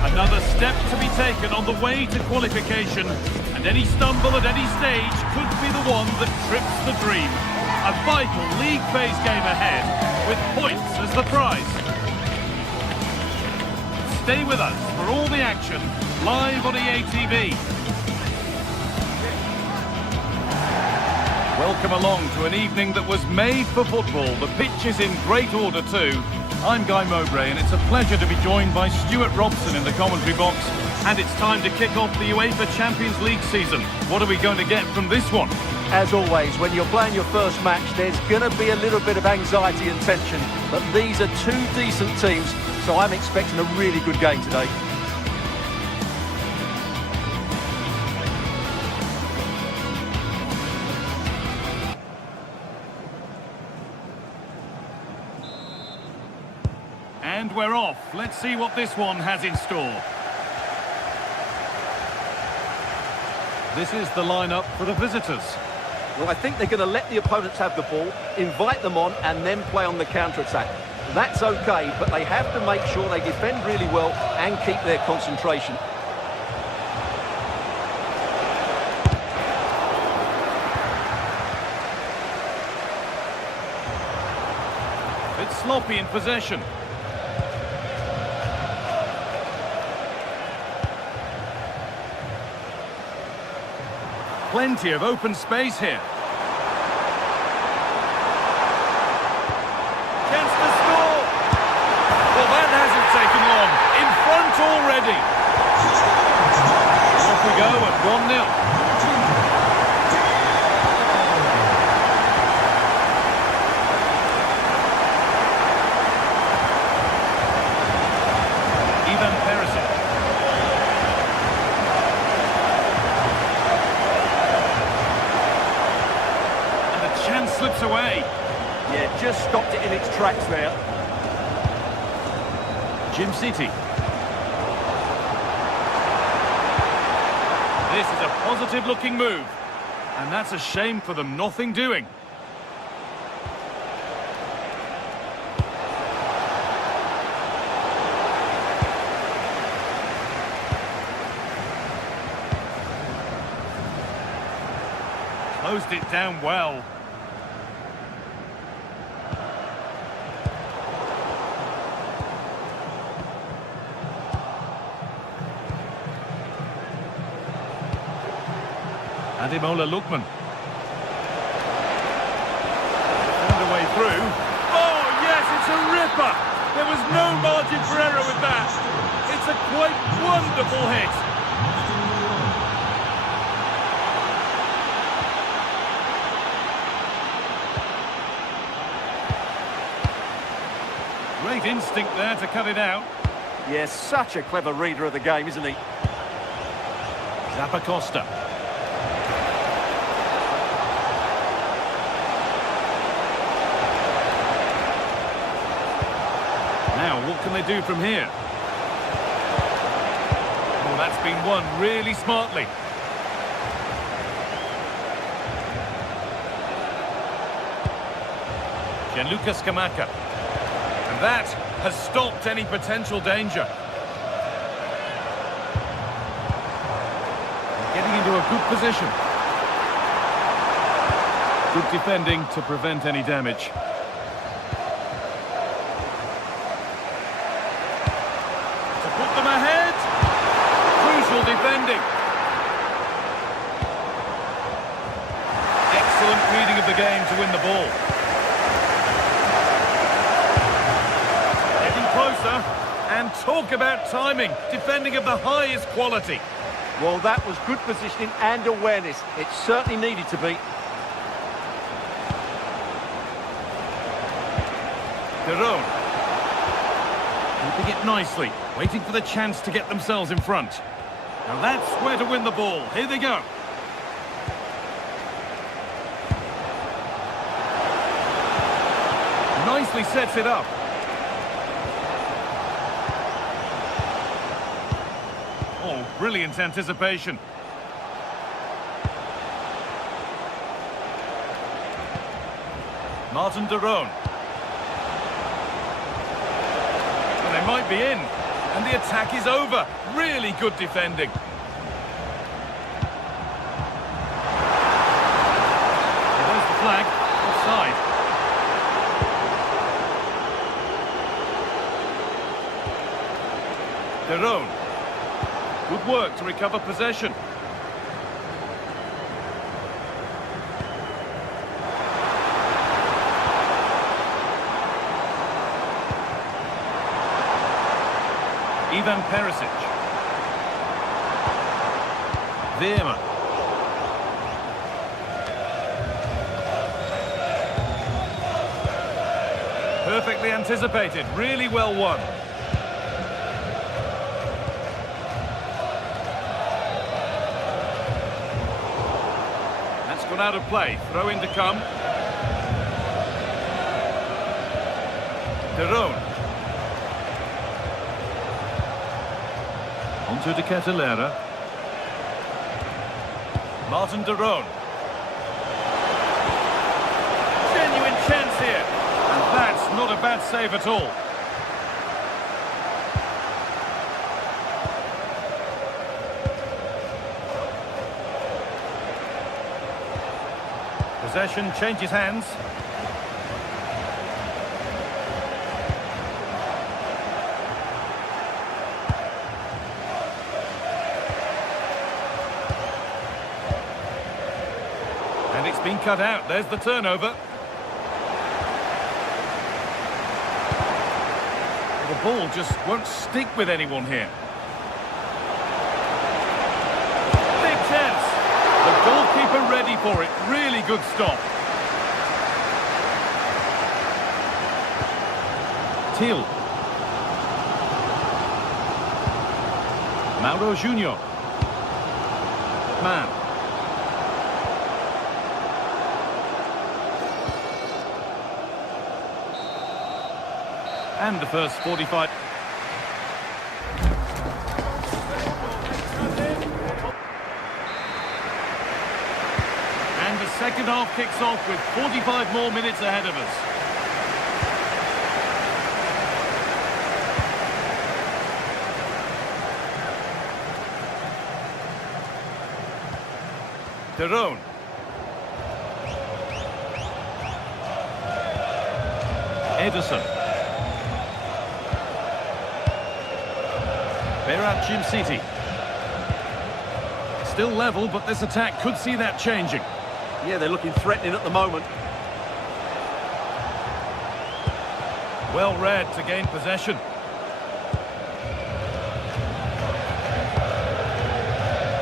Another step to be taken on the way to qualification, and any stumble at any stage could be the one that trips the dream. A vital league phase game ahead, with points as the prize. Stay with us for all the action, live on EA TV. Welcome along to an evening that was made for football. The pitch is in great order too. I'm Guy Mowbray, and it's a pleasure to be joined by Stuart Robson in the commentary box. And it's time to kick off the UEFA Champions League season. What are we going to get from this one? As always, when you're playing your first match, there's going to be a little bit of anxiety and tension. But these are two decent teams, so I'm expecting a really good game today. And we're off. Let's see what this one has in store. This is the lineup for the visitors. Well, I think they're going to let the opponents have the ball, invite them on, and then play on the counter-attack. That's okay, but they have to make sure they defend really well and keep their concentration. It's sloppy in possession. Plenty of open space here. Chance to score! Well, that hasn't taken long. In front already. Off we go at 1-0. Slips away. Yeah, just stopped it in its tracks there. Jim City. This is a positive-looking move. And that's a shame for them. Nothing doing. Closed it down well. Ademola Lookman. Found a way through. Oh, yes, it's a ripper. There was no margin for error with that. It's a quite wonderful hit. Great instinct there to cut it out. Yes, such a clever reader of the game, isn't he? Zappacosta. Now, what can they do from here? Oh, that's been won really smartly. Gianluca Scamacca. And that has stopped any potential danger. Getting into a good position. Good defending to prevent any damage. Put them ahead. Crucial defending. Excellent reading of the game to win the ball. Getting closer. And talk about timing. Defending of the highest quality. Well, that was good positioning and awareness. It certainly needed to be. Derone. Keeping it nicely, waiting for the chance to get themselves in front. Now that's where to win the ball. Here they go. Nicely sets it up. Oh, brilliant anticipation. Martin Derone. They might be in, and the attack is over. Really good defending. There's the flag, offside. Derone. Good work to recover possession. Ivan Perisic. Veerman. Perfectly anticipated, really well won. That's gone out of play, throw in to come. Derone. On to Ketelera. Martin de Roon. Genuine chance here. And that's not a bad save at all. Possession changes hands. And it's been cut out. There's the turnover. The ball just won't stick with anyone here. Big chance. The goalkeeper ready for it. Really good stop. Thiel. Mauro Junior. Man. And the first 45. And the second half kicks off with 45 more minutes ahead of us. De Roon. Ederson. Jim City. Still level, but this attack could see that changing. Yeah, they're looking threatening at the moment. Well read to gain possession.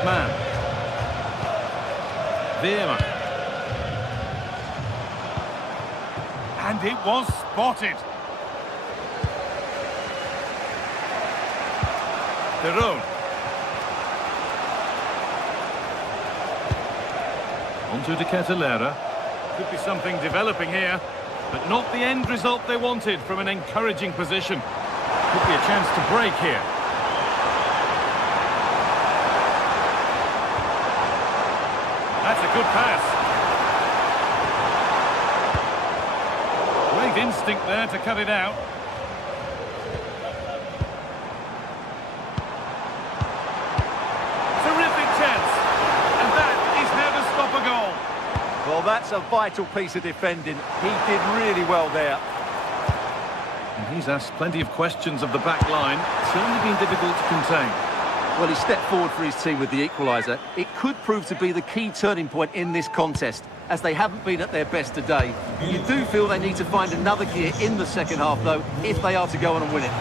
Man. Veerman. And it was spotted. De Roon. On to Ketelera. Could be something developing here, but not the end result they wanted from an encouraging position. Could be a chance to break here. That's a good pass. Great instinct there to cut it out. Well, that's a vital piece of defending. He did really well there. And he's asked plenty of questions of the back line. Certainly been difficult to contain. Well, he stepped forward for his team with the equaliser. It could prove to be the key turning point in this contest, as they haven't been at their best today. You do feel they need to find another gear in the second half, though, if they are to go on and win it.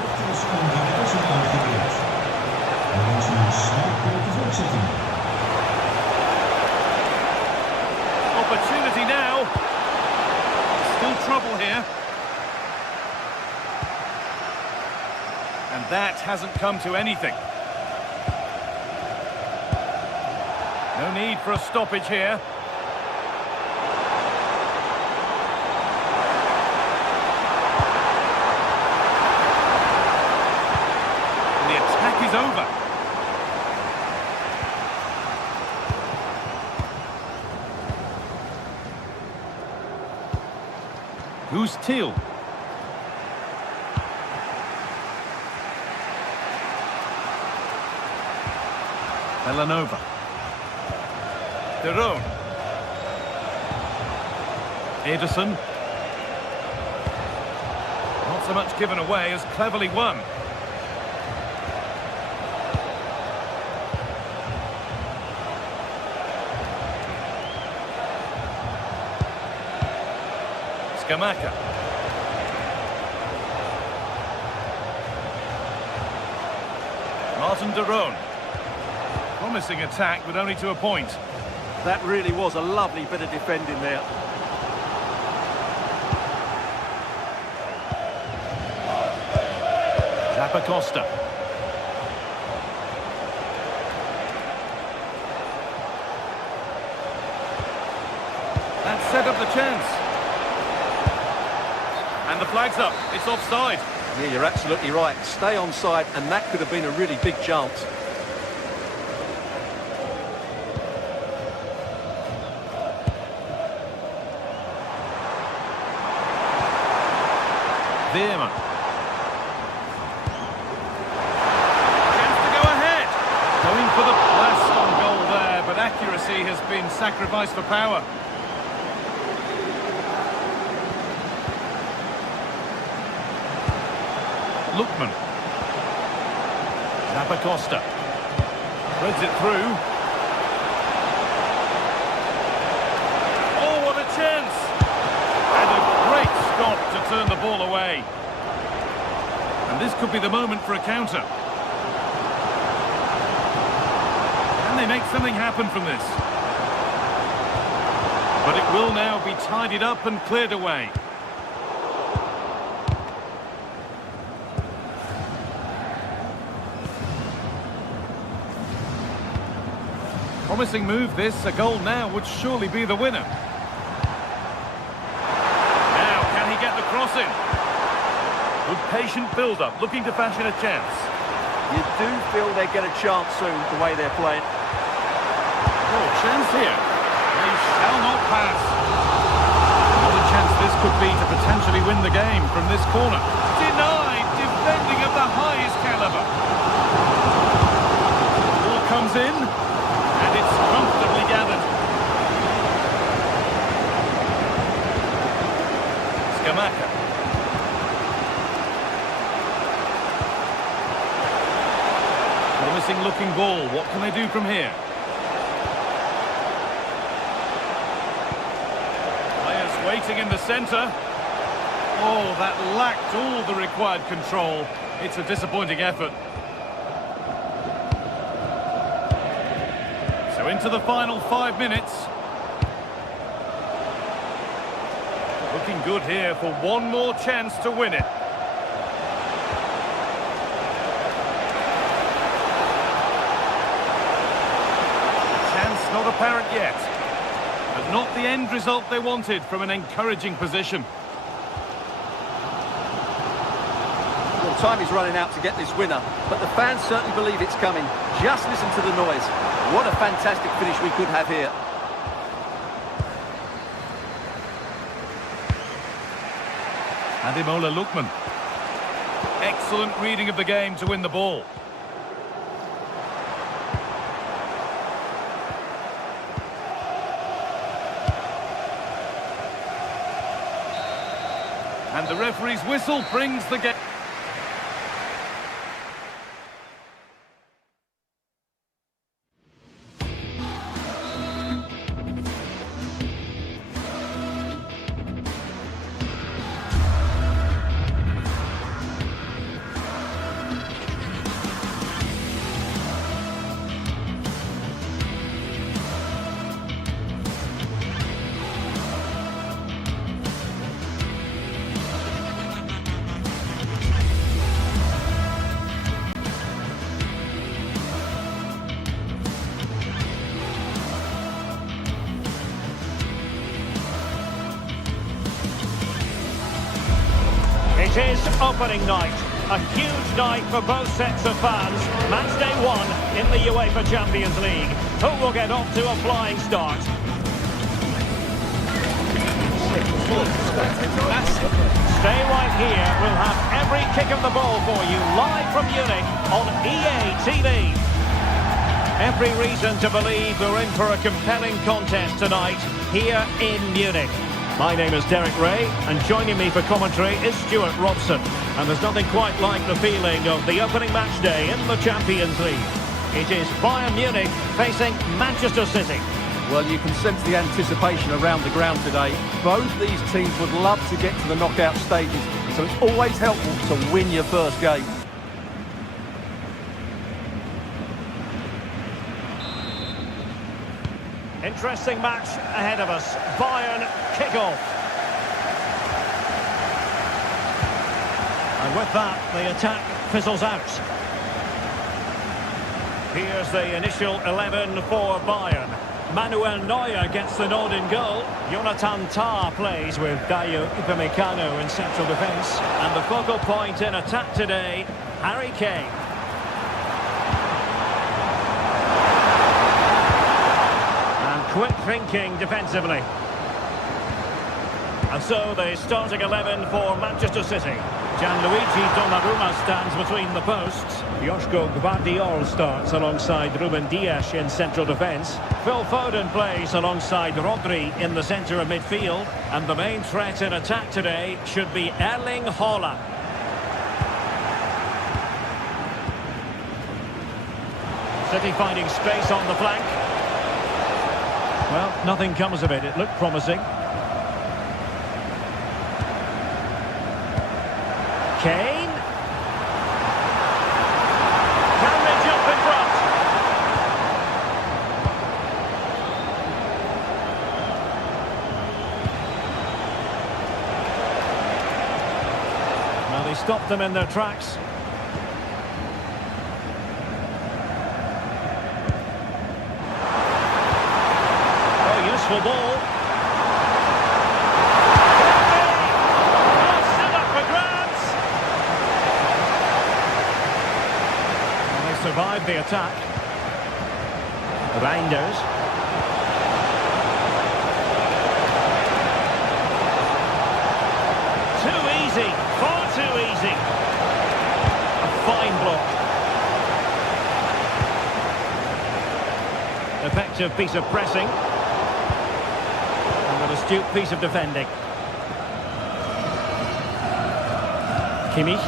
Opportunity now. Still trouble here. And that hasn't come to anything. No need for a stoppage here. And the attack is over. Who's Thiel? Belanova. De Roon. Ederson. Not so much given away as cleverly won. Scamacca. Martin de Roon. Promising attack, but only to a point. That really was a lovely bit of defending there. Zappacosta. That set up the chance. And the flag's up. It's offside. Yeah, you're absolutely right. Stay onside, and that could have been a really big chance. Veerman. Chance to go ahead. Going for the blast on goal there, but accuracy has been sacrificed for power. Lookman. Zappacosta. Threads it through. Oh, what a chance! And a great stop to turn the ball away. And this could be the moment for a counter. Can they make something happen from this? But it will now be tidied up and cleared away. Promising move this, a goal now would surely be the winner. Now, can he get the cross in? Good patient build-up, looking to fashion a chance. You do feel they get a chance soon, the way they're playing. Oh, chance here. They shall not pass. What a chance this could be to potentially win the game from this corner. Denied, defending of the highest caliber. Ball comes in. And it's comfortably gathered. Scamacca. Promising looking ball. What can they do from here? Players waiting in the centre. Oh, that lacked all the required control. It's a disappointing effort. Into the final 5 minutes. Looking good here for one more chance to win it. Chance not apparent yet. But not the end result they wanted from an encouraging position. Well, time is running out to get this winner, but the fans certainly believe it's coming. Just listen to the noise. What a fantastic finish we could have here. Ademola Lookman. Excellent reading of the game to win the ball. And the referee's whistle brings the game. It is opening night, a huge night for both sets of fans. Match day 1 in the UEFA Champions League. Who will get off to a flying start? Stay right here, we'll have every kick of the ball for you live from Munich on EA TV. Every reason to believe we're in for a compelling contest tonight here in Munich. My name is Derek Ray, and joining me for commentary is Stuart Robson. And there's nothing quite like the feeling of the opening match day in the Champions League. It is Bayern Munich facing Manchester City. Well, you can sense the anticipation around the ground today. Both these teams would love to get to the knockout stages, so it's always helpful to win your first game. Interesting match ahead of us. Bayern kick-off. And with that, the attack fizzles out. Here's the initial 11 for Bayern. Manuel Neuer gets the nod in goal. Jonathan Tah plays with Dayo Upamecano in central defence. And the focal point in attack today, Harry Kane. Quick thinking defensively. And so the starting 11 for Manchester City. Gianluigi Donnarumma stands between the posts. Joško Gvardiol starts alongside Ruben Dias in central defence. Phil Foden plays alongside Rodri in the centre of midfield. And the main threat in attack today should be Erling Haaland. City finding space on the flank. Well, nothing comes of it. It looked promising. Kane. Can they jump in front? Now they stopped them in their tracks. Oh, useful ball. Survived the attack. Reinders. Too easy, far too easy. A fine block. Effective piece of pressing. And an astute piece of defending. Kimmich.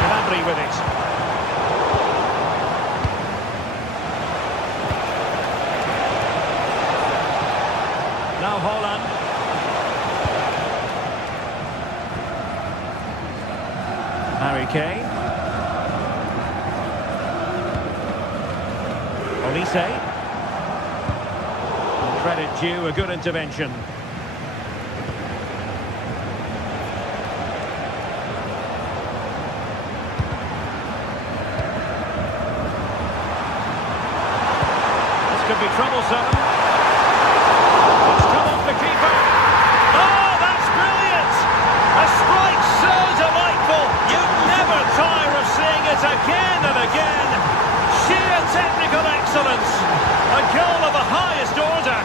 Gnabry with it. Now Haaland. Harry Kane. Olise. Credit due, a good intervention. This could be troublesome. Again and again, sheer technical excellence, a goal of the highest order.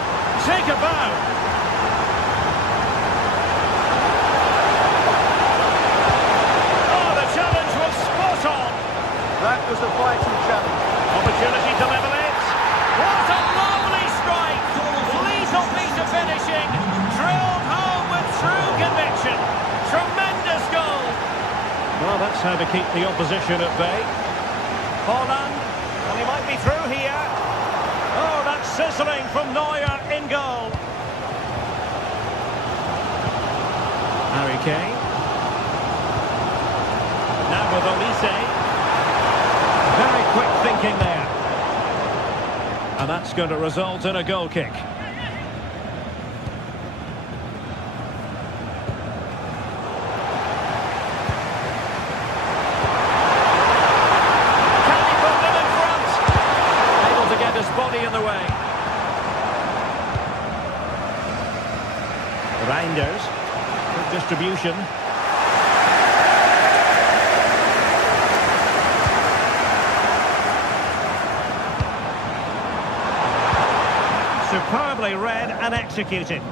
Take a bow. Oh, the challenge was spot on. That was a vital challenge. Opportunity to level it. What a lovely strike. Lethal piece of finishing. Drilled home with true conviction. Tremendous goal. Well, that's how to keep the opposition at bay. Haaland, well, he might be through here. Oh, that's sizzling from Neuer in goal. Harry Kane. Now with Olise. Very quick thinking there. And that's going to result in a goal kick. Body in the way. Reinders. Good distribution. Superbly read and executed.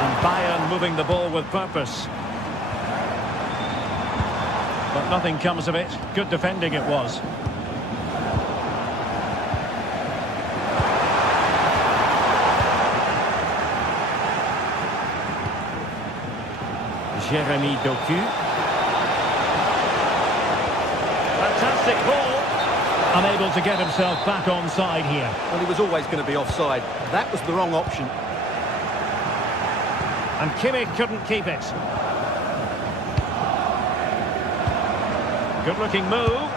And Bayern moving the ball with purpose. But nothing comes of it. Good defending it was. Jeremy Doku. Fantastic ball. Unable to get himself back onside here. Well, he was always going to be offside. That was the wrong option. And Kimmich couldn't keep it. Good-looking move.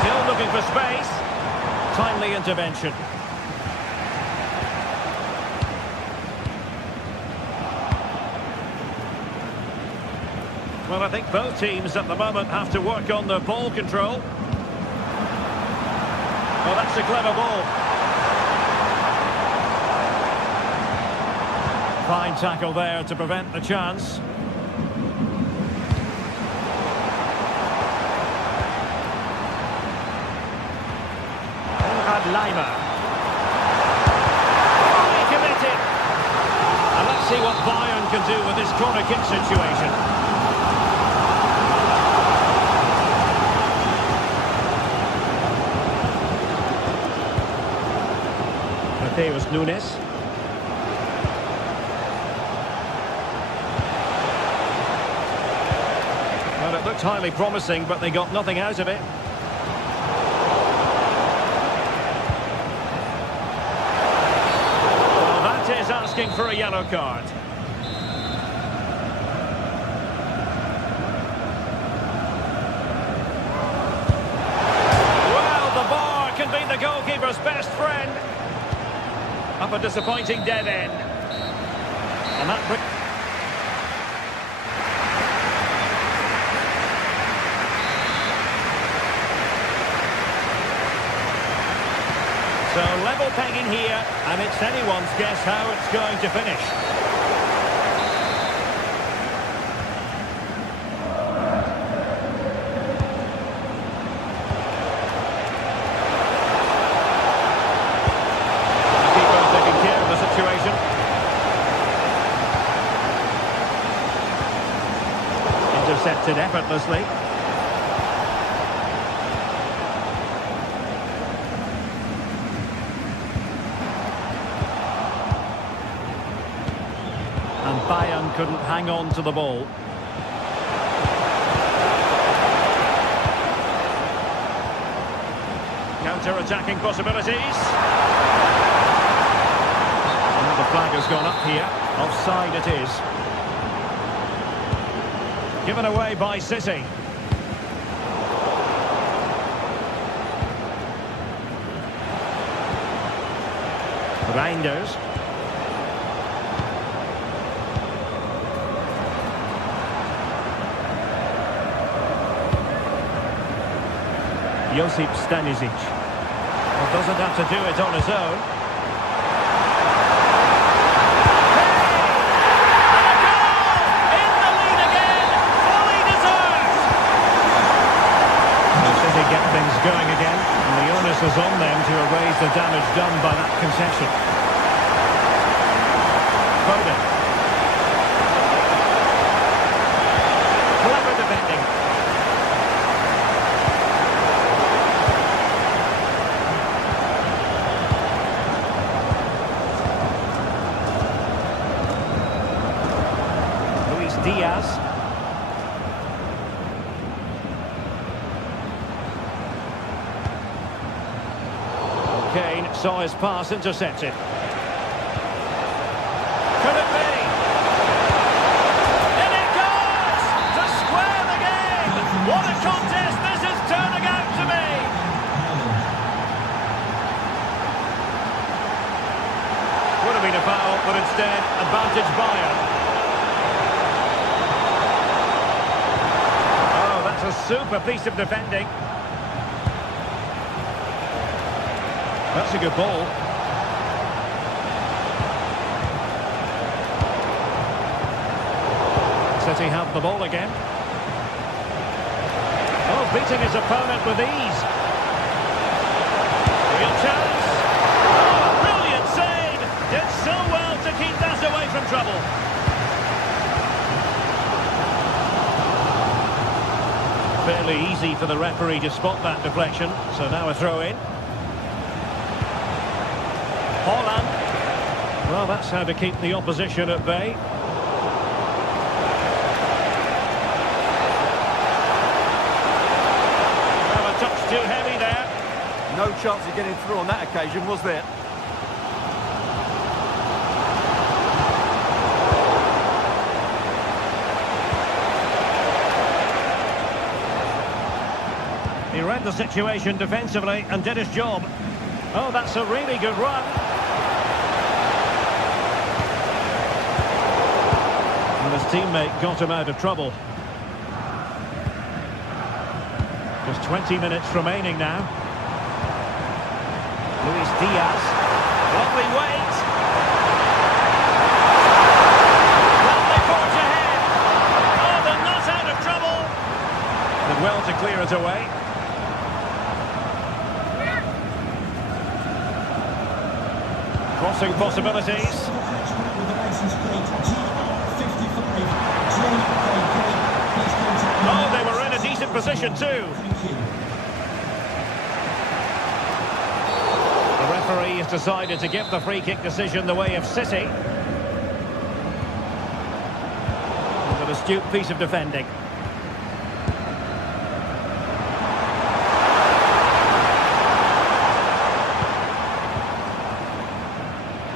Still looking for space. Timely intervention. Well, I think both teams at the moment have to work on their ball control. Well, that's a clever ball. Fine tackle there to prevent the chance. Lima. Fully committed. And let's see what Bayern can do with this corner kick situation. Mateus Nunes. Well, it looked highly promising, but they got nothing out of it. Well, that is asking for a yellow card. Well, the bar can be the goalkeeper's best friend. Up a disappointing dead end. And that brings... So level pegging here, and it's anyone's guess how it's going to finish. Keeper taking care of the situation. Intercepted effortlessly. And Bayern couldn't hang on to the ball. Counter-attacking possibilities. And the flag has gone up here. Offside it is. Given away by City. Reinders. Josip Stanisic. Well, doesn't have to do it on his own. And a goal! In the lead again! Fully deserved! The City get things going again, and the onus is on them to erase the damage done by that concession. Foden. Clever defending. Diaz. Kane saw his pass intercepted. Could it be? In it goes! To square the game! What a contest this is turning out to be! Would have been a foul, but instead, advantage Bayern. A super piece of defending. That's a good ball. City have the ball again. Oh, beating his opponent with ease. Real chance. Oh, brilliant save. Did so well to keep that away from trouble. Fairly easy for the referee to spot that deflection, so now a throw-in. Holland. Well, that's how to keep the opposition at bay. Well, a touch too heavy there. No chance of getting through on that occasion, was there? He read the situation defensively and did his job. Oh, that's a really good run. And his teammate got him out of trouble. Just 20 minutes remaining now. Luis Diaz. Lovely wait. Lovely forge ahead. Oh, they're not out of trouble. Did well to clear it away. possibilities. With the license plate GR55. Oh, they were in a decent position too. Thank you. The referee has decided to give the free kick decision the way of City. And an astute piece of defending.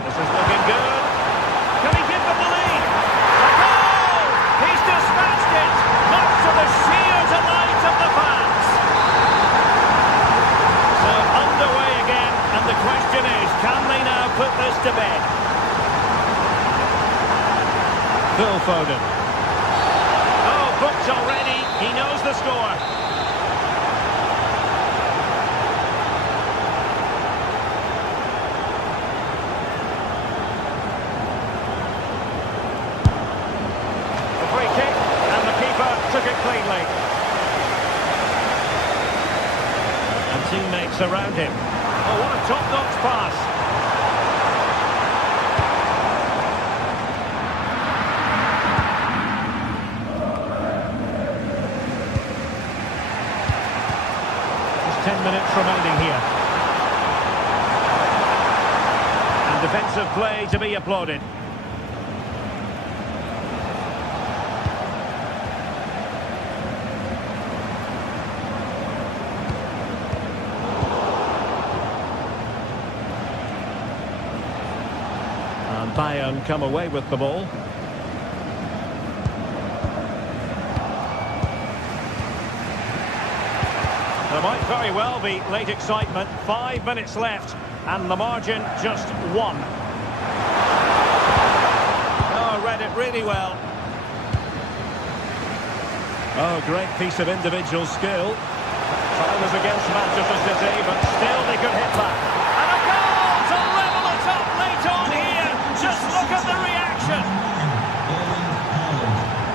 This is looking good. Can he give them the lead? A goal! He's dispatched it, much to the sheer delight of the fans. So underway again, and the question is, can they now put this to bed? Phil Foden. Oh, booked already. He knows the score. The free kick, and the keeper took it cleanly. And teammates around him. Oh, what a top-notch pass. Just 10 minutes remaining here. And defensive play to be applauded. And Bayern come away with the ball. There might very well be late excitement. 5 minutes left, and the margin just 1. Oh, read it really well. Oh, great piece of individual skill. Time was against Manchester City, but still they could hit back. And a goal to level it up late on here. Just look at the reaction.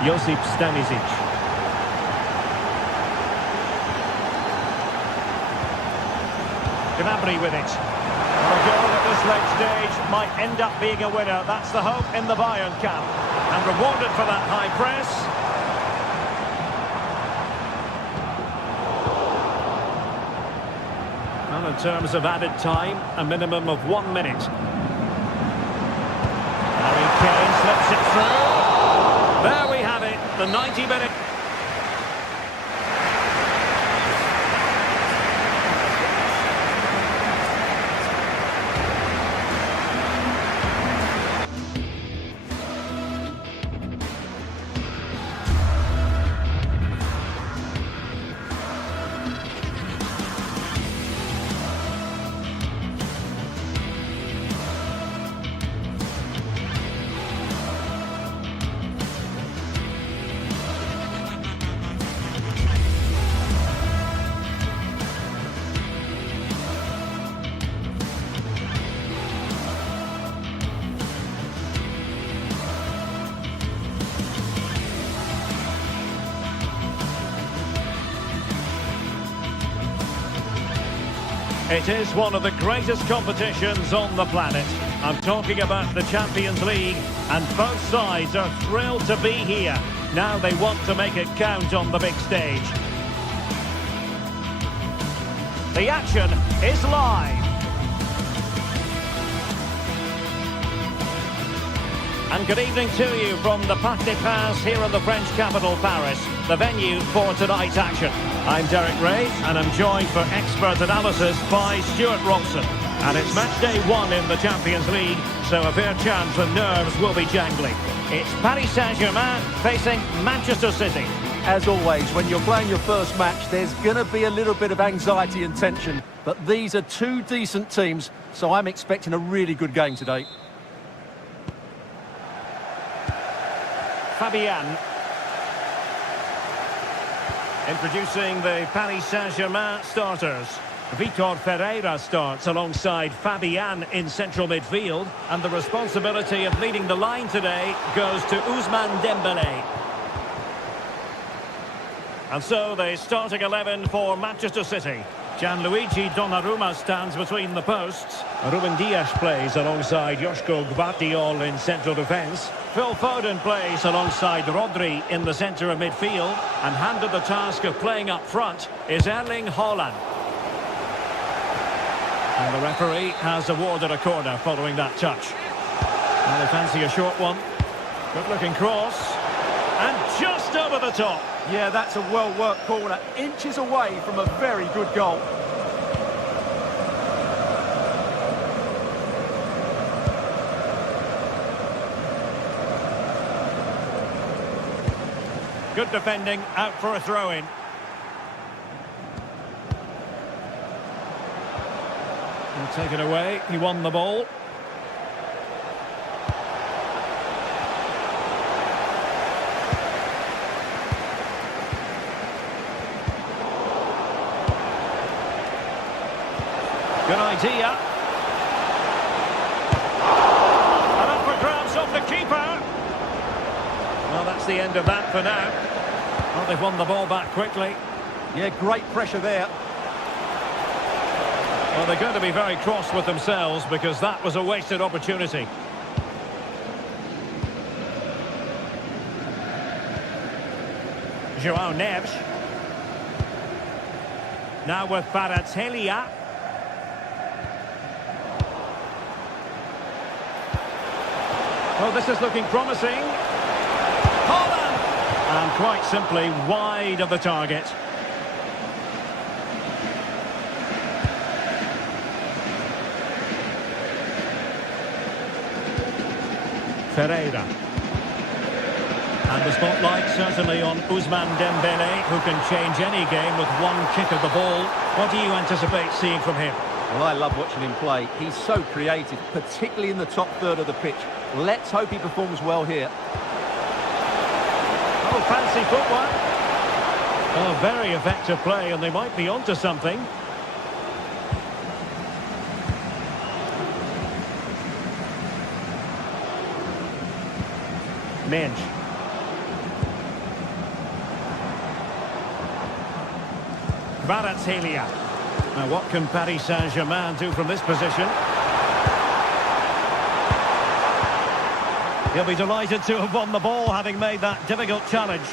Josip Stanisic. Gnabry with it. A goal at this late stage might end up being a winner. That's the hope in the Bayern camp. And rewarded for that high press. Well, in terms of added time, a minimum of 1 minute. Harry Kane slips it through. There we have it, the 90-minute. It is one of the greatest competitions on the planet. I'm talking about the Champions League, and both sides are thrilled to be here. Now they want to make it count on the big stage. The action is live. And good evening to you from the Parc des Princes here in the French capital, Paris, the venue for tonight's action. I'm Derek Ray, and I'm joined for expert analysis by Stuart Robson. And it's match day 1 in the Champions League, so a fair chance the nerves will be jangling. It's Paris Saint-Germain facing Manchester City. As always, when you're playing your first match, there's going to be a little bit of anxiety and tension. But these are two decent teams, so I'm expecting a really good game today. Fabian. Introducing the Paris Saint-Germain starters. Vitor Ferreira starts alongside Fabian in central midfield. And the responsibility of leading the line today goes to Ousmane Dembélé. And so the starting 11 for Manchester City. Gianluigi Donnarumma stands between the posts. Ruben Dias plays alongside Joško Gvardiol in central defence. Phil Foden plays alongside Rodri in the centre of midfield. And handed the task of playing up front is Erling Haaland. And the referee has awarded a corner following that touch. Well, they fancy a short one. Good looking cross. And just over the top. Yeah, that's a well-worked corner, inches away from a very good goal. Good defending, out for a throw-in. Taken away, he won the ball. Good idea. And up for grabs off the keeper. Well, that's the end of that for now. Well, they've won the ball back quickly. Yeah, great pressure there. Well, they're going to be very cross with themselves because that was a wasted opportunity. João Neves. Now with Kvaratskhelia. Oh, this is looking promising. Haaland! And quite simply wide of the target. Ferreira. And the spotlight certainly on Ousmane Dembele, who can change any game with one kick of the ball. What do you anticipate seeing from him? Well, I love watching him play. He's so creative, particularly in the top third of the pitch. Let's hope he performs well here. Oh, fancy footwork. Oh, very effective play, and they might be onto something. Minge. Kvaratskhelia. Now, what can Paris Saint-Germain do from this position? He'll be delighted to have won the ball, having made that difficult challenge.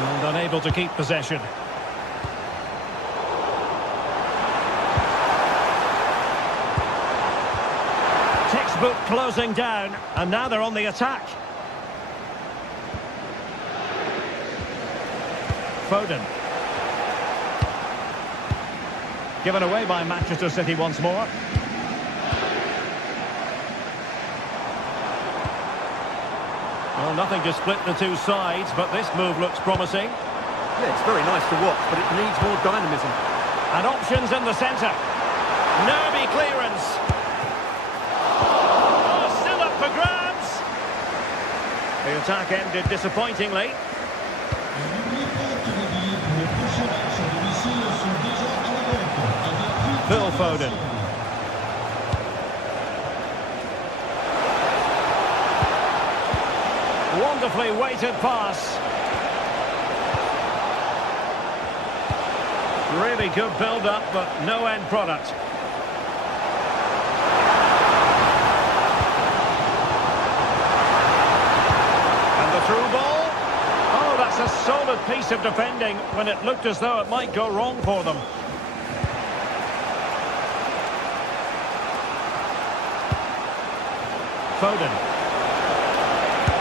And unable to keep possession. Textbook closing down, and now they're on the attack. Foden. Given away by Manchester City once more. Well, nothing to split the two sides, but this move looks promising. Yeah, it's very nice to watch, but it needs more dynamism. And options in the centre. Nervy clearance. Oh, still up for grabs. The attack ended disappointingly. Phil Foden. Wonderfully weighted pass. Really good build-up, but no end product. And the through ball. Oh, that's a solid piece of defending when it looked as though it might go wrong for them. Foden.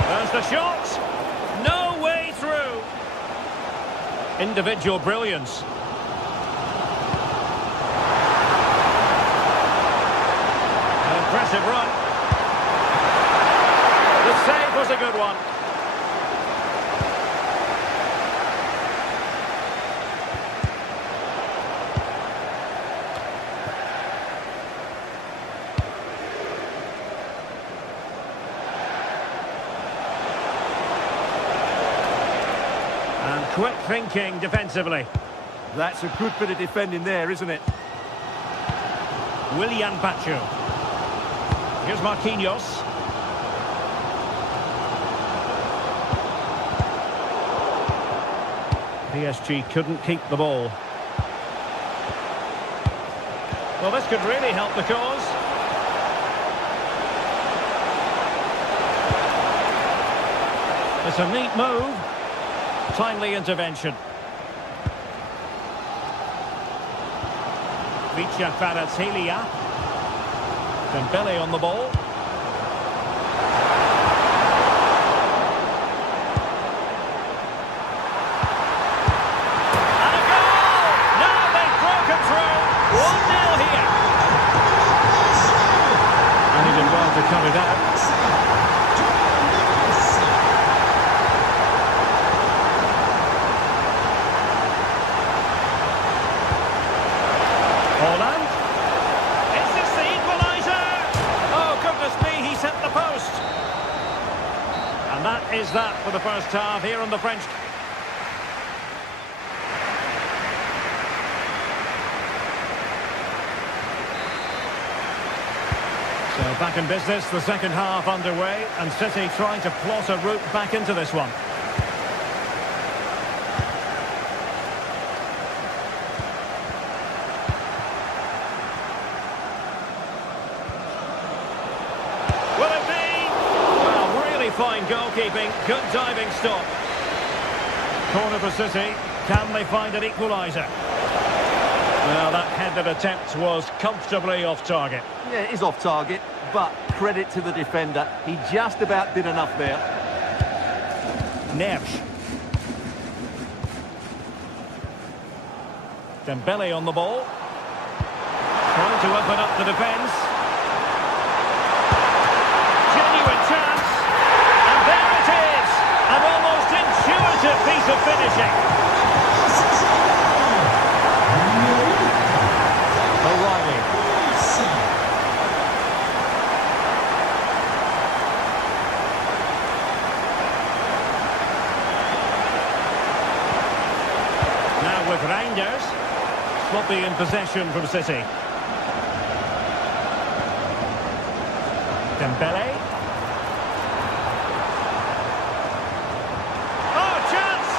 There's the shot. No way through. Individual brilliance. An impressive run. The save was a good one. Quick thinking defensively. That's a good bit of defending there, isn't it? Willian Bacho. Here's Marquinhos. PSG couldn't keep the ball. Well, this could really help the cause. It's a neat move. Timely intervention. Vicha Kvaratskhelia. Dembele on the ball. And a goal! Now they've broken through. 1-0 here. And he did well to cut it out. Holland. Is this the equaliser? Oh, goodness me, he's hit the post. And that is that for the first half here on the French. So back in business, the second half underway, and City trying to plot a route back into this one. Will it be? Well, really fine goalkeeping, good diving stop. Corner for City, can they find an equaliser? Well, that headed attempt was comfortably off target. Yeah, it is off target, but credit to the defender. He just about did enough there. Neves. Dembele on the ball. Trying to open up the defence. Genuine chance. And there it is. An almost intuitive piece of finishing. O'Reilly. Now with Reinders. Sloppy in possession from City. Dembele. Oh, chance!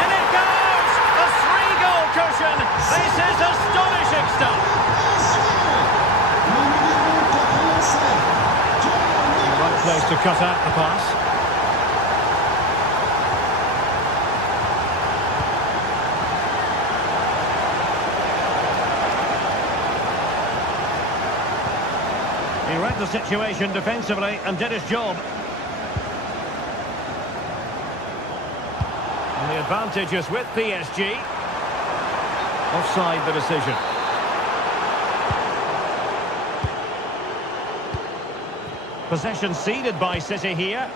And it goes! A 3-goal cushion! This is astonishing stuff! Right place to cut out the pass. He read the situation defensively and did his job. And the advantage is with PSG. Offside the decision. Possession ceded by City here.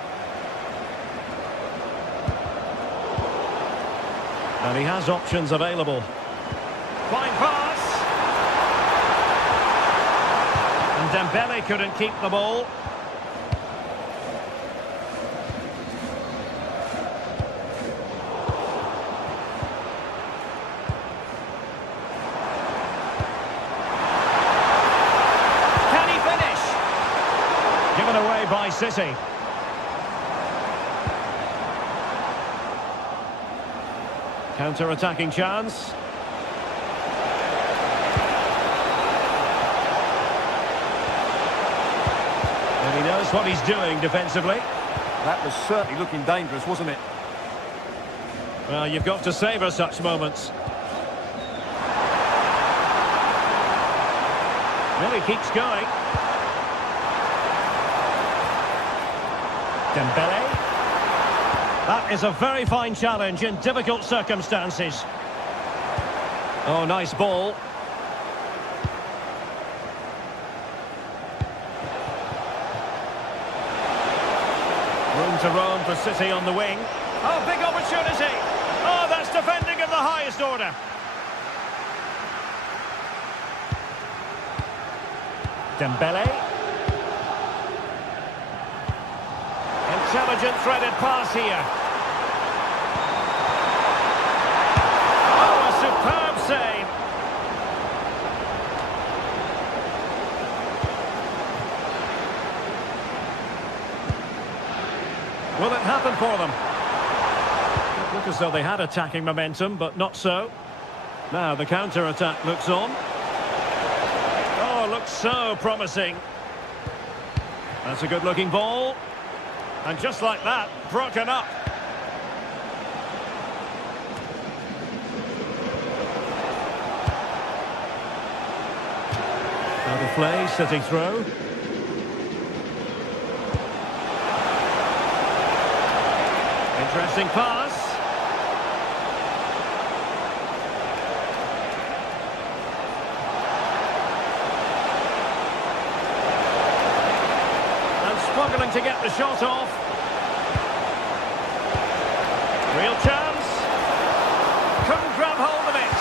And he has options available. Fine pass. And Dembele couldn't keep the ball. Can he finish? Given away by City. Counter-attacking chance. And he knows what he's doing defensively. That was certainly looking dangerous, wasn't it? Well, you've got to savour such moments. Well, he keeps going. Dembele. That is a very fine challenge in difficult circumstances. Oh, nice ball. Room to roam for City on the wing. Oh, big opportunity. Oh, that's defending of the highest order. Dembele. Intelligent threaded pass here. Oh, a save. Will it happen for them? It looked as though they had attacking momentum, but not so. Now the counter-attack looks on. Oh, looks so promising. That's a good-looking ball. And just like that, broken up. Now the play, City throw. Interesting pass. And struggling to get the shot off. Real chance. Couldn't grab hold of it.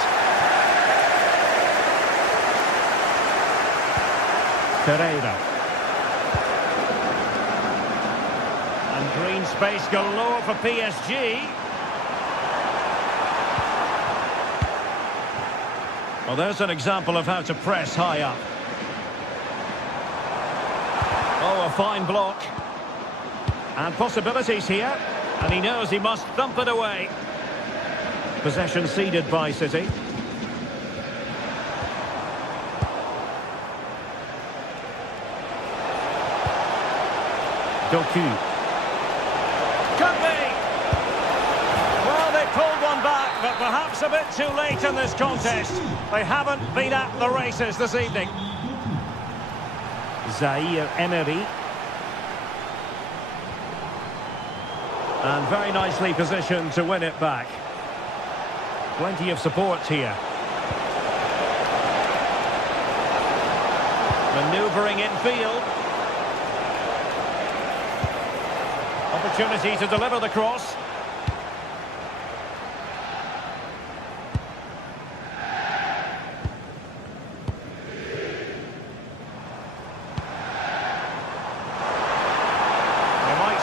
Pereira. And green space galore for PSG. Well, there's an example of how to press high up. Oh, a fine block. And possibilities here. And he knows he must thump it away. Possession ceded by City. Doku. Could be! Well, they pulled one back, but perhaps a bit too late in this contest. They haven't been at the races this evening. Zaire Emery. And very nicely positioned to win it back. Plenty of support here. Manoeuvring infield. Opportunity to deliver the cross.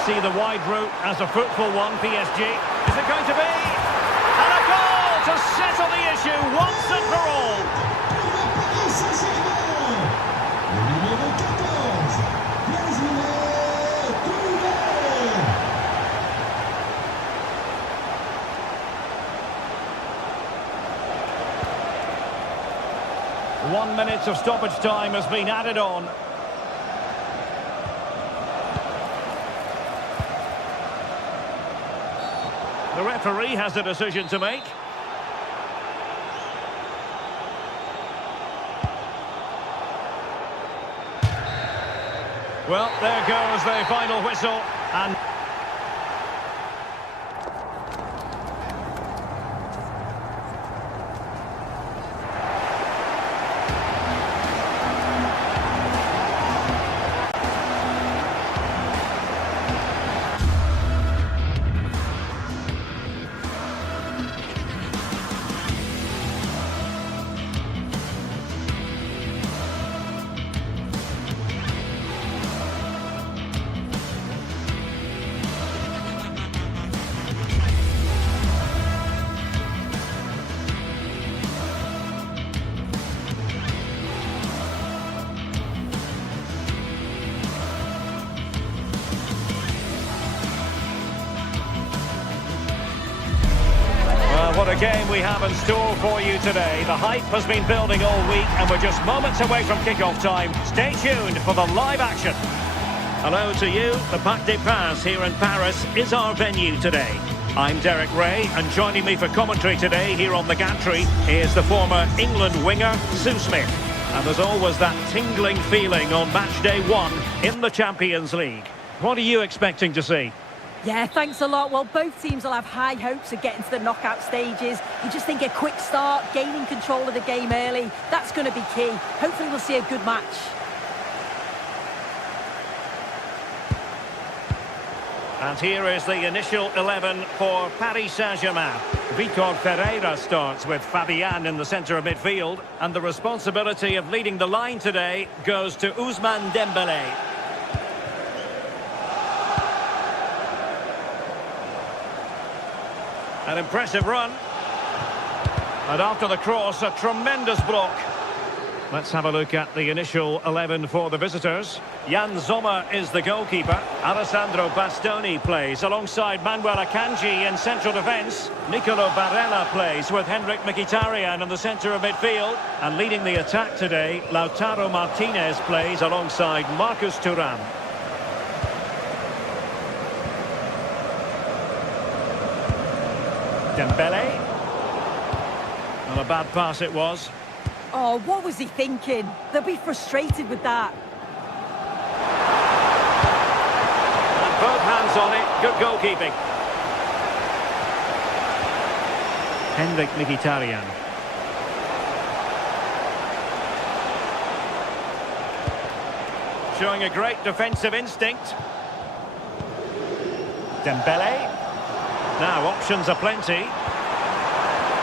See the wide route as a fruitful one, PSG. Is it going to be? And a goal to settle the issue once and for all. One minute of stoppage time has been added on. The referee has a decision to make. Well, there goes the final whistle. And what a game we have in store for you today. The hype has been building all week and we're just moments away from kick-off time. Stay tuned for the live action. Hello to you. The Parc des Princes here in Paris is our venue today. I'm Derek Ray, and joining me for commentary today here on the gantry is the former England winger, Sue Smith. And there's always that tingling feeling on match day 1 in the Champions League. What are you expecting to see? Yeah, thanks a lot. Well, both teams will have high hopes of getting to the knockout stages. You just think a quick start, gaining control of the game early, that's going to be key. Hopefully we'll see a good match. And here is the initial 11 for Paris Saint-Germain. Vitor Ferreira starts with Fabian in the centre of midfield. And the responsibility of leading the line today goes to Ousmane Dembélé. An impressive run. And after the cross, a tremendous block. Let's have a look at the initial 11 for the visitors. Jan Sommer is the goalkeeper. Alessandro Bastoni plays alongside Manuel Akanji in central defence. Nicolo Barella plays with Henrik Mkhitaryan in the centre of midfield. And leading the attack today, Lautaro Martinez plays alongside Marcus Thuram. Dembele. And a bad pass it was. Oh, what was he thinking? They'll be frustrated with that. And both hands on it. Good goalkeeping. Henrik Mkhitaryan. Showing a great defensive instinct. Dembele. Now options are plenty.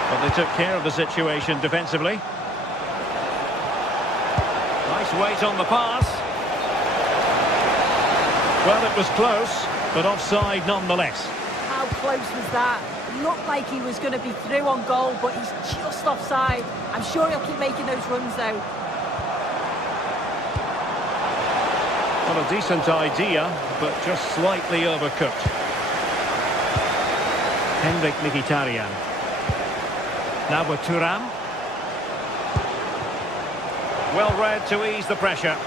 But they took care of the situation defensively. Nice weight on the pass. Well, it was close, but offside nonetheless. How close was that? Looked like he was going to be through on goal, but he's just offside. I'm sure he'll keep making those runs, though. Well, a decent idea, but just slightly overcooked. Henrik Mkhitaryan. Now with Thuram. Well read to ease the pressure.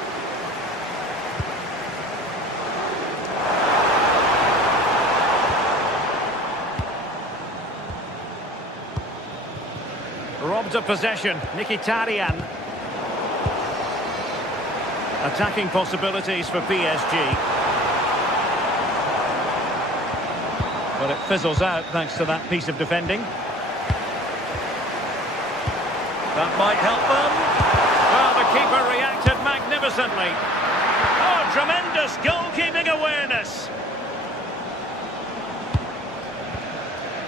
Robbed of possession, Mkhitaryan. Attacking possibilities for PSG. But it fizzles out thanks to that piece of defending. That might help them. Well, the keeper reacted magnificently. Oh, tremendous goalkeeping awareness.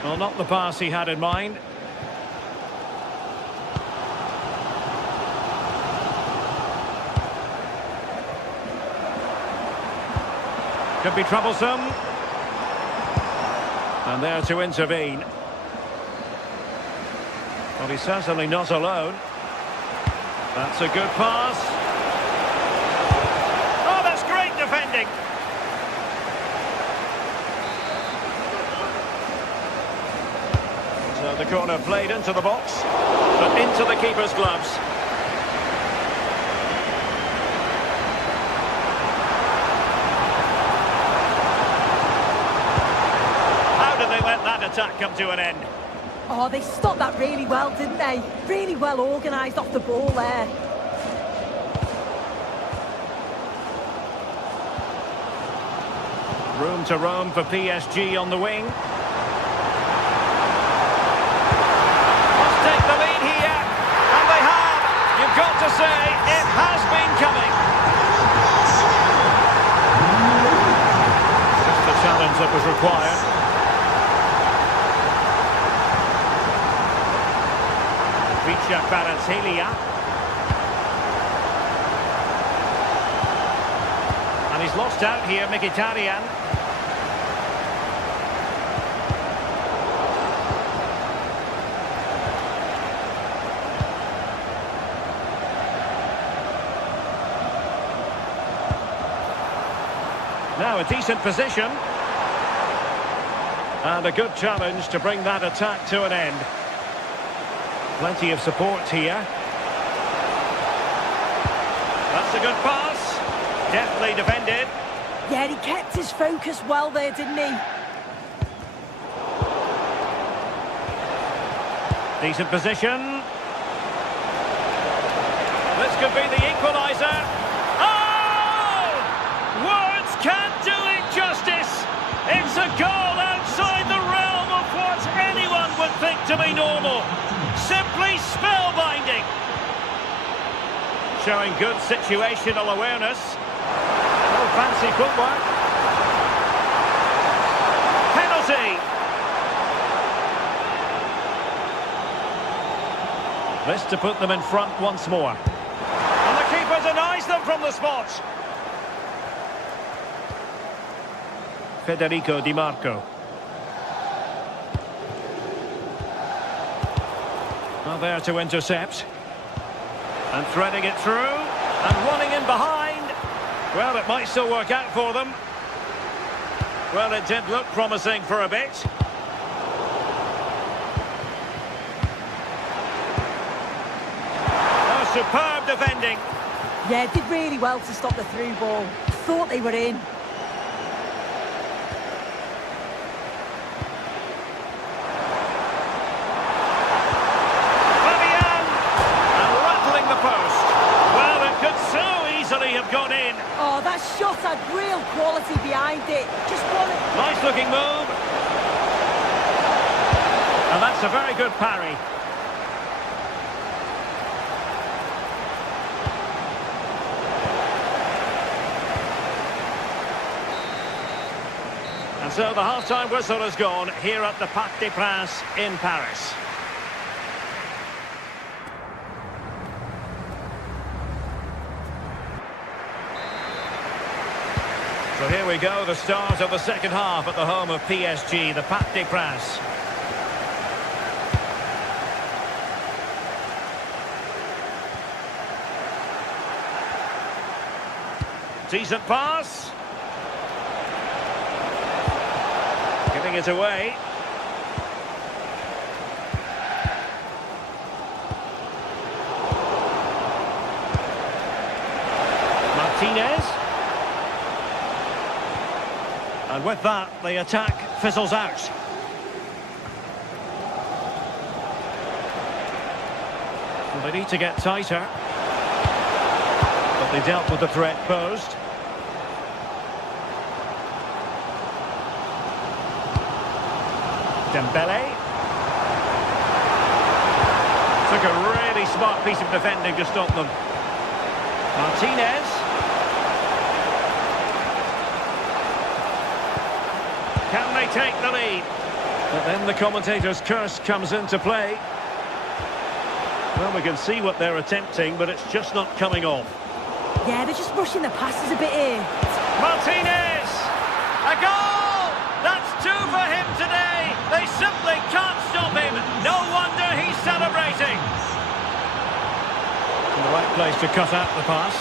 Well, not the pass he had in mind. Could be troublesome. And there to intervene. Well, he's certainly not alone. That's a good pass. Oh, that's great defending. So the corner played into the box, but into the keeper's gloves. How did they let that attack come to an end? Oh, they stopped that really well, didn't they? Really well organised off the ball there. Room to roam for PSG on the wing. Must take the lead here. And they have. You've got to say, it has been coming. Just the challenge that was required. Kvaratskhelia. And he's lost out here, Mkhitaryan. Now a decent position. And a good challenge to bring that attack to an end. Plenty of support here. That's a good pass. Deftly defended. Yeah, he kept his focus well there, didn't he? Decent position. This could be the equaliser. Oh! Words can't do it justice. It's a goal outside the realm of what anyone would think to be normal. Simply spellbinding. Showing good situational awareness. Oh, fancy footwork. Penalty. This to put them in front once more. And the keeper denies them from the spot. Federico Di Marco. Well, there to intercept. And threading it through. And running in behind. Well, it might still work out for them. Well, it did look promising for a bit. Oh, superb defending. Yeah, did really well to stop the through ball. Thought they were in. Have gone in. Oh, that shot had real quality behind it. Just one. Nice looking move. And that's a very good parry. And so the half-time whistle has gone here at the Parc des Princes in Paris. So here we go, the start of the second half at the home of PSG, the Parc des Princes. Decent pass. Giving it away. Martinez. And with that, the attack fizzles out. Well, they need to get tighter. But they dealt with the threat posed. Dembele. Took a really smart piece of defending to stop them. Martinez. Can they take the lead? But then the commentator's curse comes into play. Well, we can see what they're attempting, but it's just not coming off. Yeah, they're just rushing the passes a bit here. Martinez! A goal! That's two for him today. They simply can't stop him. No wonder he's celebrating. In the right place to cut out the pass.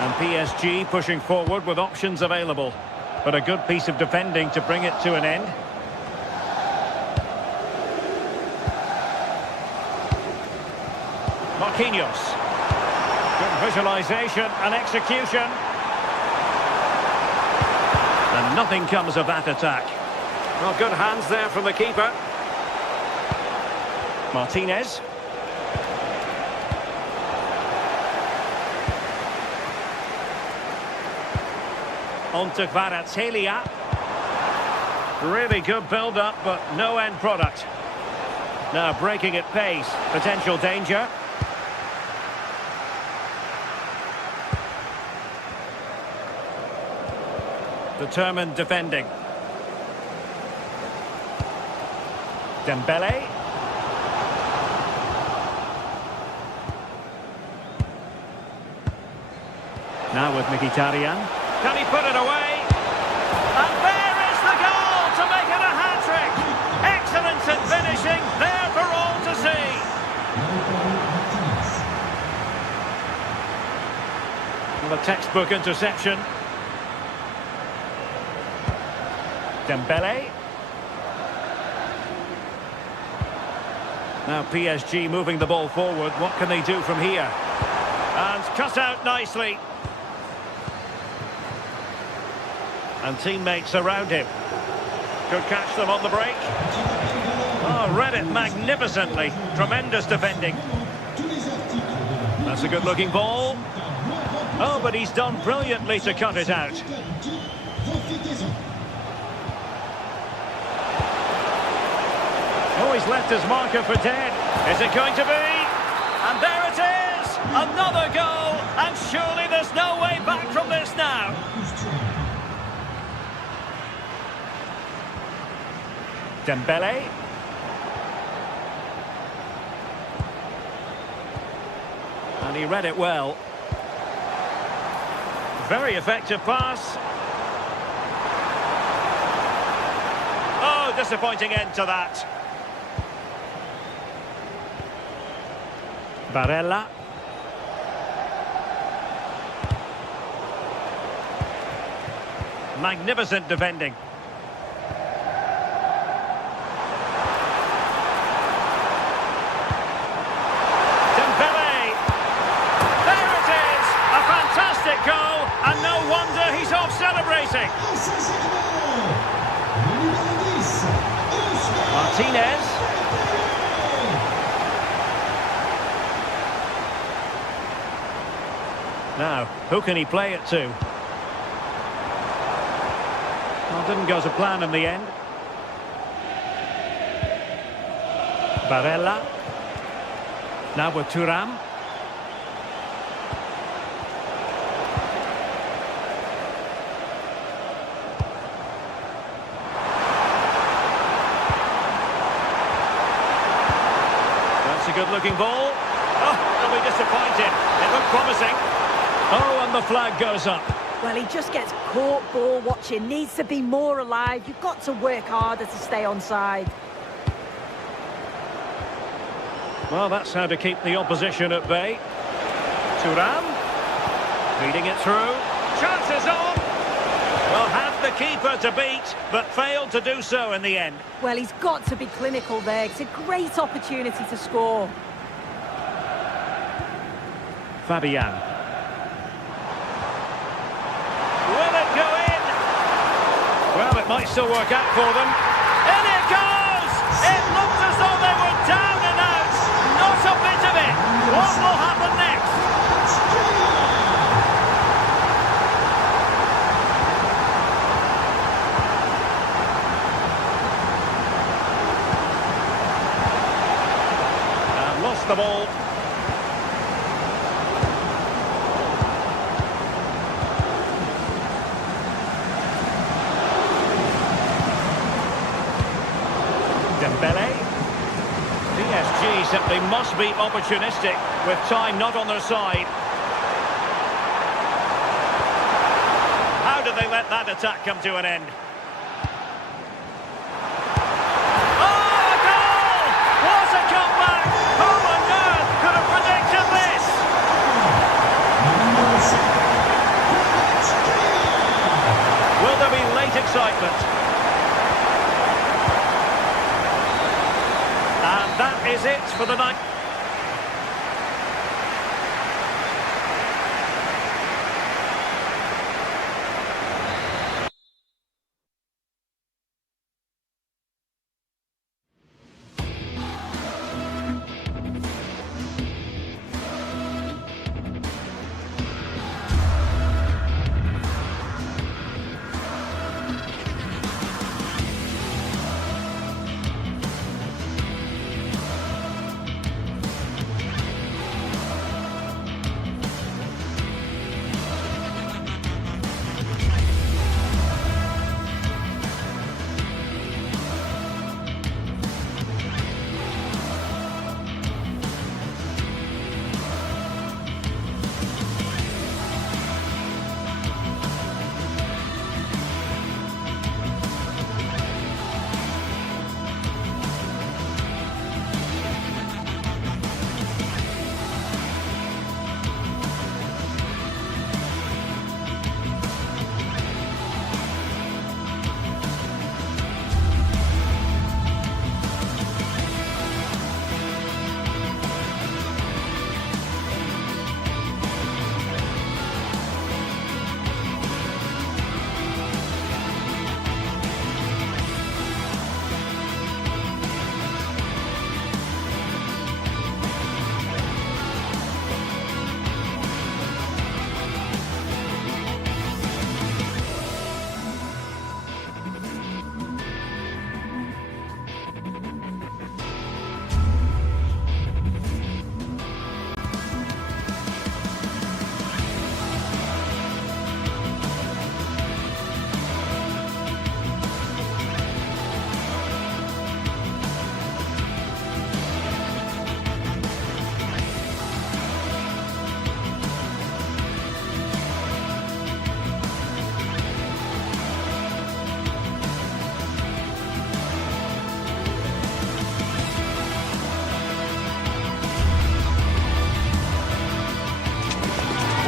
And PSG pushing forward with options available. But a good piece of defending to bring it to an end. Marquinhos. Good visualisation and execution. And nothing comes of that attack. Well, good hands there from the keeper. Martinez. On to Kvaratskhelia. Really good build-up, but no end product. Now breaking at pace. Potential danger. Determined defending. Dembele. Now with Mkhitaryan. Can he put it away? And there is the goal to make it a hat-trick. Excellence in finishing, there for all to see. Well, a textbook interception. Dembele. Now PSG moving the ball forward. What can they do from here? And cut out nicely. And teammates around him. Could catch them on the break. Oh, read it magnificently. Tremendous defending. That's a good-looking ball. Oh, but he's done brilliantly to cut it out. Oh, he's left his marker for dead. Is it going to be? And there it is! Another goal! And surely there's no way back from this now. Dembele. And he read it well. Very effective pass. disappointing end to that. Barella. Magnificent defending. Dembele. There it is! A fantastic goal, and no wonder he's off celebrating. Martinez. Now, who can he play it to? Well, didn't go to plan in the end. Barella. Now with Thuram. That's a good-looking ball. Oh, they'll be disappointed. It looked promising. Oh, and the flag goes up. Well, he just gets caught ball watching. Needs to be more alive. You've got to work harder to stay onside. Well, that's how to keep the opposition at bay. Thuram. Feeding it through. Chances on. Well, had the keeper to beat, but failed to do so in the end. Well, he's got to be clinical there. It's a great opportunity to score. Fabian. Will it go in? Well, it might still work out for them. In it goes! It looked as though they were down and out. Not a bit of it. What will happen next? And lost the ball. Dembele. PSG simply must be opportunistic with time not on their side. How did they let that attack come to an end? Oh, a goal! What a comeback! Who on earth could have predicted this? Will there be late excitement? That is it for the night.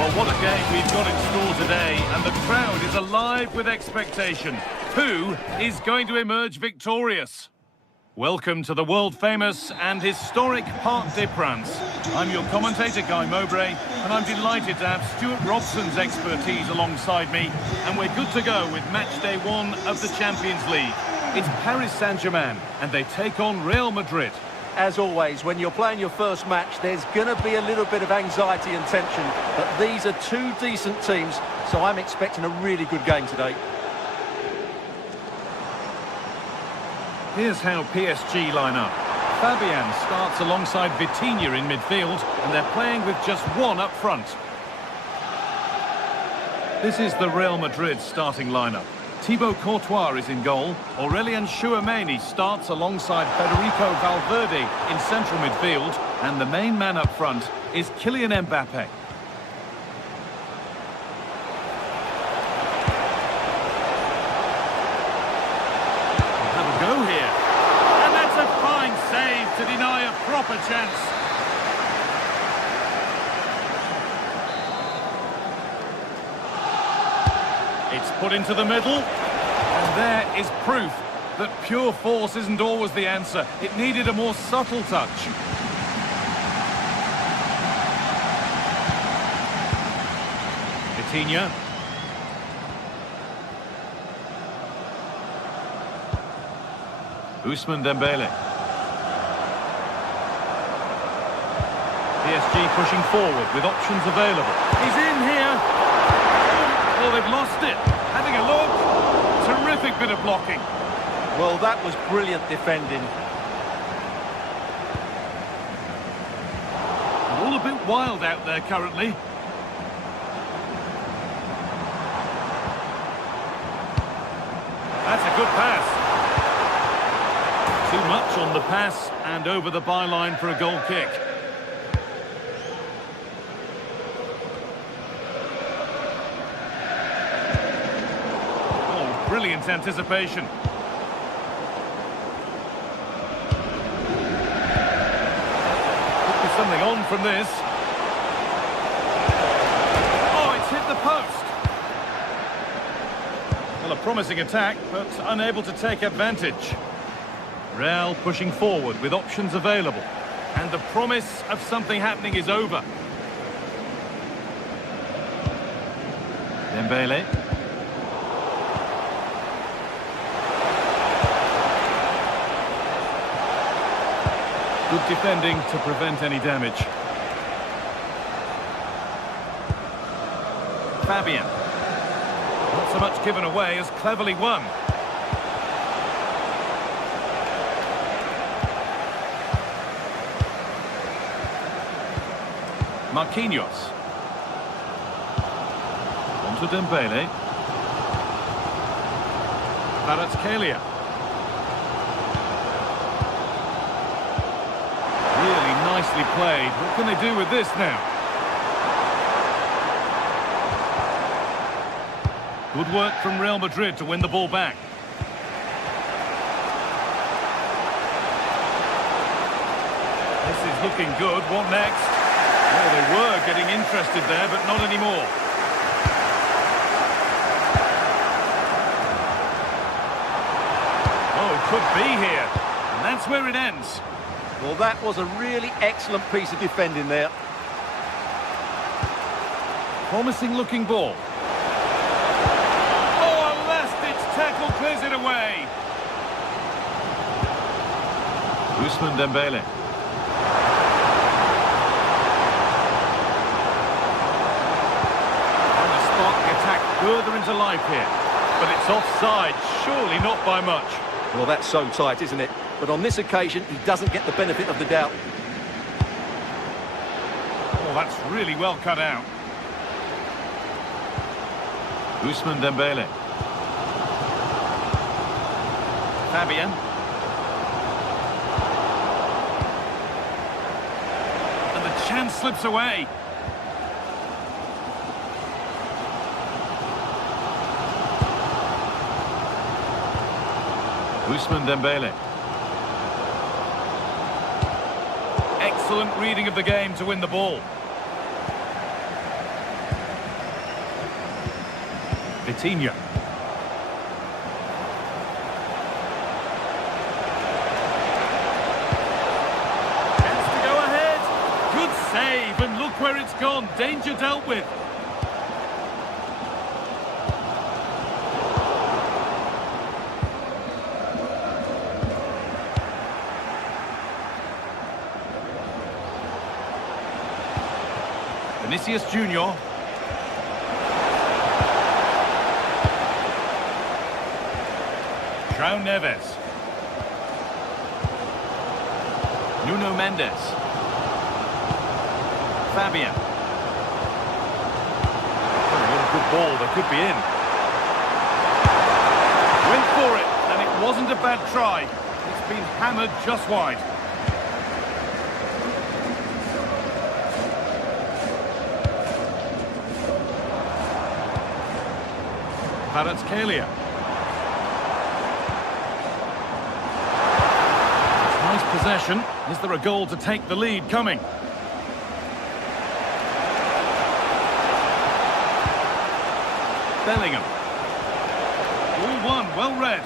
Well, what a game we've got in store today, and the crowd is alive with expectation. Who is going to emerge victorious? Welcome to the world-famous and historic Parc des Princes. I'm your commentator, Guy Mowbray, and I'm delighted to have Stuart Robson's expertise alongside me, and we're good to go with match day 1 of the Champions League. It's Paris Saint-Germain, and they take on Real Madrid. As always, when you're playing your first match, there's going to be a little bit of anxiety and tension, but these are two decent teams, so I'm expecting a really good game today. Here's how PSG line up. Fabian starts alongside Vitinha in midfield, and they're playing with just one up front. This is the Real Madrid starting lineup. Thibaut Courtois is in goal. Aurélien Tchouameni starts alongside Federico Valverde in central midfield, and the main man up front is Kylian Mbappe. Have a go here. And that's a fine save to deny a proper chance. It's put into the middle, and there is proof that pure force isn't always the answer. It needed a more subtle touch. Vitinha. Ousmane Dembele. PSG pushing forward with options available. He's in here. Oh, they've lost it. Having a look. Terrific bit of blocking. Well, that was brilliant defending. All a bit wild out there currently. That's a good pass. Too much on the pass and over the byline for a goal kick. Brilliant anticipation. Could be something on from this. Oh, it's hit the post. Well, a promising attack, but unable to take advantage. Real pushing forward with options available. And the promise of something happening is over. Dembele. Good defending to prevent any damage. Fabian. Not so much given away as cleverly won. Marquinhos. On to Dembele. Kvaratskhelia. Nicely played. What can they do with this now? Good work from Real Madrid to win the ball back. This is looking good. What next? Oh, they were getting interested there, but not anymore. Oh, could be here. And that's where it ends. Well, that was a really excellent piece of defending there. Promising looking ball. Oh, a last-ditch tackle clears it away. Ousmane Dembele. And the spark the attack further into life here. But it's offside, surely not by much. Well, that's so tight, isn't it? But on this occasion, he doesn't get the benefit of the doubt. Oh, that's really well cut out. Ousmane Dembele. Fabian. And the chance slips away. Ousmane Dembele. Excellent reading of the game to win the ball. Vitinha. Chance to go ahead. Good save, and look where it's gone. Danger dealt with. Vinicius Junior. João Neves. Nuno Mendes. Fabian. Oh, what a good ball, that could be in. Went for it, and it wasn't a bad try. It's been hammered just wide. Kvaratskhelia. Nice possession. Is there a goal to take the lead coming? Bellingham. All one, well read.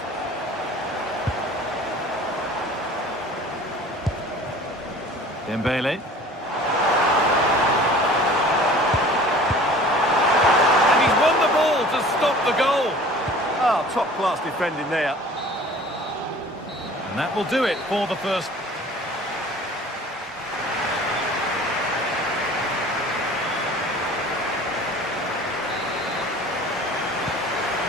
Dembele. And he's won the ball to stop the goal. Oh, top-class defending there. And that will do it for the first.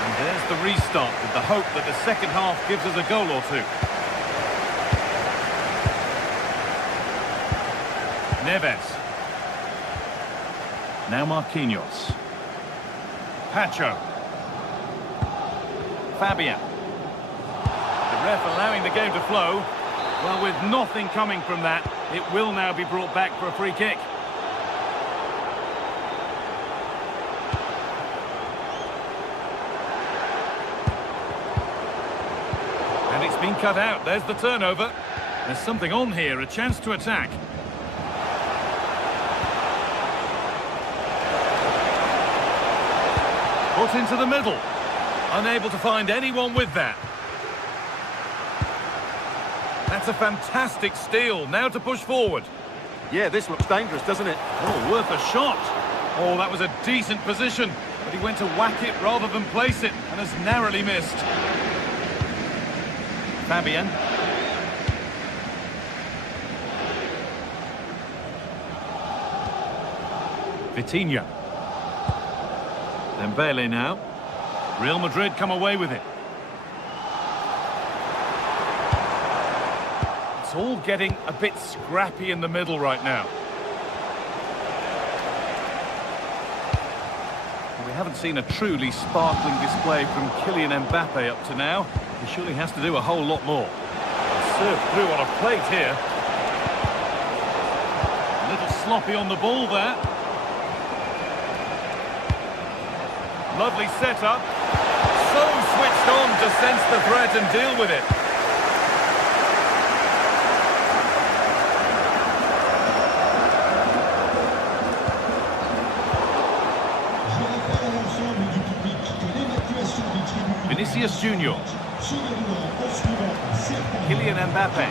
And there's the restart with the hope that the second half gives us a goal or two. Neves. Now Marquinhos. Pacho. Fabian. The ref allowing the game to flow. Well, with nothing coming from that, it will now be brought back for a free kick. And it's been cut out. There's the turnover. There's something on here, a chance to attack. Put into the middle. Unable to find anyone with that. That's a fantastic steal. Now to push forward. Yeah, this looks dangerous, doesn't it? Oh, worth a shot. Oh, that was a decent position. But he went to whack it rather than place it and has narrowly missed. Fabian. Vitinha. Dembele now. Real Madrid come away with it. It's all getting a bit scrappy in the middle right now. We haven't seen a truly sparkling display from Kylian Mbappe up to now. He surely has to do a whole lot more. Served through on a plate here. A little sloppy on the ball there. Lovely setup. So switched on to sense the threat and deal with it. Vinicius Junior. Kylian Mbappe.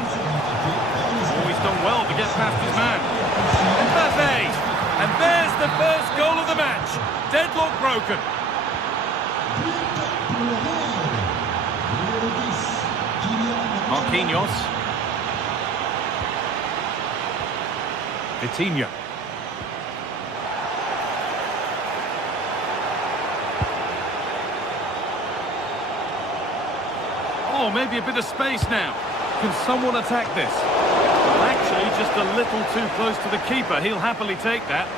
Always done well to get past his man. Mbappe! And there's the first goal of the match. Deadlock broken. Marquinhos. Vitinha. Oh, maybe a bit of space now. Can someone attack this? Well, actually, just a little too close to the keeper. He'll happily take that.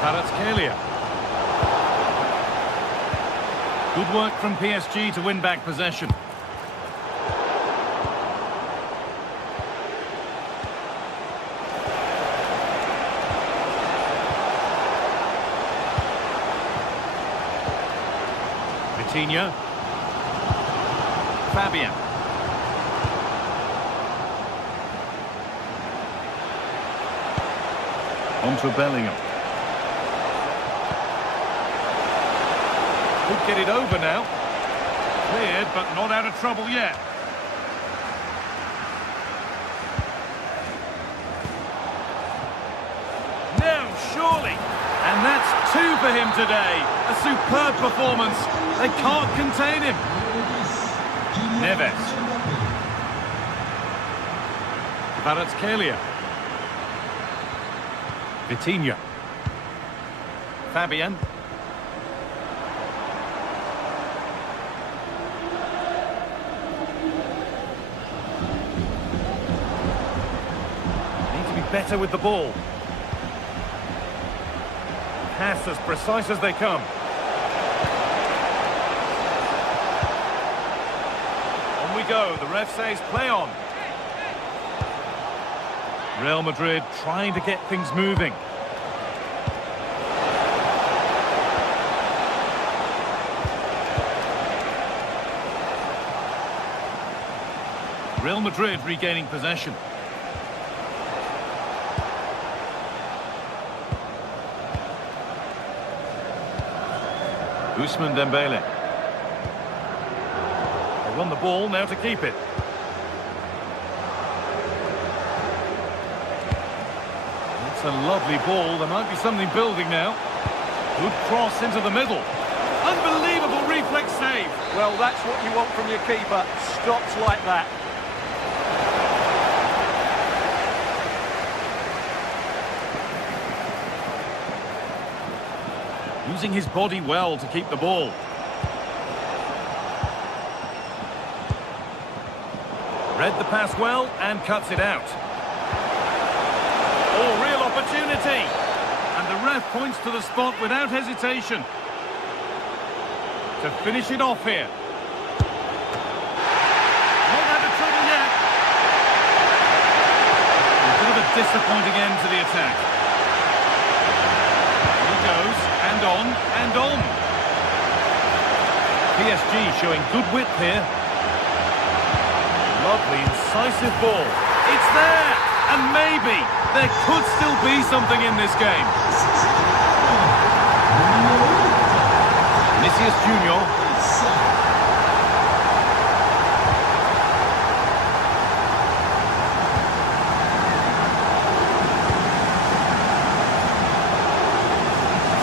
Kvaratskhelia. Good work from PSG to win back possession. Vitinha. Fabian. On to Bellingham. Could get it over now. Cleared, but not out of trouble yet. Now, surely. And that's 2 for him today. A superb performance. They can't contain him. Neves. Kvaratskhelia. Vitinha. Fabian. Need to be better with the ball. Pass as precise as they come. On we go. The ref says play on. Real Madrid trying to get things moving. Real Madrid regaining possession. Ousmane Dembele. They won the ball, now to keep it. That's a lovely ball. There might be something building now. Good cross into the middle. Unbelievable reflex save. Well, that's what you want from your keeper. Stops like that. Using his body well to keep the ball. Read the pass well and cuts it out. Oh, real opportunity. And the ref points to the spot without hesitation. To finish it off here. Not out of trouble yet. A bit of a disappointing end to the attack. Here goes, and on, and on. PSG showing good width here. Lovely, incisive ball. It's there! And maybe there could still be something in this game. Vinicius Junior.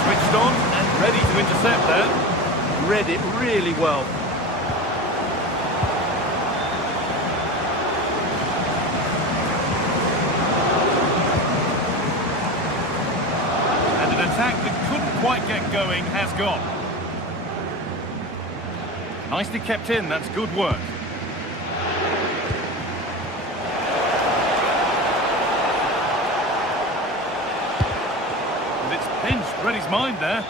Switched on and ready to intercept that. Read it really well. And an attack that couldn't quite get going has gone. Nicely kept in, that's good work. And it's pinched, read his mind there.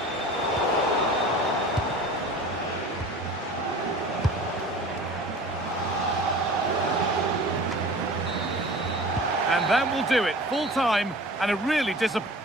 And that will do it, full time, and a really disappointing.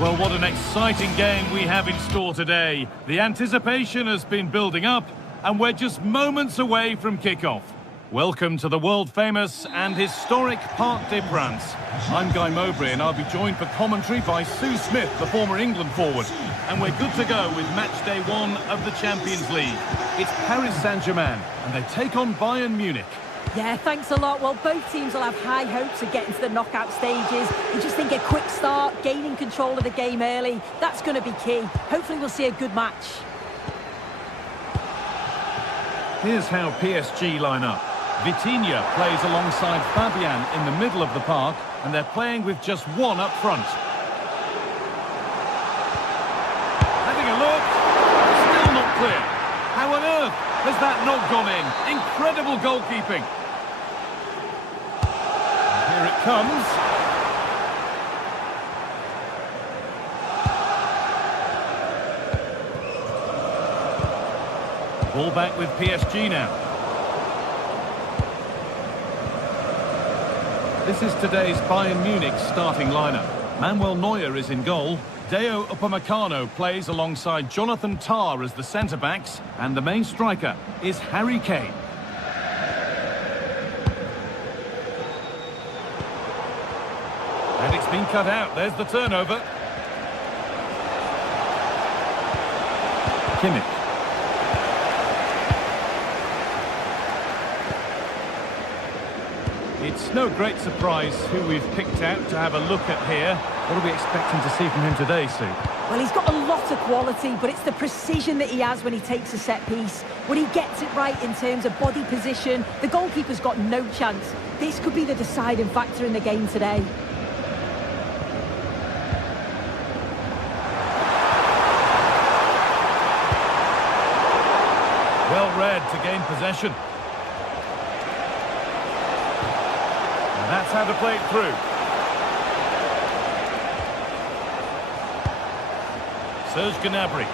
Well, what an exciting game we have in store today. The anticipation has been building up, and we're just moments away from kickoff. Welcome to the world-famous and historic Parc des Princes. I'm Guy Mowbray, and I'll be joined for commentary by Sue Smith, the former England forward. And we're good to go with match day 1 of the Champions League. It's Paris Saint-Germain, and they take on Bayern Munich. Yeah, thanks a lot. Well, both teams will have high hopes of getting to the knockout stages. You just think a quick start, gaining control of the game early, that's going to be key. Hopefully we'll see a good match. Here's how PSG line up. Vitinha plays alongside Fabian in the middle of the park, and they're playing with just one up front. Having a look, still not clear. How on earth has that not gone in? Incredible goalkeeping. And here it comes. Ball back with PSG now. This is today's Bayern Munich starting lineup. Manuel Neuer is in goal. Deo Upamecano plays alongside Jonathan Tah as the centre-backs. And the main striker is Harry Kane. And it's been cut out. There's the turnover. Kimmich. It's no great surprise who we've picked out to have a look at here. What are we expecting to see from him today, Sue? Well, he's got a lot of quality, but it's the precision that he has when he takes a set piece. When he gets it right in terms of body position, the goalkeeper's got no chance. This could be the deciding factor in the game today. Well read to gain possession. That's how to play it through. Serge Gnabry.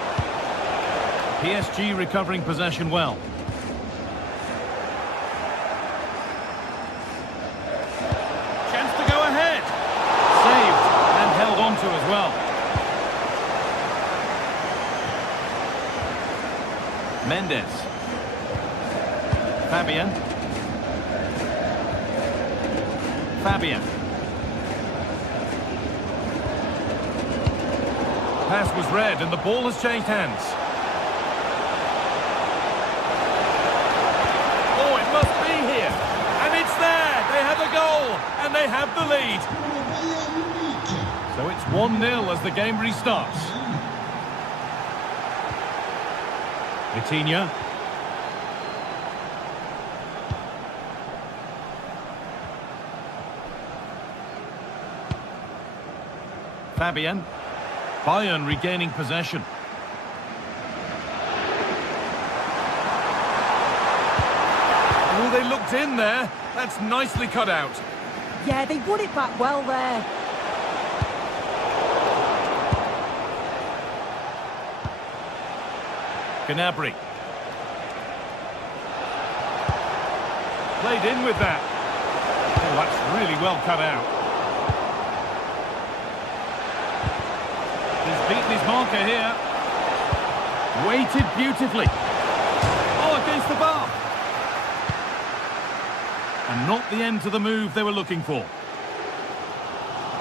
PSG recovering possession well. Chance to go ahead. Saved and held on to as well. Mendes. Fabian. Pass was read and the ball has changed hands. Oh, it must be here. And it's there. They have a goal and they have the lead. So it's 1-0 as the game restarts. Vitinha. Fabian. Bayern regaining possession. Oh, they looked in there. That's nicely cut out. Yeah, they won it back well there. Gnabry. Played in with that. Oh, that's really well cut out. He's beaten his marker here. Weighted beautifully. Oh, against the bar. And not the end to the move they were looking for.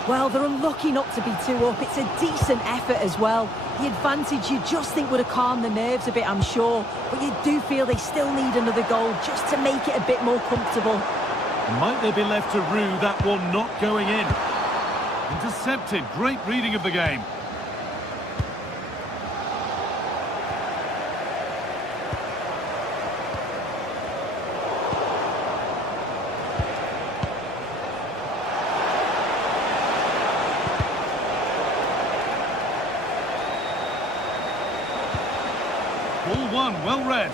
Well, they're unlucky not to be 2 up. It's a decent effort as well. The advantage you just think would have calmed the nerves a bit, I'm sure. But you do feel they still need another goal just to make it a bit more comfortable. Might they be left to rue that one not going in? Intercepted. Great reading of the game. Ball one, well read.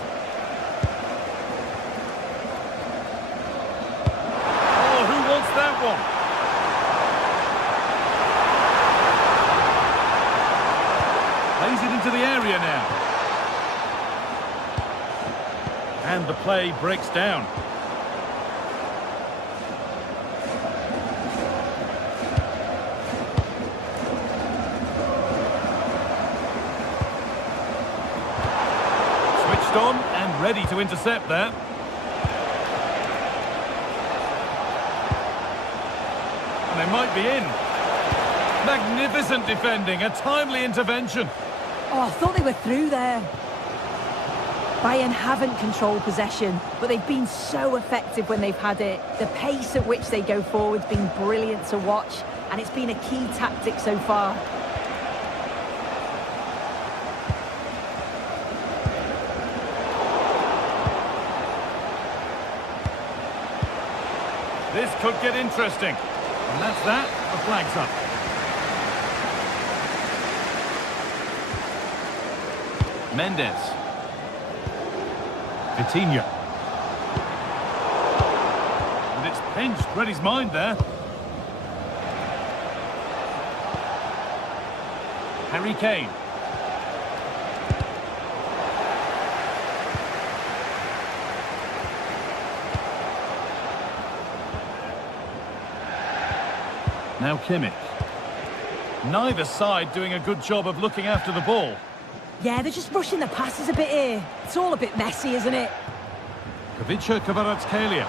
Oh, who wants that one? Plays it into the area now. And the play breaks down. On and ready to intercept there. And they might be in. Magnificent defending, a timely intervention. Oh, I thought they were through there. Bayern haven't controlled possession, but they've been so effective when they've had it. The pace at which they go forward's been brilliant to watch, and it's been a key tactic so far. This could get interesting. And that's that. The flag's up. Mendes. Vitinha. And it's pinched. Read his mind there. Harry Kane. Now Kimmich. Neither side doing a good job of looking after the ball. Yeah, they're just rushing the passes a bit here. It's all a bit messy, isn't it? Kavica Kvaratskhelia.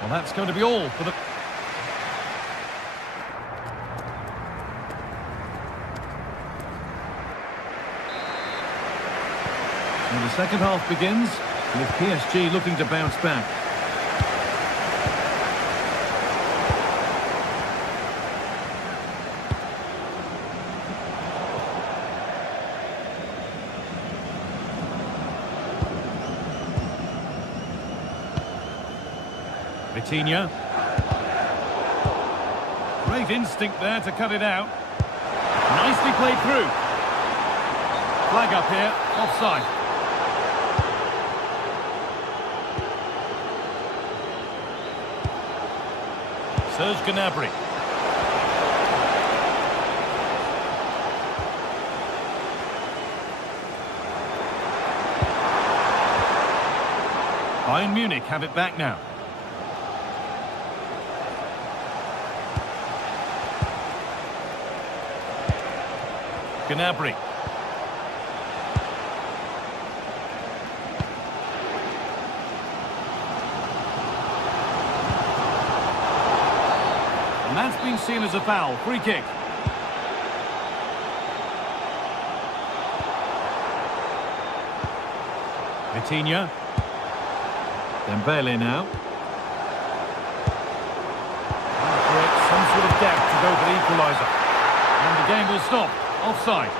Well, that's going to be all for the... And the second half begins with PSG looking to bounce back. Vitinha. Great instinct there to cut it out. Nicely played through. Flag up here, offside. Serge Gnabry. Bayern Munich have it back now. Gnabry. And that's been seen as a foul. Free kick. Vitinha. Dembele now. Creates some sort of gap to go for the equaliser. And the game will stop. Offside.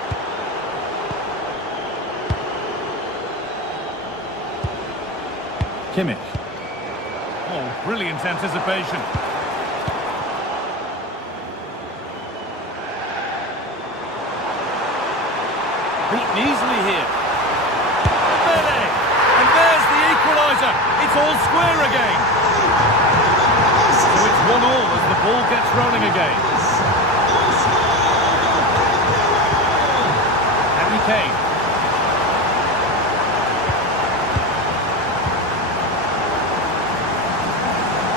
Kimmich. Oh, brilliant anticipation. Beaten easily here. Dembele! And there's the equaliser. It's all square again. So it's 1-1 as the ball gets rolling again. Harry Kane.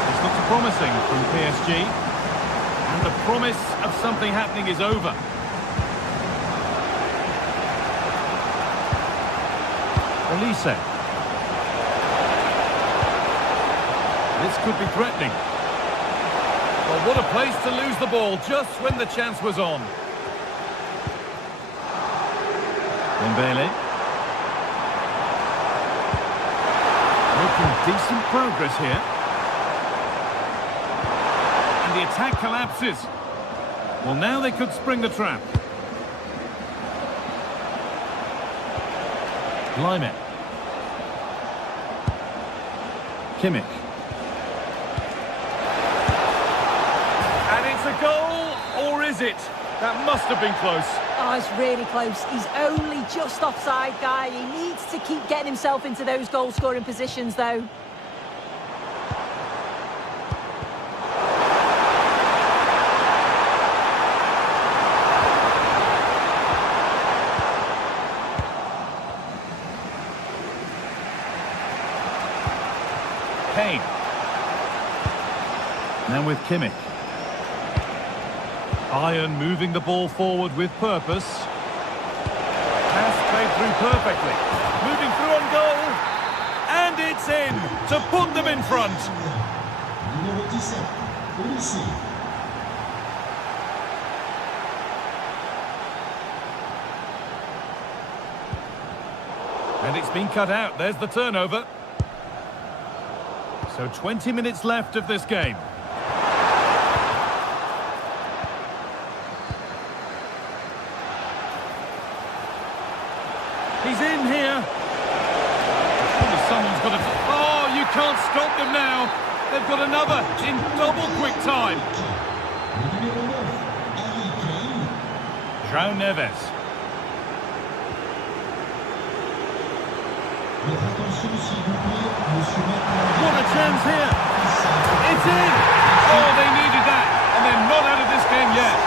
This looks promising from PSG. And the promise of something happening is over. Olise. This could be threatening. Well, what a place to lose the ball just when the chance was on. Dembele. Making decent progress here. And the attack collapses. Well, now they could spring the trap. Laimet. Kimmich. And it's a goal, or is it? That must have been close. Oh, it's really close. He's only just offside, guy. He needs to keep getting himself into those goal-scoring positions, though. Kane. Now with Kimmich. Bayern moving the ball forward with purpose. Pass played through perfectly. Moving through on goal. And it's in to put them in front. And it's been cut out. There's the turnover. So 20 minutes left of this game. He's in here. can't stop them now. They've got another in double quick time. João Neves. What a chance here. It's in. Oh, they needed that. And they're not out of this game yet.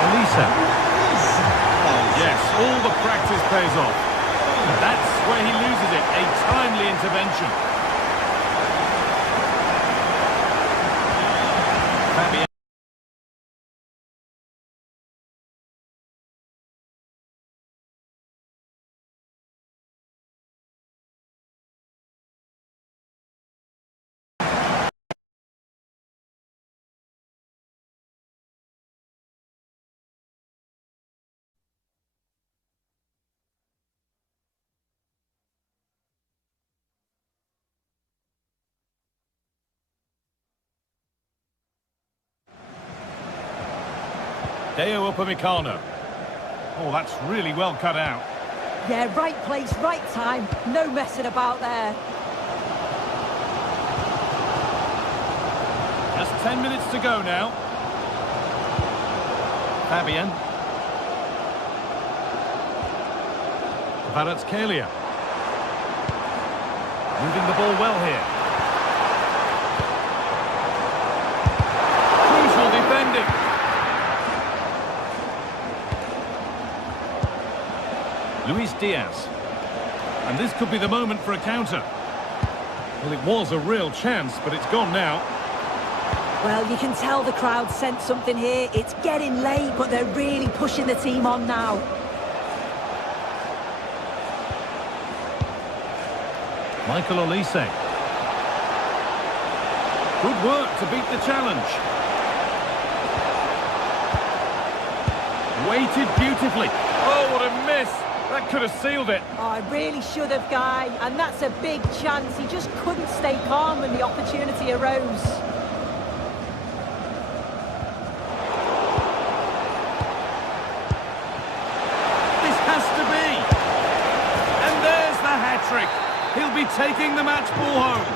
Elisa. Oh, yes, all the practice pays off. And that's where he loses it. A timely intervention. Fabian. Deo Upamecano. Oh, that's really well cut out. Yeah, right place, right time. No messing about there. Just 10 minutes to go now. Fabian. Kvaratskhelia. Moving the ball well here. Crucial defending. Luis Diaz. And this could be the moment for a counter. Well, it was a real chance, but it's gone now. Well, you can tell the crowd sensed something here. It's getting late, but they're really pushing the team on now. Michael Olise. Good work to beat the challenge. Weighted beautifully. Oh, what a miss. That could have sealed it. Oh, I really should have, Guy. And that's a big chance. He just couldn't stay calm when the opportunity arose. This has to be. And there's the hat-trick. He'll be taking the match ball home.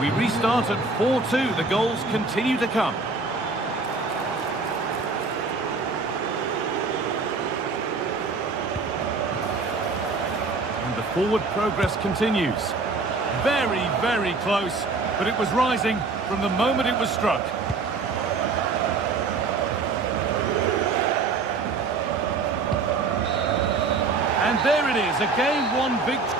We restart at 4-2. The goals continue to come. And the forward progress continues. Very, very close, but it was rising from the moment it was struck. And there it is, a game one victory.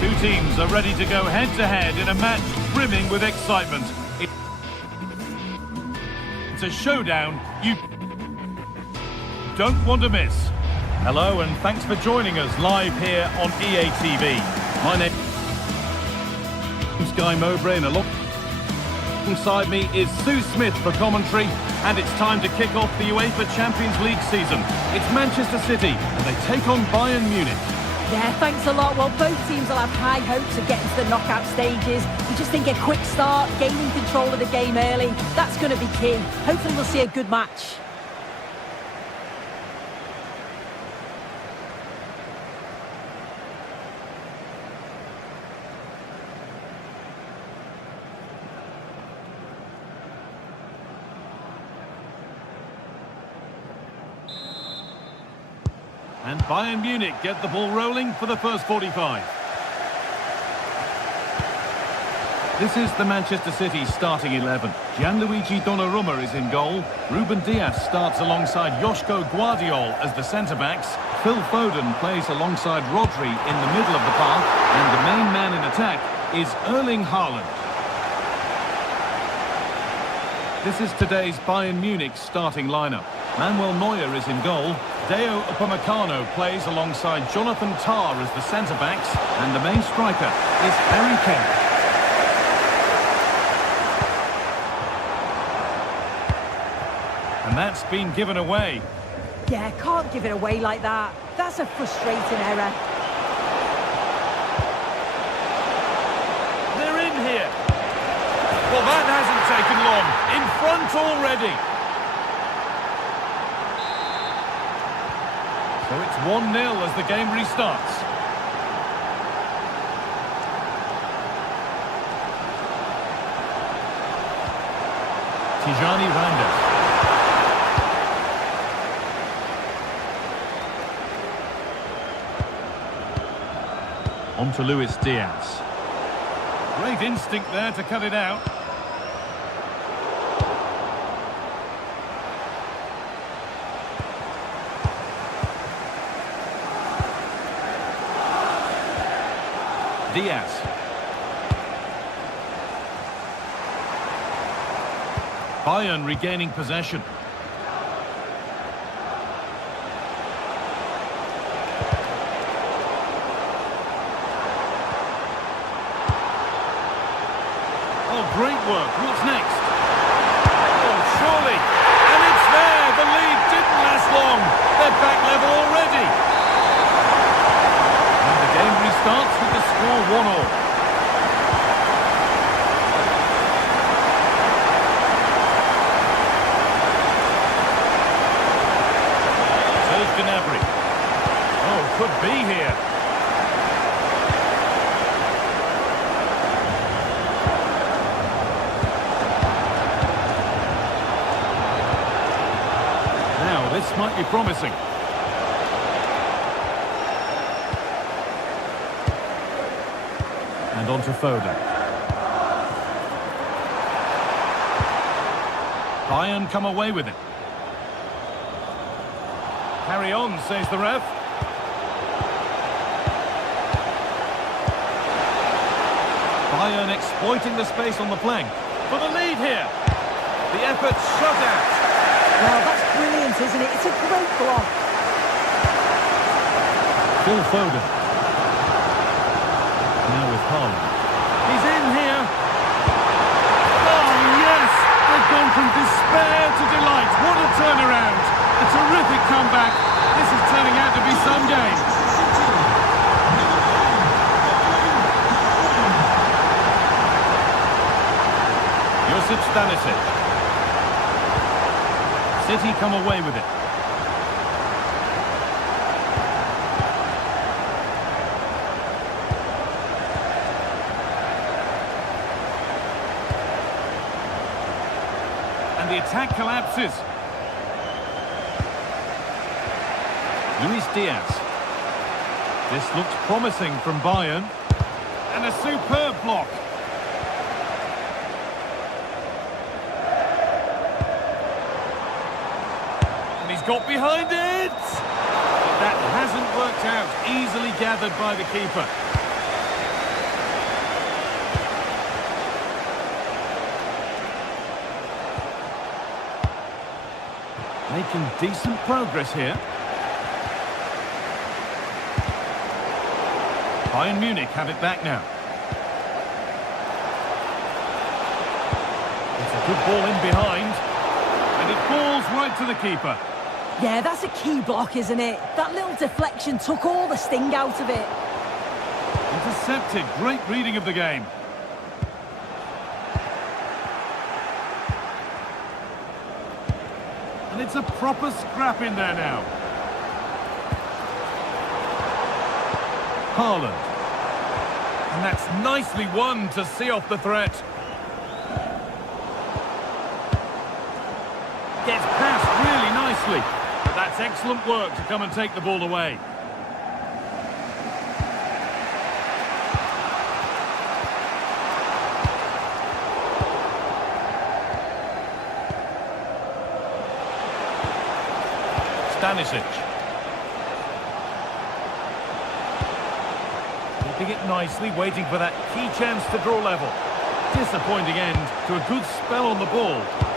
Two teams are ready to go head-to-head in a match brimming with excitement. It's a showdown you don't want to miss. Hello and thanks for joining us live here on EA TV. My name is Guy Mowbray and alongside me is Sue Smith for commentary, and it's time to kick off the UEFA Champions League season. It's Manchester City and they take on Bayern Munich. Yeah, thanks a lot. Well, both teams will have high hopes of getting to the knockout stages. We just think a quick start, gaining control of the game early, that's going to be key. Hopefully we'll see a good match. And Bayern Munich get the ball rolling for the first 45. This is the Manchester City starting 11. Gianluigi Donnarumma is in goal. Ruben Dias starts alongside Joško Guardiol as the centre-backs. Phil Foden plays alongside Rodri in the middle of the park. And the main man in attack is Erling Haaland. This is today's Bayern Munich starting lineup. Manuel Neuer is in goal. Deo Upamecano plays alongside Jonathan Tah as the centre-backs. And the main striker is Harry Kane. And that's been given away. Yeah, can't give it away like that. That's a frustrating error. They're in here. Well, that hasn't taken long. In front already. So it's 1-0 as the game restarts. Tijani Randers. On to Luis Diaz. Great instinct there to cut it out. Diaz. Bayern regaining possession. Oh, great work. What's next? Oh, surely. And it's there. The lead didn't last long. They're back level already. And the game restarts with the score 1-1. Gnabry. Oh, could be here. Now, this might be promising. And on to Foden. Bayern come away with it. Carry on, says the ref. Bayern exploiting the space on the flank. For the lead here. The effort shut out. Well, that's brilliant, isn't it? It's a great block. Phil Foden. Now with Haaland. He's in here. Oh, yes! They've gone from despair to delight. What a turnaround. A terrific comeback. This is turning out to be some game. Josip Stanisic. City come away with it. And the attack collapses. Luis Diaz. This looks promising from Bayern. And a superb block. And he's got behind it! But that hasn't worked out. Easily gathered by the keeper. Making decent progress here. Bayern Munich have it back now. It's a good ball in behind. And it falls right to the keeper. Yeah, that's a key block, isn't it? That little deflection took all the sting out of it. Intercepted. Great reading of the game. And it's a proper scrap in there now. Haaland. And that's nicely won to see off the threat. Gets past really nicely. But that's excellent work to come and take the ball away. Stanisic. Keeping it nicely, waiting for that key chance to draw level. Disappointing end to a good spell on the ball.